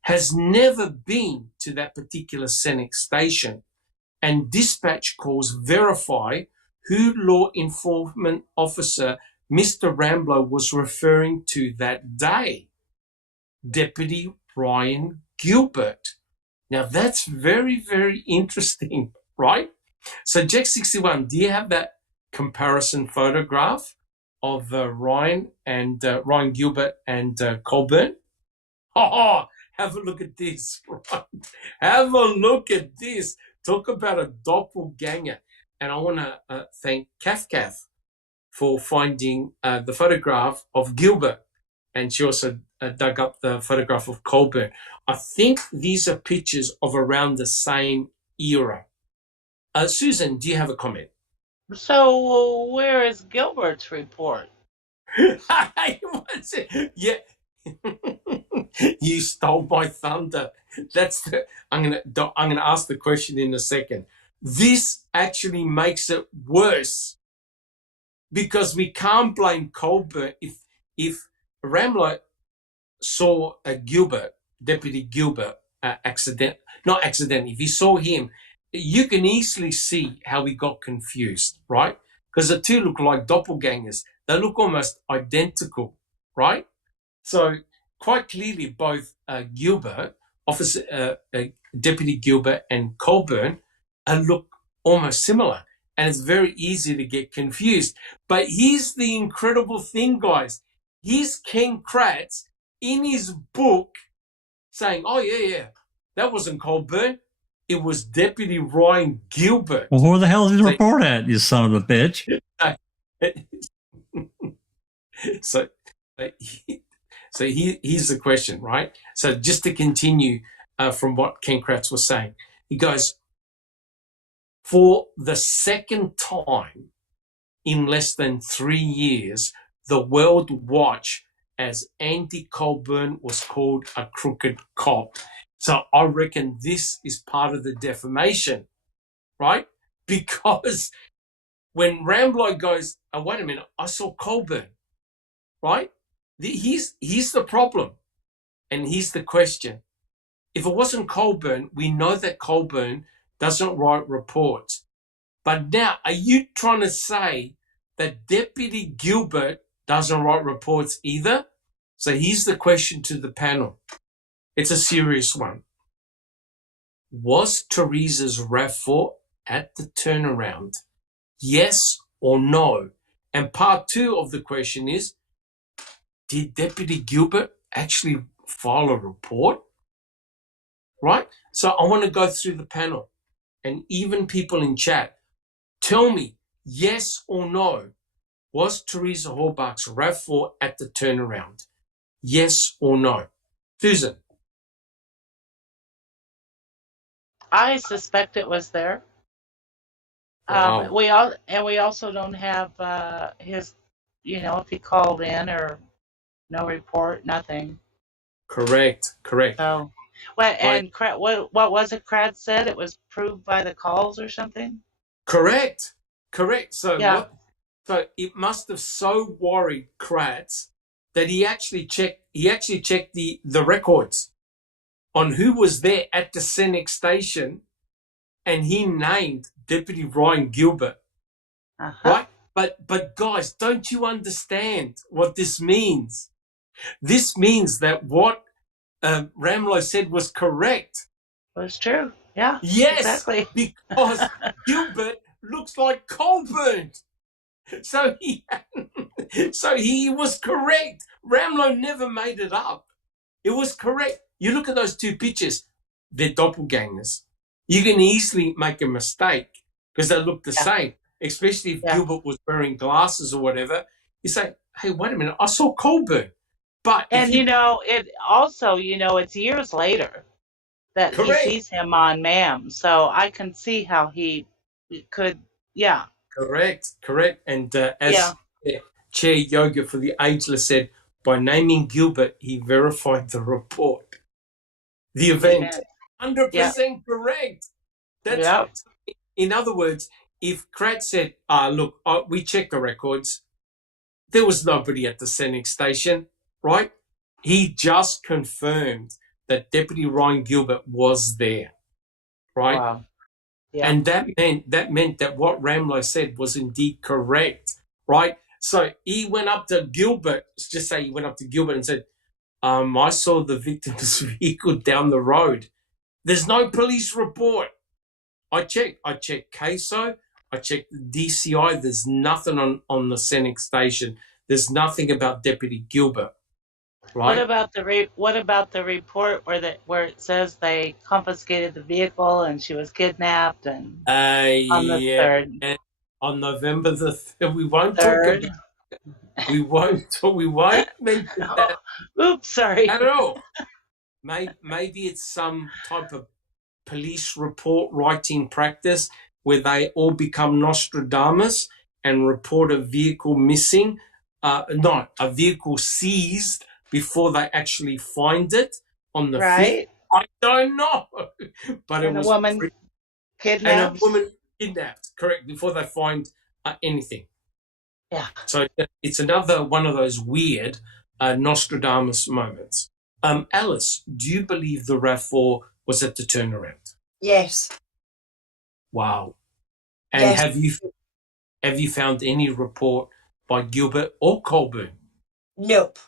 has never been to that particular Senex station, and dispatch calls verify who law enforcement officer Mr. Ramblow was referring to that day, Deputy Ryan Gilbert. Now that's very, very interesting, right? So Jack 61, do you have that comparison photograph of Ryan Gilbert and Colburn? Oh, have a look at this, right? Have a look at this. Talk about a doppelganger. And I want to thank Kath for finding the photograph of Gilbert. And she also dug up the photograph of Colburn. I think these are pictures of around the same era. Susan, do you have a comment? So where is Gilbert's report? Yeah. You stole my thunder. I'm gonna ask the question in a second. This actually makes it worse because we can't blame Colburn if Ramlo saw Deputy Gilbert, not accidentally, if he saw him, you can easily see how he got confused, right? Because the two look like doppelgangers. They look almost identical, right? So quite clearly, both Deputy Gilbert and Colburn look almost similar. And it's very easy to get confused. But here's the incredible thing, guys. Here's Ken Kratz in his book saying, oh, yeah, that wasn't Colburn. It was Deputy Ryan Gilbert. Well, where the hell is his report at, you son of a bitch? So here's the question, right? So just to continue from what Ken Kratz was saying, he goes, for the second time in less than 3 years, the world watched as Andy Colburn was called a crooked cop. So I reckon this is part of the defamation, right? Because when Ramlo goes, oh, wait a minute, I saw Colburn, right? Here's the problem, and here's the question. If it wasn't Colburn, we know that Colburn doesn't write reports. But now, are you trying to say that Deputy Gilbert doesn't write reports either? So here's the question to the panel. It's a serious one. Was Teresa's RAV4 at the turnaround? Yes or no? And part two of the question is, did Deputy Gilbert actually file a report? Right? So I want to go through the panel and even people in chat. Tell me, yes or no, was Teresa Horbach's RAV4 at the turnaround? Yes or no? Susan? I suspect it was there. Wow. We also don't have his, if he called in or no report, nothing. Correct. So, what was it Kratz said? It was proved by the calls or something? Correct. So yeah. So it must have so worried Kratz that he actually checked the records on who was there at the Senex station, and he named Deputy Ryan Gilbert. Right? But guys, don't you understand what this means? This means that what Ramlo said was correct. It was true. Yeah. Yes, exactly. Because Gilbert looks like Colburn. So he was correct. Ramlo never made it up. It was correct. You look at those two pictures, they're doppelgangers. You can easily make a mistake because they look the same, especially if Gilbert was wearing glasses or whatever. You say, hey, wait a minute, I saw Colburn. And it's years later that he sees him on MAM. So I can see how he could, Correct. And as Chair Yoga for the Ageless said, by naming Gilbert, he verified the report. The event, 100% correct. That's in other words, if Kratz said, look, we checked the records, there was nobody at the Senex station, right? He just confirmed that Deputy Ryan Gilbert was there, right? Wow. Yeah. And that meant that what Ramlo said was indeed correct, right? So he went up to Gilbert, just say he went up to Gilbert and said, I saw the victim's vehicle down the road. There's no police report. I checked CASO, I checked the DCI. There's nothing on the Senex station. There's nothing about Deputy Gilbert. Right? What about the report where it says they confiscated the vehicle and she was kidnapped and on the 3rd? And on November the 3rd, we won't talk about it. We won't mention that. Oops, sorry. At all. Maybe it's some type of police report writing practice where they all become Nostradamus and report a vehicle missing, not a vehicle seized before they actually find it on the 5th. I don't know. But and Kidnapped. And a woman kidnapped, correct, before they find anything. Yeah. So it's another one of those weird Nostradamus moments. Alice, do you believe the RAV4 was at the turnaround? Yes. Wow. And Yes. have you found any report by Gilbert or Colburn? Nope.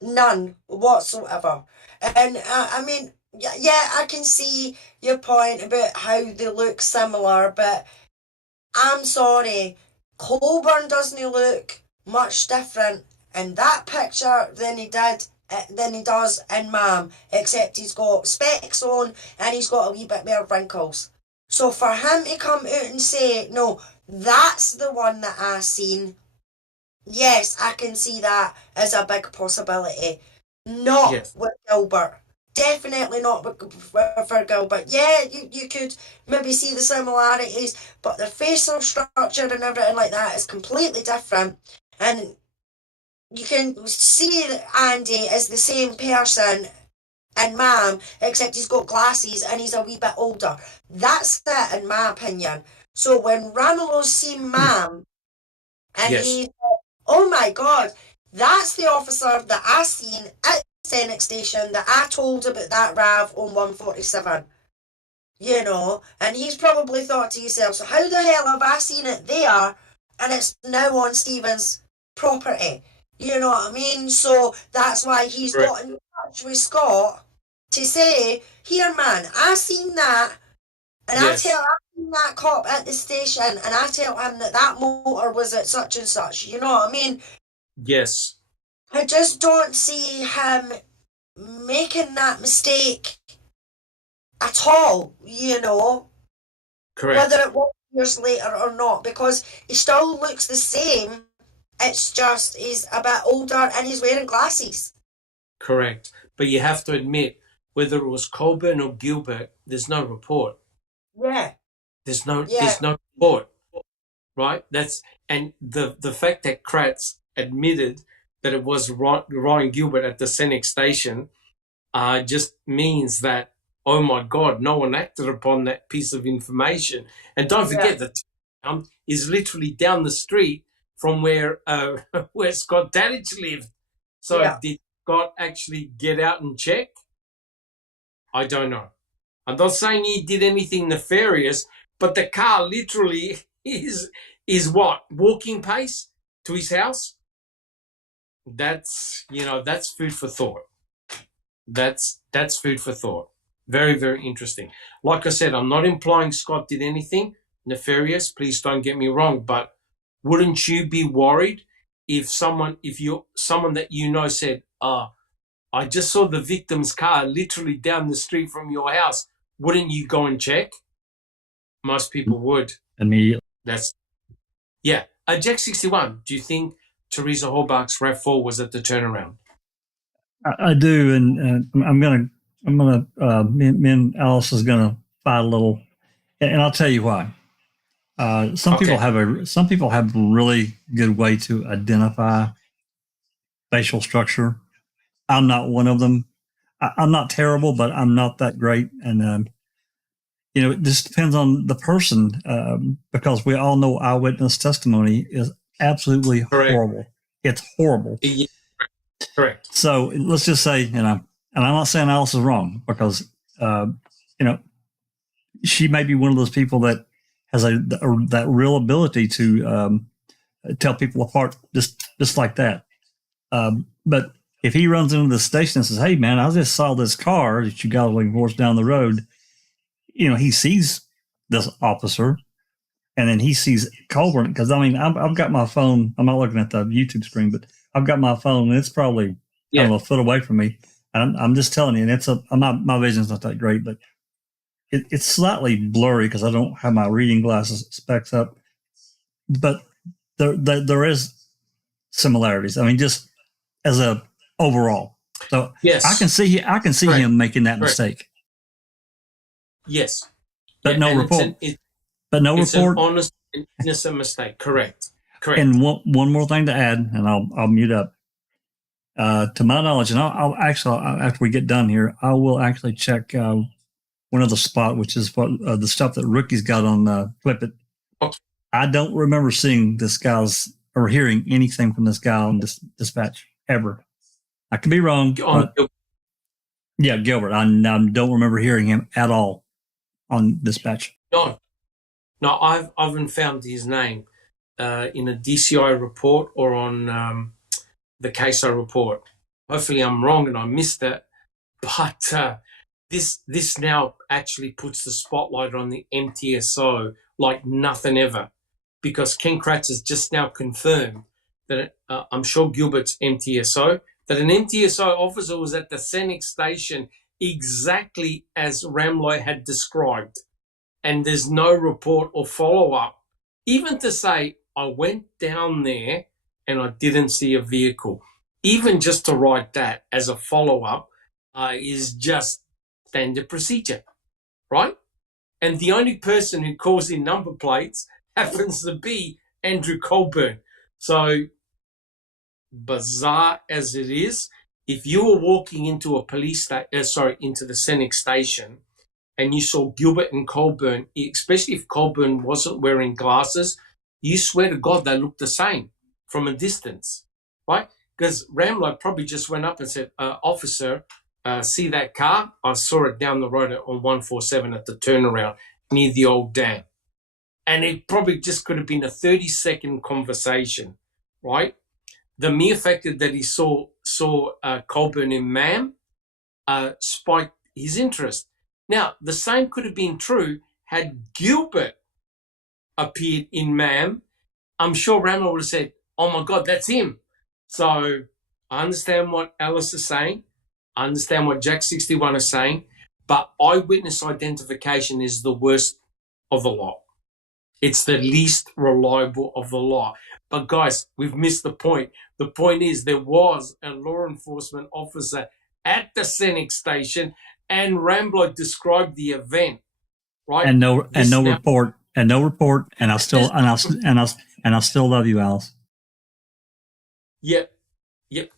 None whatsoever. And I mean, yeah, I can see your point about how they look similar, but I'm sorry, Colburn doesn't look much different in that picture than he does in Ma'am, except he's got specs on and he's got a wee bit more wrinkles. So for him to come out and say, no, that's the one that I seen, yes, I can see that as a big possibility. Not with Gilbert. Definitely not for Gilbert. Yeah, you could maybe see the similarities, but the facial structure and everything like that is completely different. And you can see that Andy is the same person in Ma'am, except he's got glasses and he's a wee bit older. That's it, in my opinion. So when Ranello's seen Ma'am, and he's oh my God, that's the officer that I seen at the Senate station that I told about that RAV on 147. You know, and he's probably thought to himself, so how the hell have I seen it there and it's now on Stephen's property? You know what I mean? So that's why he's got in touch with Scott to say, here man, I seen that, and I seen that cop at the station, and I tell him that motor was at such and such. You know what I mean? Yes. I just don't see him making that mistake at all, you know? Correct. Whether it was years later or not, because he still looks the same. It's just he's a bit older and he's wearing glasses. Correct. But you have to admit, whether it was Colburn or Gilbert, there's no report. Yeah. There's no report. Right? And the fact that Kratz admitted that it was Ryan Gilbert at the Senate station just means that, oh my God, no one acted upon that piece of information. And don't forget that town is literally down the street from where Scott Dadich lived. So did Scott actually get out and check? I don't know. I'm not saying he did anything nefarious, but the car literally is what? Walking pace to his house? That's food for thought. That's food for thought. Very, very interesting. Like I said, I'm not implying Scott did anything nefarious. Please don't get me wrong, but wouldn't you be worried if someone that you know said, I just saw the victim's car literally down the street from your house. Wouldn't you go and check? Most people would. Immediately. Jack 61, do you think Teresa Horbach's RAV4 was at the turnaround? I do, and me and Alice is gonna fight a little, and I'll tell you why. Some people have a really good way to identify facial structure. I'm not one of them. I'm not terrible, but I'm not that great, and it just depends on the person, because we all know eyewitness testimony is absolutely horrible. It's horrible. Yeah. Correct. So let's just say, and I'm not saying Alice is wrong, because she may be one of those people that has that real ability to tell people apart just like that. But if he runs into the station and says, "Hey man, I just saw this car that you guys were horse down the road," he sees this officer, and then he sees Colburn, because I've got my phone. I'm not looking at the YouTube screen, but I've got my phone, and it's probably a foot away from me. And I'm just telling you, and my vision's not that great, but it's slightly blurry because I don't have my reading glasses specs up. But there is similarities. Just as a overall. So I can see him making that mistake. Yes. But no report. It's an honest and innocent mistake. Correct. And one more thing to add, and I'll mute up. To my knowledge, and I'll actually, after we get done here, I will actually check one other spot, which is what the stuff that Rookie's got on Flip It. Okay. I don't remember seeing this guy's or hearing anything from this guy on this dispatch ever. I could be wrong. Yeah, Gilbert. I don't remember hearing him at all on dispatch. No, I haven't found his name in a DCI report or on the CASO report. Hopefully I'm wrong and I missed it, but this now actually puts the spotlight on the MTSO like nothing ever, because Ken Kratz has just now confirmed that I'm sure Gilbert's MTSO, that an MTSO officer was at the Scenic station exactly as Ramloy had described, and there's no report or follow-up, even to say, I went down there and I didn't see a vehicle. Even just to write that as a follow-up is just standard procedure, right? And the only person who calls in number plates happens to be Andrew Colburn. So bizarre as it is, if you were walking into a into the Scenic station and you saw Gilbert and Colburn, especially if Colburn wasn't wearing glasses, you swear to God they looked the same from a distance, right? Because Ramlow probably just went up and said, officer, see that car? I saw it down the road on 147 at the turnaround near the old dam. And it probably just could have been a 30-second conversation, right? The mere fact that he saw Colburn in MAM spiked his interest. Now, the same could have been true had Gilbert appeared in MAM. I'm sure Ramlow would have said, oh my God, that's him. So I understand what Alice is saying. I understand what Jack 61 is saying, but eyewitness identification is the worst of the lot. It's the least reliable of the lot. But guys, we've missed the point. The point is there was a law enforcement officer at the Scenic station, and Ramlow described the event, right? And no report, and I still love you, Alice. Yep,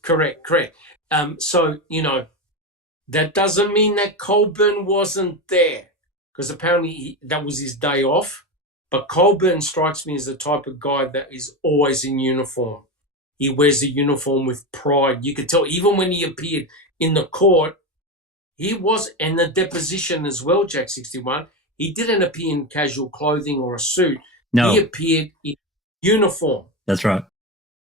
correct. So, that doesn't mean that Colburn wasn't there, because apparently that was his day off. But Colburn strikes me as the type of guy that is always in uniform. He wears the uniform with pride. You could tell even when he appeared in the court, he was, and the deposition as well, Jack 61, he didn't appear in casual clothing or a suit. No. He appeared in uniform. That's right.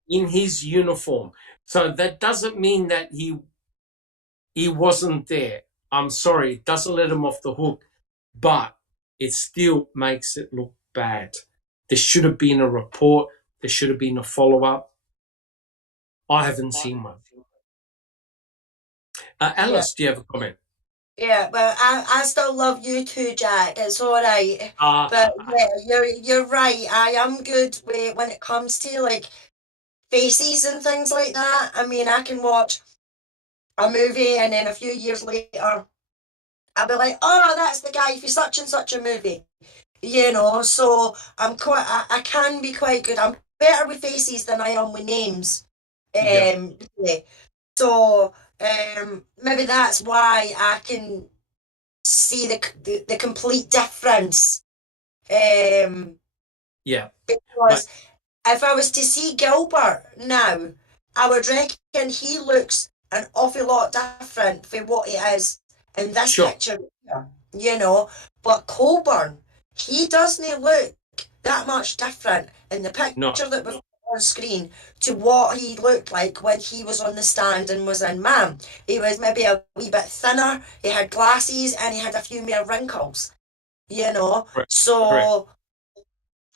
In his uniform. So that doesn't mean that he wasn't there. I'm sorry, it doesn't let him off the hook, but it still makes it look bad. There should have been a report. There should have been a follow-up. I haven't seen one. Alice, do you have a comment? Yeah, well, I still love you too, Jack. It's all right. But yeah, you're right. I am good when it comes to like faces and things like that. I mean, I can watch a movie and then a few years later, I'll be like, oh, that's the guy for such and such a movie. So I can be quite good. I'm better with faces than I am with names. Yeah. So maybe that's why I can see the complete difference. Because if I was to see Gilbert now, I would reckon he looks an awful lot different from what he is in this picture here, But Colburn, he doesn't look that much different in the picture that was on screen to what he looked like when he was on the stand and was in MAM. He was maybe a wee bit thinner, he had glasses, and he had a few more wrinkles, So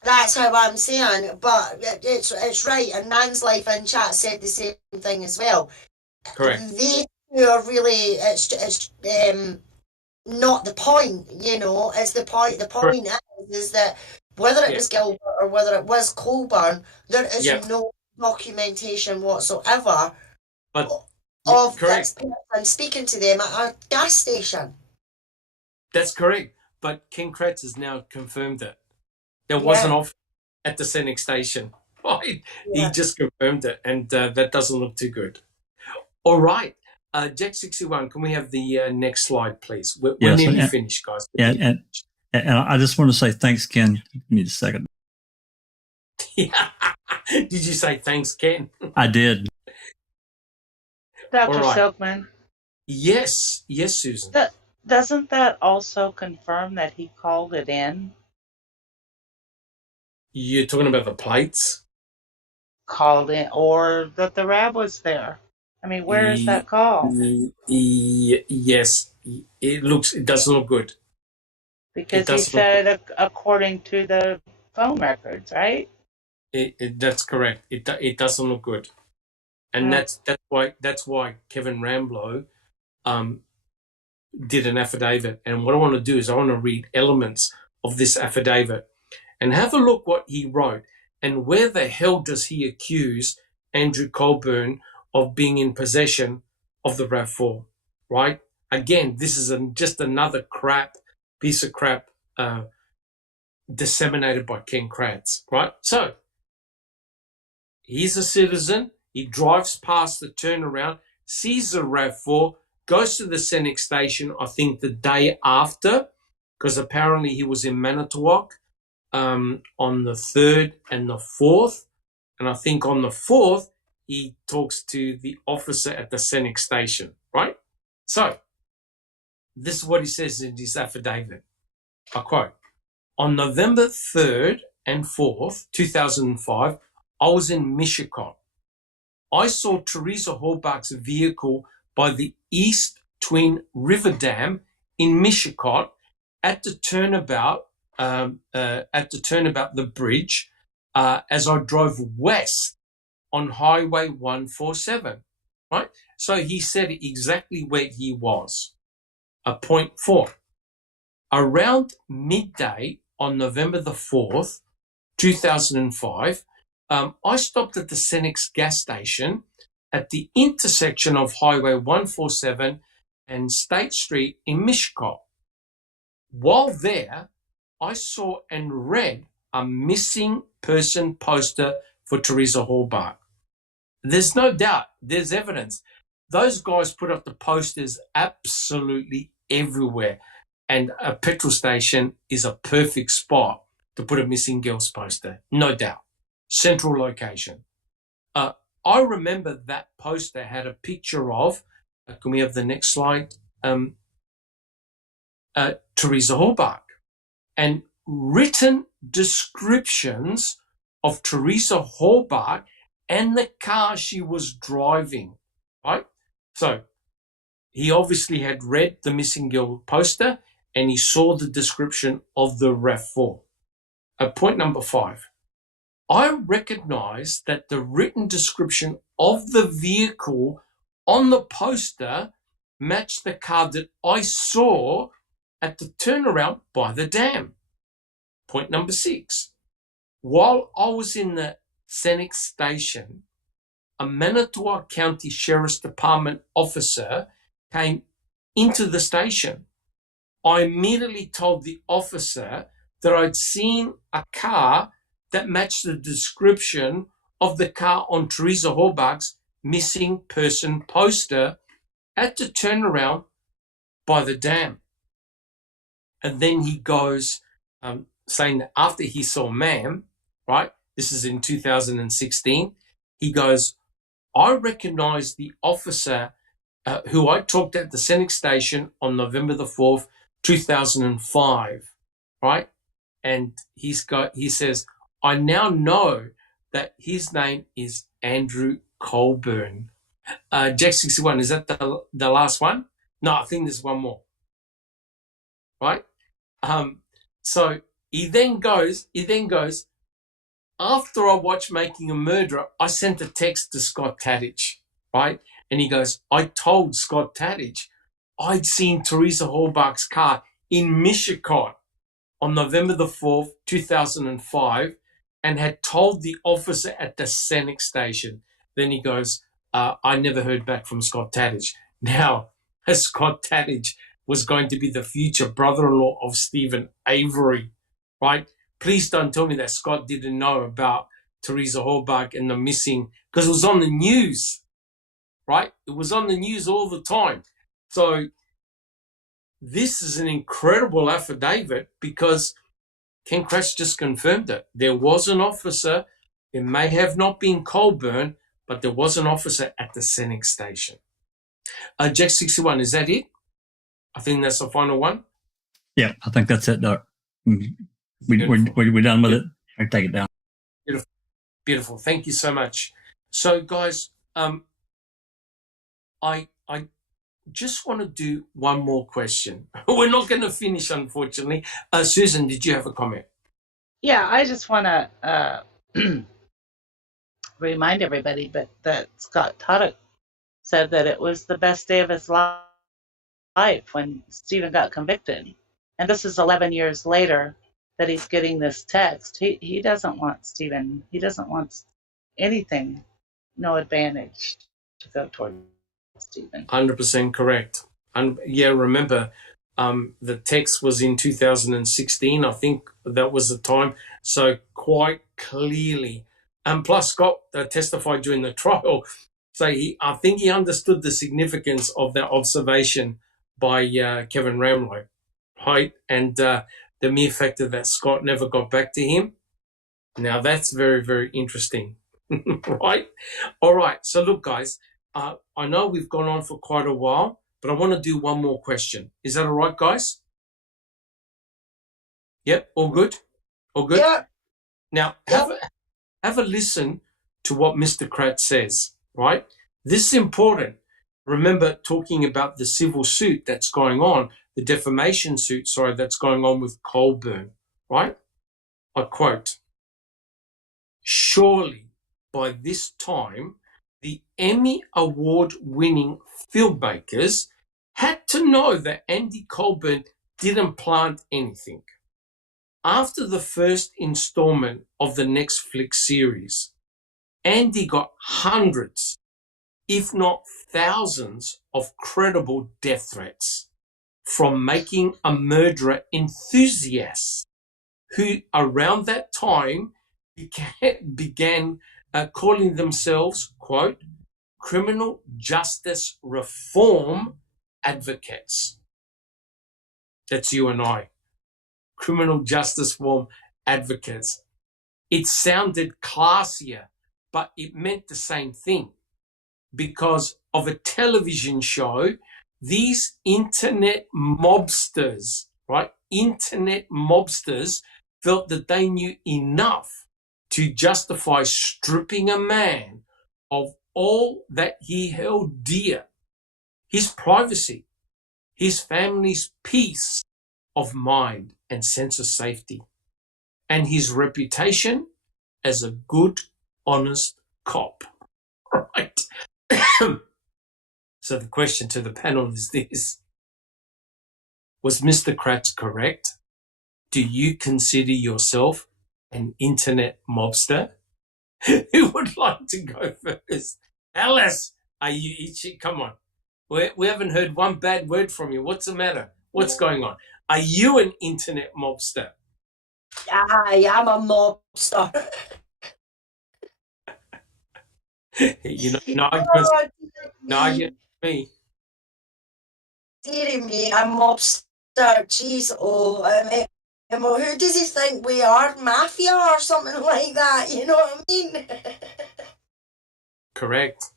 that's how I'm saying. But it's right, and Nan's Life in chat said the same thing as well. Correct. They two are really, it's not the point, it's the point. The point is that whether it was Gilbert or whether it was Colburn, there is no documentation whatsoever of this person speaking to them at a gas station. That's correct. But Ken Kratz has now confirmed it. There was an offer at the Scenic station. Right? Yeah. He just confirmed it, and that doesn't look too good. All right. Jack 61, can we have the next slide, please? We're Yes, nearly finished, guys. And I just want to say thanks, Ken. Give me a second. Did you say thanks, Ken? I did. Dr. Right. Silkman, Yes, Susan. doesn't that also confirm that he called it in? You're talking about the plates? Called in, or that the RAB was there? I mean, where is that call? Yes, it doesn't look good. Because he said according to the phone records, right? That's correct. It doesn't look good, and that's why Kevin Ramblow did an affidavit. And what I want to do is I want to read elements of this affidavit and have a look what he wrote and where the hell does he accuse Andrew Colburn of being in possession of the RAV4, right? Again, this is just another piece of crap disseminated by Ken Kratz, right? So he's a citizen. He drives past the turnaround, sees the RAV4, goes to the Senate station, I think the day after, because apparently he was in Manitowoc on the 3rd and the 4th. And I think on the 4th, he talks to the officer at the Senate station, right? So this is what he says in his affidavit. I quote, on November 3rd and 4th, 2005, I was in Mishicot. I saw Teresa Horbach's vehicle by the East Twin River Dam in Mishicot at the turnabout, the bridge, as I drove west on Highway 147. Right. So he said exactly where he was. Point 4. Around midday on November the 4th, 2005, I stopped at the Senex gas station at the intersection of Highway 147 and State Street in Mishicot. While there, I saw and read a missing person poster for Teresa Horbach. There's no doubt, there's evidence. Those guys put up the posters absolutely everywhere, and a petrol station is a perfect spot to put a missing girls poster, no doubt. Central location. I remember that poster had a picture of, can we have the next slide? Teresa Horbach, and written descriptions of Teresa Horbach and the car she was driving, right? So he obviously had read the missing girl poster and he saw the description of the RAV4. Point number 5. I recognized that the written description of the vehicle on the poster matched the car that I saw at the turnaround by the dam. Point number 6. While I was in the Senex station, a Manitowoc County Sheriff's Department officer came into the station. I immediately told the officer that I'd seen a car that matched the description of the car on Teresa Horbach's missing person poster at the turnaround by the dam. And then he goes saying that after he saw ma'am, right, this is in 2016, he goes, I recognized the officer who I talked at the Senex station on November the 4th, 2005, right? And he says, I now know that his name is Andrew Colburn. Jack 61, is that the last one? No, I think there's one more. Right? So he then goes, after I watched Making a Murderer, I sent a text to Scott Tadich, right? And he goes, I told Scott Tadich I'd seen Teresa Horbach's car in Mishicot on November the 4th, 2005, and had told the officer at the Senex station. Then he goes, I never heard back from Scott Tadich. Now, Scott Tadich was going to be the future brother-in-law of Stephen Avery, right? Please don't tell me that Scott didn't know about Teresa Horbach and the missing, because it was on the news. right? It was on the news all the time. So this is an incredible affidavit because Ken Kratz just confirmed it. There was an officer. It may have not been Colburn, but there was an officer at the Senate station. Jack 61, is that it? I think that's the final one. Yeah, I think that's it, Doc. We're done with it. I take it down. Beautiful. Beautiful. Thank you so much. So, guys, I just want to do one more question. We're not going to finish, unfortunately. Susan, did you have a comment? Yeah, I just want to remind everybody that Scott Toddick said that it was the best day of his life when Stephen got convicted. And this is 11 years later that he's getting this text. He doesn't want Stephen, he doesn't want anything, no advantage to go toward Stephen. 100% correct. And yeah, remember, the text was in 2016. I think that was the time. So quite clearly, and plus Scott testified during the trial. So I think he understood the significance of that observation by Kevin Ramlow, right? And the mere fact that Scott never got back to him. Now that's very, very interesting, right? All right. So look, guys, I know we've gone on for quite a while, but I want to do one more question. Is that all right, guys? Yep. All good? All good? Yeah. Now, have a listen to what Mr. Kratz says, right? This is important. Remember talking about the civil suit that's going on, the defamation suit, that's going on with Colburn, right? I quote, "Surely by this time, the Emmy Award-winning filmmakers had to know that Andy Colburn didn't plant anything. After the first installment of the Netflix series, Andy got hundreds, if not thousands, of credible death threats from Making a Murderer enthusiasts who around that time began calling themselves, quote, criminal justice reform advocates." That's you and I. Criminal justice reform advocates. It sounded classier, but it meant the same thing. Because of a television show, these internet mobsters, right? Internet mobsters felt that they knew enough to justify stripping a man of all that he held dear, his privacy, his family's peace of mind and sense of safety, and his reputation as a good, honest cop. Right? So the question to the panel is this: was Mr. Kratz correct? Do you consider yourself an internet mobster? Who would like to go first? Alice, are you itchy? Come on. We haven't heard one bad word from you. What's the matter? What's going on? Are you an internet mobster? I am a mobster. Me. Dearie me, a mobster. Jeez, who does he think we are? Mafia or something like that? You know what I mean? Correct.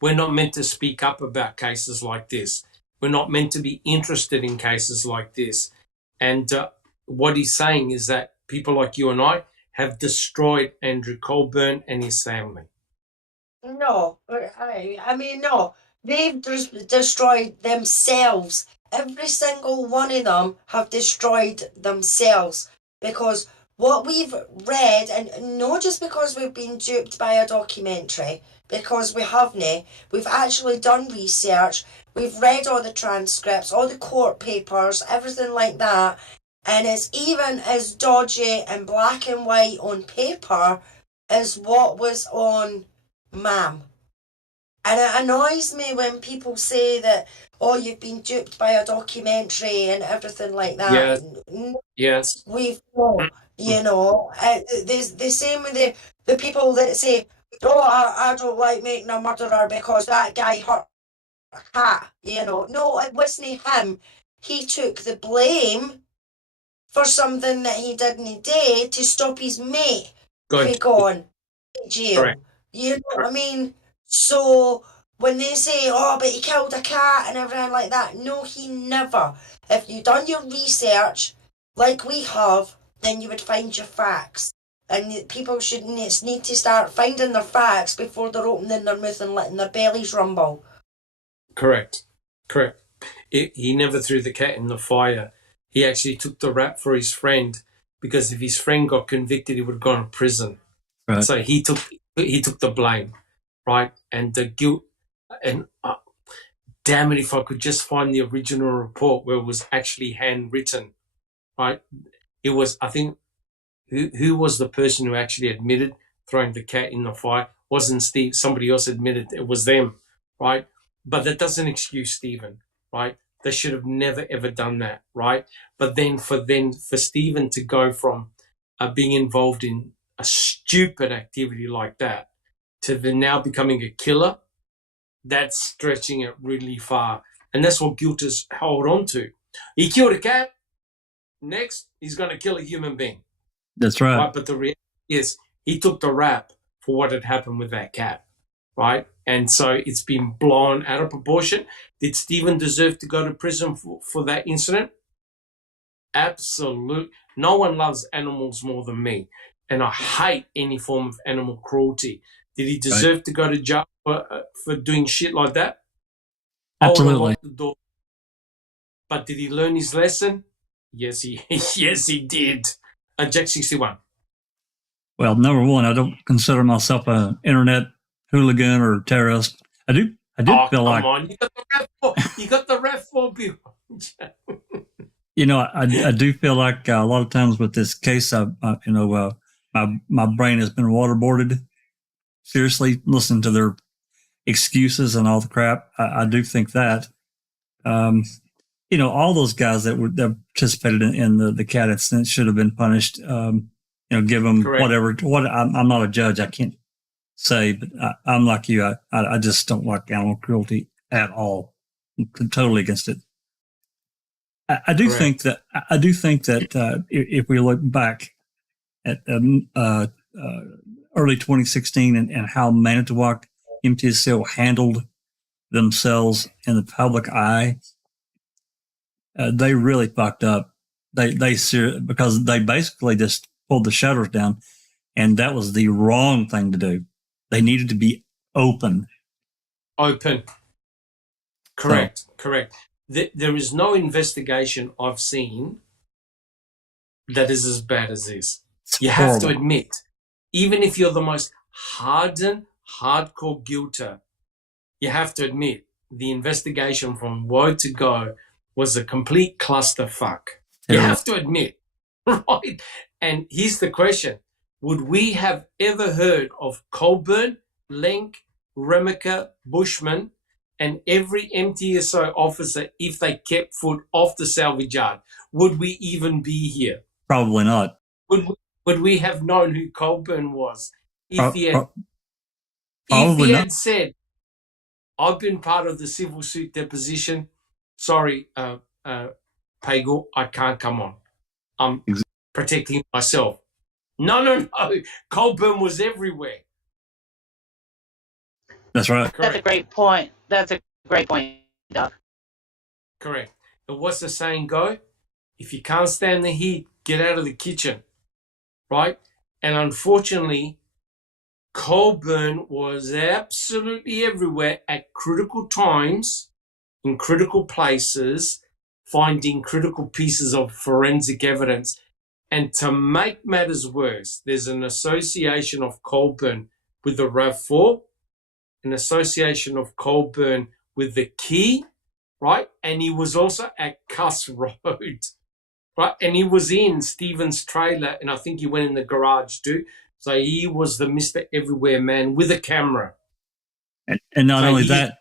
We're not meant to speak up about cases like this. We're not meant to be interested in cases like this. And what he's saying is that people like you and I have destroyed Andrew Colburn and his family. No, I mean, no. They've destroyed themselves. Every single one of them have destroyed themselves, because what we've read, and not just because we've been duped by a documentary, because we haven't, we've actually done research, we've read all the transcripts, all the court papers, everything like that, and it's even as dodgy and black and white on paper as what was on Ma'am. And it annoys me when people say that, oh, you've been duped by a documentary and everything like that. Yes. We've not, you know. The same with the people that say, oh, I don't like making a murderer because that guy hurt a cat, you know. No, it wasn't him. He took the blame for something that he didn't do to stop his mate from going to jail. Correct. You know what I mean? So when they say, oh, but he killed a cat and everything like that, no, he never. If you've done your research, like we have, then you would find your facts. And people should need to start finding their facts before they're opening their mouth and letting their bellies rumble. Correct. He never threw the cat in the fire. He actually took the rap for his friend, because if his friend got convicted, he would have gone to prison. Right. So he took the blame, right? And the guilt. And damn it, if I could just find the original report where it was actually handwritten, right? It was, I think, who was the person who actually admitted throwing the cat in the fire? Wasn't Steve? Somebody else admitted it was them, right? But that doesn't excuse Stephen, right? They should have never ever done that, right? But then for Stephen to go from being involved in a stupid activity like that to then now becoming a killer, that's stretching it really far. And that's what guilt is held on to. He killed a cat. Next, he's going to kill a human being. That's right. But the reality is he took the rap for what had happened with that cat, right? And so it's been blown out of proportion. Did Stephen deserve to go to prison for that incident? Absolutely. No one loves animals more than me. And I hate any form of animal cruelty. Did he deserve to go to jail for doing shit like that? Absolutely. I would have locked the door. But did he learn his lesson? Yes, he did. Jack 61. Well, number one, I don't consider myself an internet hooligan or terrorist. I did feel like. Come on, you got the ref for you. You know, I do feel like a lot of times with this case, my brain has been waterboarded. Seriously, listen to their excuses and all the crap. I do think that. All those guys that participated in the cat incident should have been punished. Give them Correct. whatever. I'm not a judge. I can't say, but I'm like you. I just don't like animal cruelty at all. I'm totally against it. I do think that if we look back at early 2016 and how Manitowoc MTSL handled themselves in the public eye, they really fucked up. Because they basically just pulled the shutters down, and that was the wrong thing to do. They needed to be open. Correct. There is no investigation I've seen that is as bad as this. You have to admit, even if you're the most hardened, hardcore guilter, you have to admit the investigation from woe to go was a complete clusterfuck. You have to admit, right? And here's the question. Would we have ever heard of Colburn, Lenk, Remaker, Bushman, and every MTSO officer if they kept foot off the salvage yard? Would we even be here? Probably not. Would we have known who Colburn was if he had said, I've been part of the civil suit deposition. Sorry, Pagel, I can't come on. I'm protecting myself. No. Colburn was everywhere. That's right. Correct. That's a great point. Doc. Correct. And what's the saying go? If you can't stand the heat, get out of the kitchen. Right? And unfortunately, Colburn was absolutely everywhere at critical times, in critical places, finding critical pieces of forensic evidence. And to make matters worse, there's an association of Colburn with the RAV4, an association of Colburn with the Key, right? And he was also at Cuss Road, right? And he was in Stephen's trailer, and I think he went in the garage too. So he was the Mr. Everywhere man with a camera. And not only that,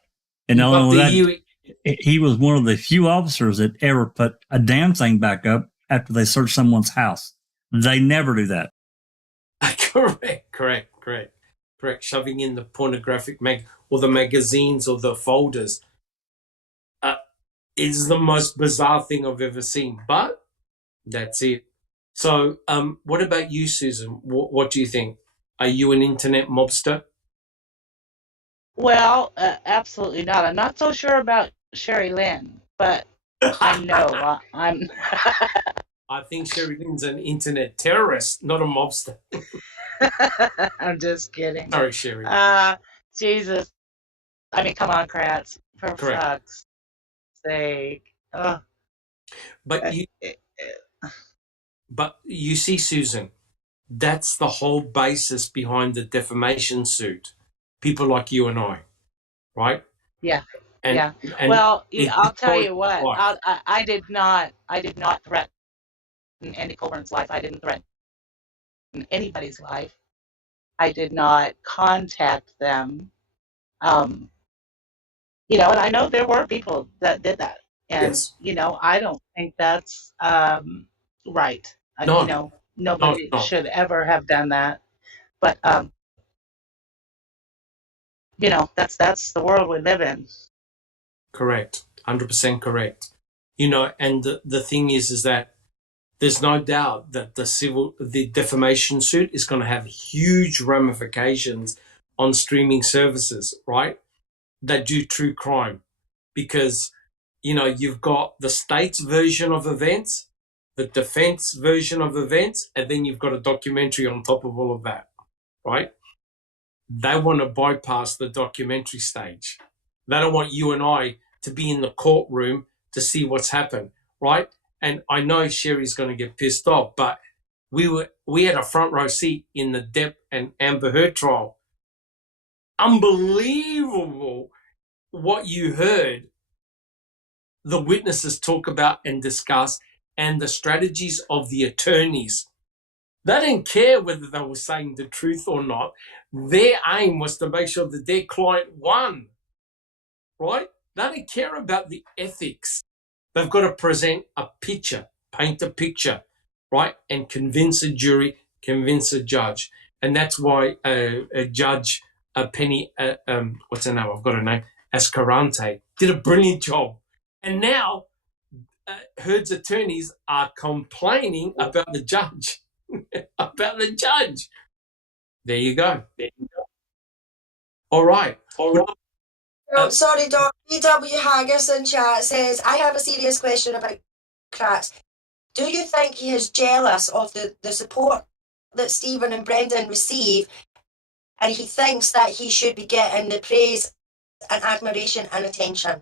he was one of the few officers that ever put a damn thing back up after they searched someone's house. They never do that. Correct. correct, shoving in the pornographic or the magazines or the folders. It's the most bizarre thing I've ever seen, but that's it. So, what about you, Susan? What do you think? Are you an internet mobster? Well, absolutely not. I'm not so sure about Sherry Lynn, but I know I'm. I think Sherry Lynn's an internet terrorist, not a mobster. I'm just kidding. Sorry, Sherry. Jesus. I mean, come on, Kratz. For Correct. fuck's sake. But you see, Susan, that's the whole basis behind the defamation suit. People like you and I, right? Yeah. And Well, I'll tell you what. I did not threaten Andy Colburn's life. I didn't threaten anybody's life. I did not contact them. And I know there were people that did that. And, yes. I don't think that's right. No. Nobody should ever have done that. But, that's the world we live in. Correct. 100% correct. And the thing is that there's no doubt that the defamation suit is going to have huge ramifications on streaming services, right? That do true crime, because, you've got the state's version of events, the defense version of events, and then you've got a documentary on top of all of that, right? They want to bypass the documentary stage. They don't want you and I to be in the courtroom to see what's happened, right? And I know Sherry's going to get pissed off, but we had a front row seat in the Depp and Amber Heard trial. Unbelievable what you heard the witnesses talk about and discuss, and the strategies of the attorneys. They didn't care whether they were saying the truth or not. Their aim was to make sure that their client won, right? They don't care about the ethics. They've got to present a picture, paint a picture, right? And convince a jury, convince a judge. And that's why a judge, Penny, what's her name? I've got her name, Escarante, did a brilliant job. And now Heard's attorneys are complaining about the judge. About the judge. There you go. All right. Sorry, Doc. E.W. Haggis in chat says, I have a serious question about Kratz. Do you think he is jealous of the support that Stephen and Brendan receive, and he thinks that he should be getting the praise and admiration and attention?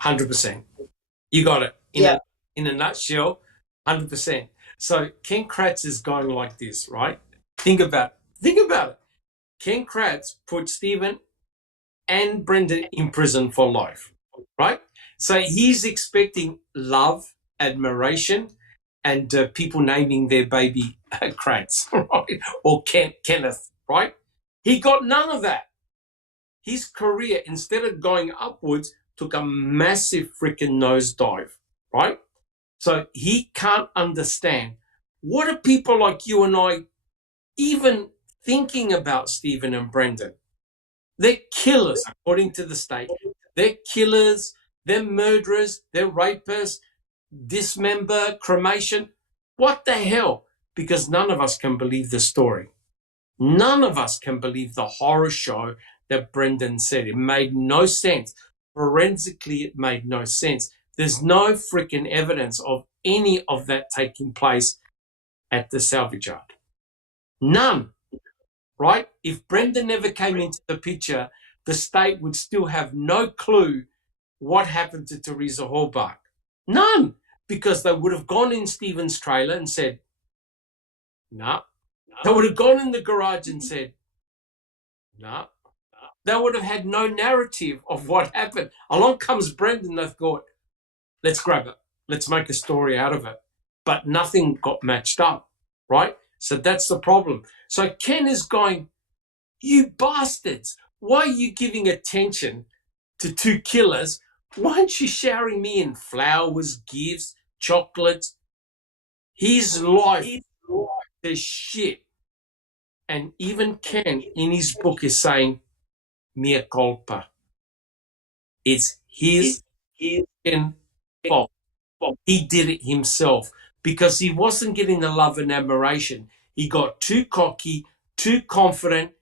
100%. You got it. In a nutshell, 100%. So Ken Kratz is going like this, right? Think about it. Ken Kratz put Stephen and Brendan in prison for life, right? So he's expecting love, admiration, and people naming their baby Kratz, right? Or Kenneth, right? He got none of that. His career, instead of going upwards, took a massive freaking nosedive, right? So he can't understand. What are people like you and I even thinking about Stephen and Brendan? They're killers, according to the state. They're killers, they're murderers, they're rapists, dismember, cremation. What the hell? Because none of us can believe the story. None of us can believe the horror show that Brendan said. It made no sense. Forensically, it made no sense. There's no freaking evidence of any of that taking place at the salvage yard. None, right? If Brendan never came into the picture, the state would still have no clue what happened to Teresa Halbach. None, because they would have gone in Stephen's trailer and said, no. They would have gone in the garage and said, no. They would have had no narrative of what happened. Along comes Brendan, they've thought, let's grab it. Let's make a story out of it. But nothing got matched up, right? So that's the problem. So Ken is going, you bastards, why are you giving attention to two killers? Why aren't you showering me in flowers, gifts, chocolates? His life is shit. And even Ken, in his book, is saying, mea culpa. It's his fault. He did it himself because he wasn't getting the love and admiration. He got too cocky, too confident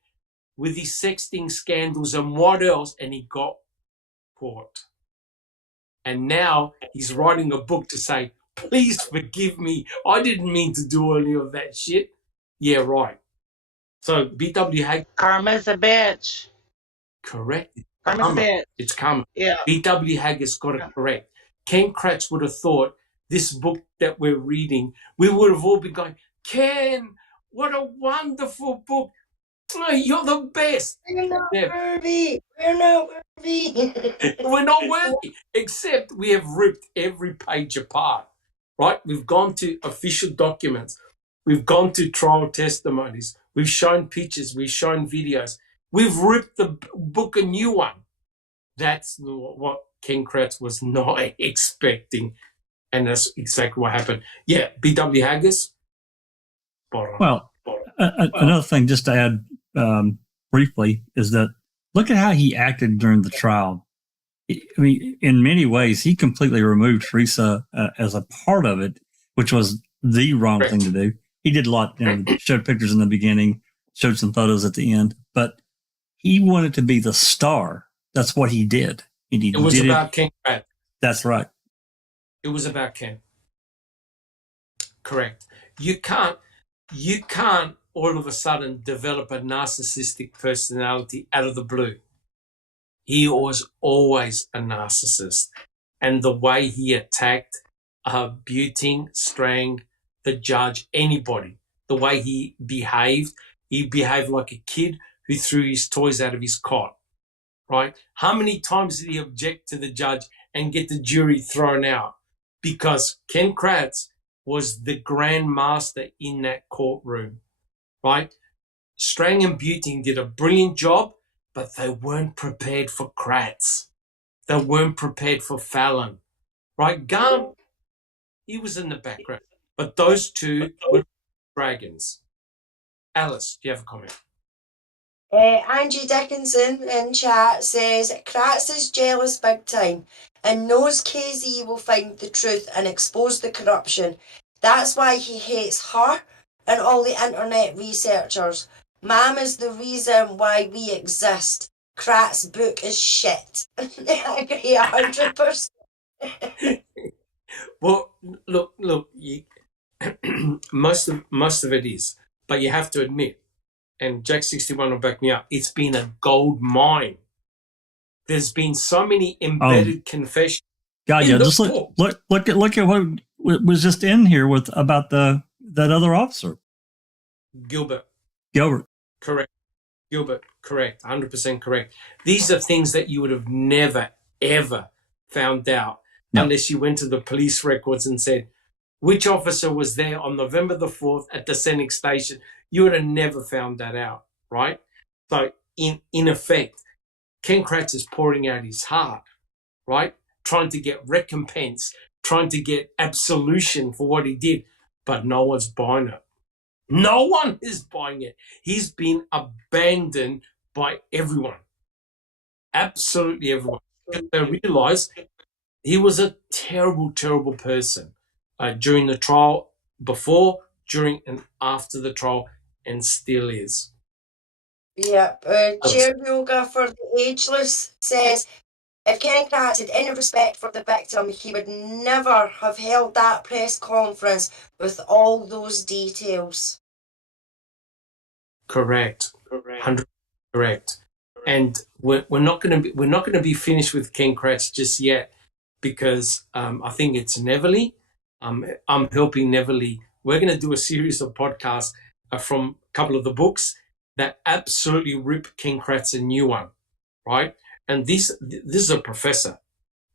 with his sexting scandals and what else, and he got caught. And now he's writing a book to say, please forgive me. I didn't mean to do any of that shit. Yeah, right. So B.W. Haggis. Karma's a bitch. Correct. Karma's a bitch. It's karma. Yeah. B.W. Haggis got it correct. Ken Kratz would have thought this book that we're reading, we would have all been going, Ken, what a wonderful book. Oh, you're the best. We're not worthy. We're not worthy. We're not worthy, except we have ripped every page apart, right? We've gone to official documents. We've gone to trial testimonies. We've shown pictures. We've shown videos. We've ripped the book a new one. That's what Ken Kratz was not expecting. And that's exactly what happened. Yeah, B.W. Haggis. Well, another thing just to add briefly is that look at how he acted during the trial. I mean, in many ways, he completely removed Teresa as a part of it, which was the wrong thing to do. He did a lot, showed pictures in the beginning, showed some photos at the end, but he wanted to be the star. That's what he did. It was about Ken Kratz. That's right. It was about Ken. Correct. You can't all of a sudden develop a narcissistic personality out of the blue. He was always a narcissist. And the way he attacked Buting, Strang, the judge, anybody, the way he behaved like a kid who threw his toys out of his cot, right? How many times did he object to the judge and get the jury thrown out? Because Ken Kratz was the grand master in that courtroom, right? Strang and Buting did a brilliant job, but they weren't prepared for Kratz. They weren't prepared for Fallon, right? Gunn, he was in the background, but those two were dragons. Alice, do you have a comment? Angie Dickinson in chat says, Kratz is jealous big time and knows KZ will find the truth and expose the corruption. That's why he hates her and all the internet researchers. Ma'am is the reason why we exist. Kratz's book is shit. I agree 100%. Well, look, most of it is, but you have to admit, and Jack 61 will back me up, it's been a gold mine. There's been so many embedded confessions. God, yeah, just look at what was just in here about that other officer. Gilbert. Correct. Gilbert, correct. 100% correct. These are things that you would have never, ever found out unless you went to the police records and said, which officer was there on November the 4th at the Scenic Station? You would have never found that out, right? So, in effect, Ken Kratz is pouring out his heart, right? Trying to get recompense, trying to get absolution for what he did, but no one's buying it. No one is buying it. He's been abandoned by everyone. Absolutely everyone. Because they realize he was a terrible, terrible person during the trial, before, during, and after the trial, and still is. Yep. Chair Yoga for the Ageless says, if Ken Kratz had any respect for the victim, he would never have held that press conference with all those details. Correct. 100% correct. And we're not going to be finished with Ken Kratz just yet, because I think it's Neverly. I'm helping Neverly. We're going to do a series of podcasts from a couple of the books that absolutely rip Ken Kratz a new one, right? And this is a professor,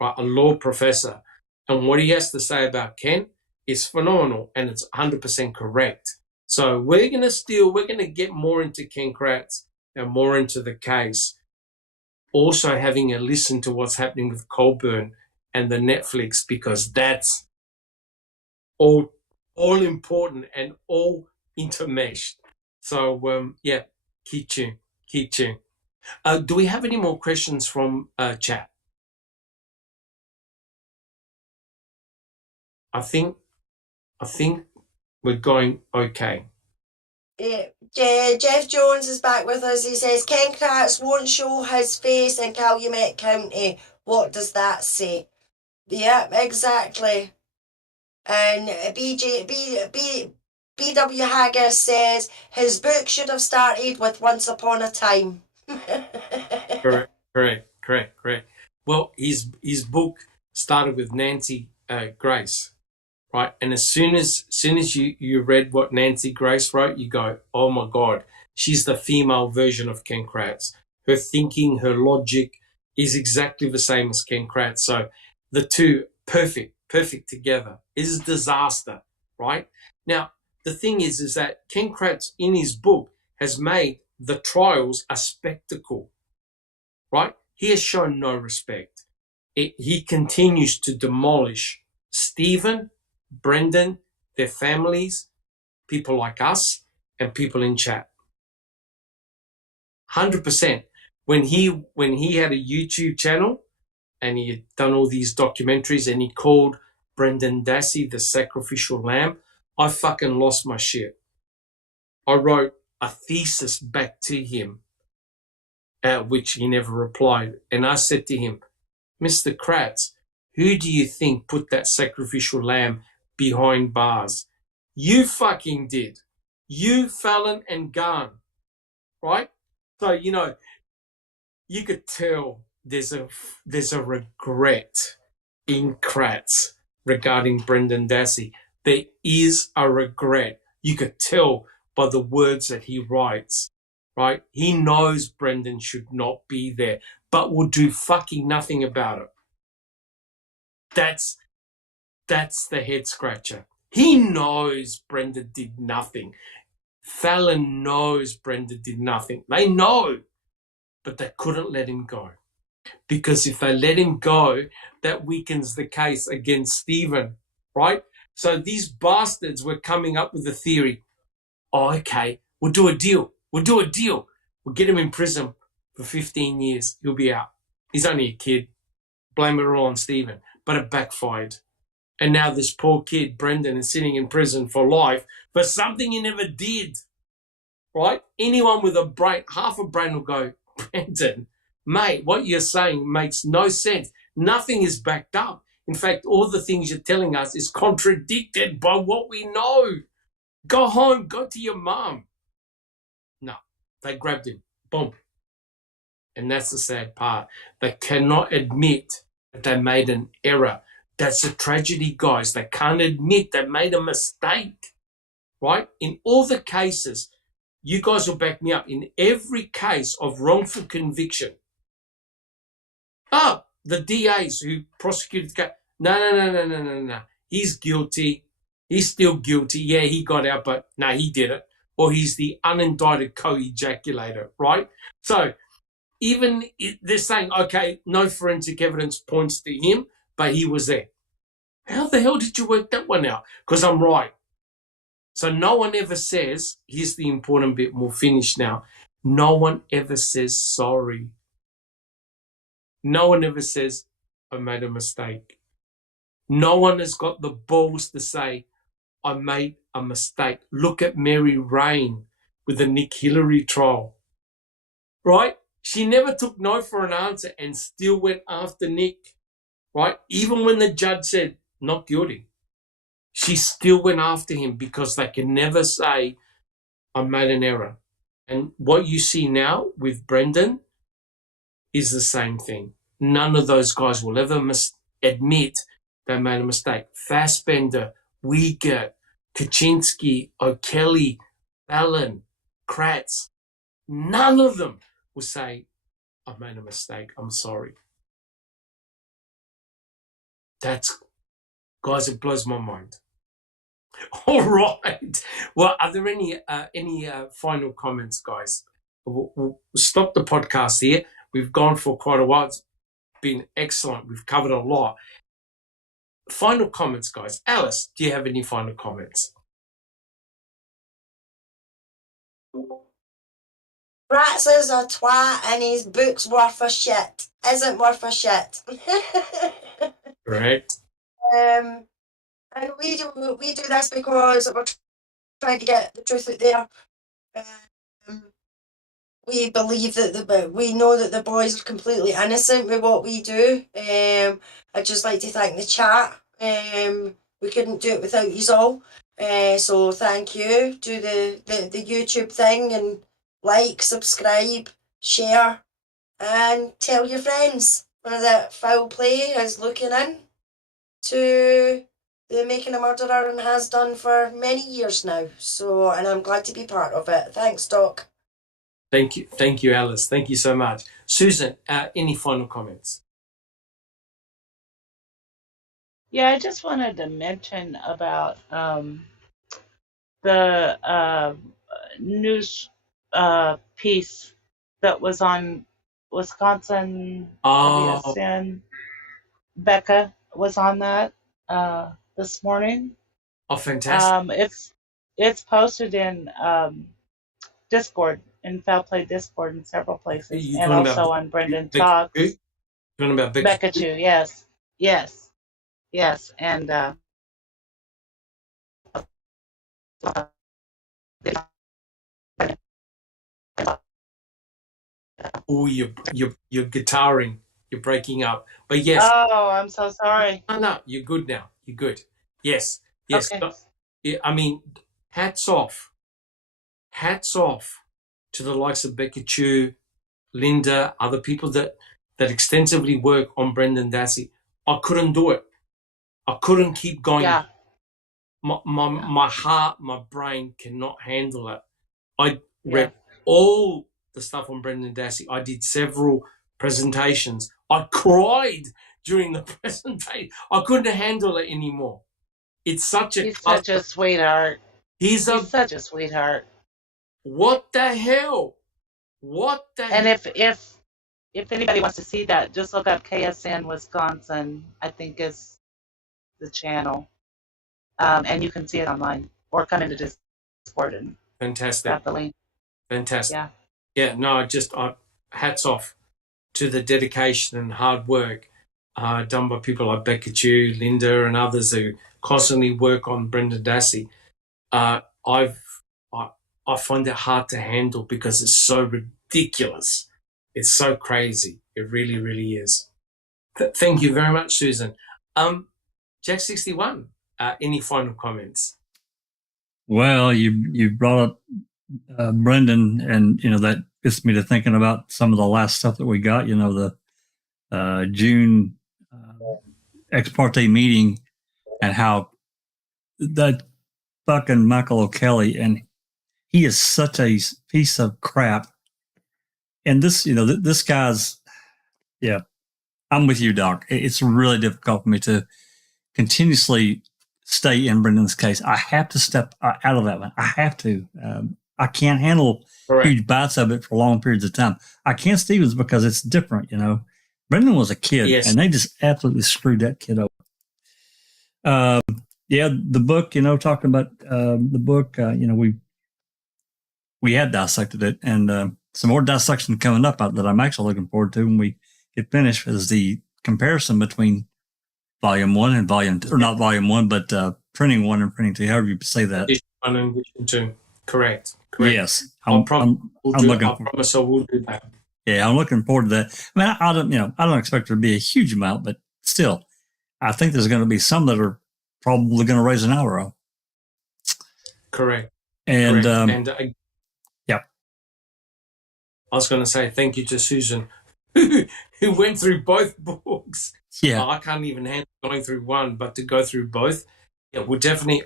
right? A law professor. And what he has to say about Ken is phenomenal, and it's 100% correct. So we're going to get more into Ken Kratz and more into the case. Also having a listen to what's happening with Colburn and the Netflix, because that's all important and all intermeshed. So, yeah, keep tuned. Keep tuned. Do we have any more questions from chat? I think we're going okay. Yeah, Jeff Jones is back with us. He says Ken Kratz won't show his face in Calumet County. What does that say? Yep, exactly. And BW Haggis says his book should have started with Once Upon a Time. Correct. Well, his book started with Nancy Grace, right? And as soon as you read what Nancy Grace wrote, you go, oh my God, she's the female version of Ken Kratz. Her thinking, her logic is exactly the same as Ken Kratz. So the two, perfect together. It is a disaster, right? Now, the thing is that Ken Kratz in his book has made the trials a spectacle, right? He has shown no respect. He continues to demolish Stephen, Brendan, their families, people like us, and people in chat. 100%. When he had a YouTube channel and he had done all these documentaries and he called Brendan Dassey the sacrificial lamb, I fucking lost my shit. I wrote a thesis back to him, which he never replied. And I said to him, Mr. Kratz, who do you think put that sacrificial lamb behind bars? You fucking did. You, Fallon, and Garn, right? So, you could tell there's a regret in Kratz regarding Brendan Dassey. There is a regret. You could tell by the words that he writes, right? He knows Brendan should not be there, but will do fucking nothing about it. That's the head scratcher. He knows Brendan did nothing. Fallon knows Brendan did nothing. They know, but they couldn't let him go. Because if they let him go, that weakens the case against Stephen, right? So these bastards were coming up with the theory, oh, okay, we'll do a deal. We'll get him in prison for 15 years. He'll be out. He's only a kid. Blame it all on Stephen. But it backfired. And now this poor kid, Brendan, is sitting in prison for life for something he never did, right? Anyone with a brain, half a brain will go, Brendan, mate, what you're saying makes no sense. Nothing is backed up. In fact, all the things you're telling us is contradicted by what we know. Go home, go to your mom. No, they grabbed him. Boom. And that's the sad part. They cannot admit that they made an error. That's a tragedy, guys. They can't admit they made a mistake, right? In all the cases, you guys will back me up, in every case of wrongful conviction, the DAs who prosecuted the case, no. He's guilty. He's still guilty. Yeah, he got out, but no, he did it. Or he's the unindicted co-ejaculator, right? So even they're saying, okay, no forensic evidence points to him, but he was there. How the hell did you work that one out? Because I'm right. So no one ever says, here's the important bit, we'll finish now. No one ever says sorry. No one ever says, I made a mistake. No one has got the balls to say, I made a mistake. Look at Mary Rain with the Nick Hillary trial, right? She never took no for an answer and still went after Nick, right? Even when the judge said, not guilty, she still went after him because they can never say, I made an error. And what you see now with Brendan is the same thing. None of those guys will ever admit they made a mistake. Fassbender, Wiegert, Kaczynski, O'Kelly, Fallon, Kratz, none of them will say, I made a mistake, I'm sorry. Guys, it blows my mind. All right. Well, are there any final comments, guys? We'll stop the podcast here. We've gone for quite a while. It's been excellent. We've covered a lot. Final comments, guys. Alice, do you have any final comments? Kratz is a twat and his book's worth a shit. Isn't worth a shit. Correct. And we do this because we're trying to get the truth out there. We believe that we know that the boys are completely innocent with what we do. I'd just like to thank the chat. We couldn't do it without you all. So thank you. Do the YouTube thing and like, subscribe, share, and tell your friends that foul play is looking in to the Making a Murderer and has done for many years now. So, and I'm glad to be part of it. Thanks, Doc. Thank you, Alice. Thank you so much. Susan, any final comments? Yeah, I just wanted to mention about the news piece that was on Wisconsin WSN. Becca was on that this morning. Oh, fantastic! It's posted in Discord, in Foul Play Discord, in several places, and also on Brendan Talks. You're talking about Becca Chu, yes, and oh, you're guitaring, you're breaking up, but yes. Oh, I'm so sorry. No, you're good now. You're good. Yes. Okay. I mean, hats off to the likes of Becca Chu, Linda, other people that extensively work on Brendan Dassey. I couldn't do it. I couldn't keep going. Yeah. My heart, my brain cannot handle it. I read all the stuff on Brendan Dassey. I did several presentations. I cried during the presentation. I couldn't handle it anymore. He's such a sweetheart. He's such a sweetheart. What the hell? And if anybody wants to see that, just look up KSN Wisconsin, I think is the channel. And you can see it online or come into Discord and fantastic. Got the link. Fantastic. Yeah, no, hats off to the dedication and hard work done by people like Becca Chu, Linda, and others who constantly work on Brendan Dassey. I find it hard to handle because it's so ridiculous. It's so crazy. It really, really is. Thank you very much, Susan. Jack 61, any final comments? Well, you brought up Brendan, and that gets me to thinking about some of the last stuff that we got. The June ex parte meeting, and how that fucking Michael O'Kelly, and he is such a piece of crap. And this, this guy's, I'm with you, Doc. It's really difficult for me to continuously stay in Brendan's case. I have to step out of that one. I have to. I can't handle huge bites of it for long periods of time. I can't Stevens because it's different, Brendan was a kid, and they just absolutely screwed that kid up. The book, talking about the book, we had dissected it, and some more dissection coming up that I'm actually looking forward to when we get finished is the comparison between volume 1 and volume 2, or not volume 1, but printing 1 and printing 2, however you say that. Edition 1 and edition 2. Correct. Yes. I promise I will do that. Yeah, I'm looking forward to that. I mean, I don't expect there to be a huge amount, but still, I think there's going to be some that are probably going to raise an eyebrow. Correct. And, I was going to say thank you to Susan, who went through both books. Yeah. I can't even handle going through one, but to go through both, we'll definitely,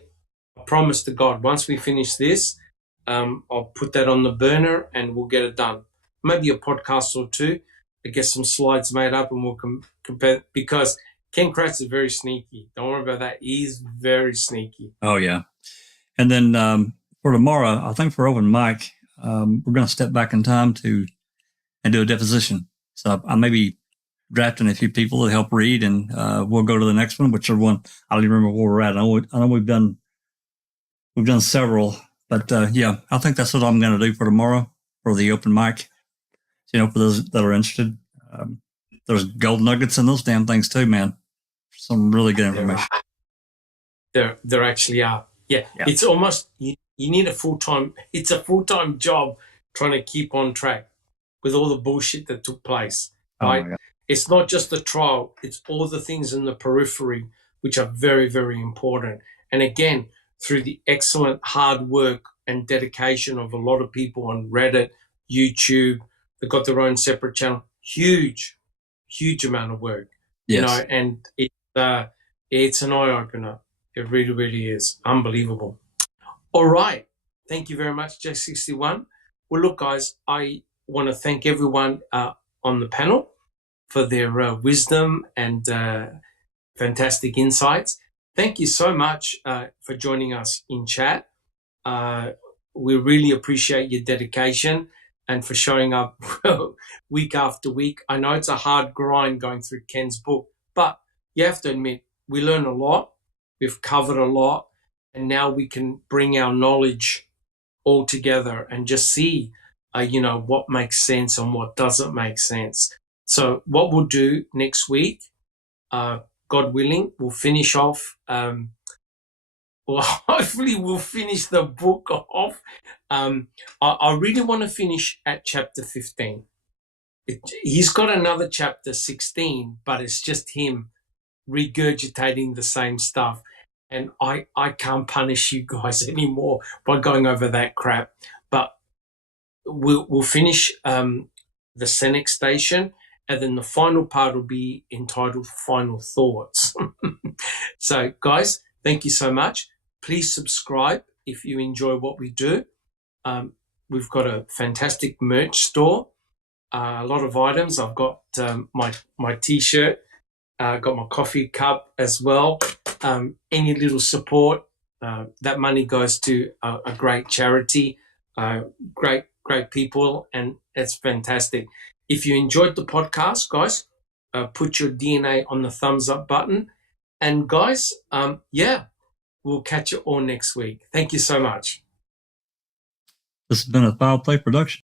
I promise to God, once we finish this, I'll put that on the burner and we'll get it done. Maybe a podcast or two to get some slides made up, and we'll compare, because Ken Kratz is very sneaky. Don't worry about that. He's very sneaky. Oh, yeah. And then for tomorrow, I think for open mic, we're going to step back in time and do a deposition. So I may be drafting a few people to help read, and we'll go to the next one, whichever one. I don't even remember where we're at. I know we've done several, But yeah, I think that's what I'm going to do for tomorrow for the open mic. You know, for those that are interested, there's gold nuggets in those damn things too, man. Some really good information. There actually are. Yeah. It's almost you need a full-time. It's a full-time job trying to keep on track with all the bullshit that took place. Right? It's not just the trial. It's all the things in the periphery which are very, very important. And again, through the excellent hard work and dedication of a lot of people on Reddit, YouTube, they've got their own separate channel. Huge amount of work. Yes. You know, and it's an eye-opener. It really, really is. Unbelievable. All right. Thank you very much, J61. Well, look, guys, I want to thank everyone on the panel for their wisdom and fantastic insights. Thank you so much for joining us in chat. We really appreciate your dedication and for showing up week after week. I know it's a hard grind going through Ken's book, but you have to admit, we learn a lot. We've covered a lot, and now we can bring our knowledge all together and just see, what makes sense and what doesn't make sense. So what we'll do next week, God willing, we'll finish off. Hopefully we'll finish the book off. I really want to finish at chapter 15. He's got another chapter 16, but it's just him regurgitating the same stuff. And I can't punish you guys anymore by going over that crap. But we'll finish the Senex station, and then the final part will be entitled Final Thoughts. So, guys, thank you so much. Please subscribe if you enjoy what we do. We've got a fantastic merch store, a lot of items. I've got my T-shirt. Got my coffee cup as well. Any little support, that money goes to a great charity, great people, and it's fantastic. If you enjoyed the podcast, guys, put your DNA on the thumbs up button. And guys, we'll catch you all next week. Thank you so much. This has been a Foul Play production.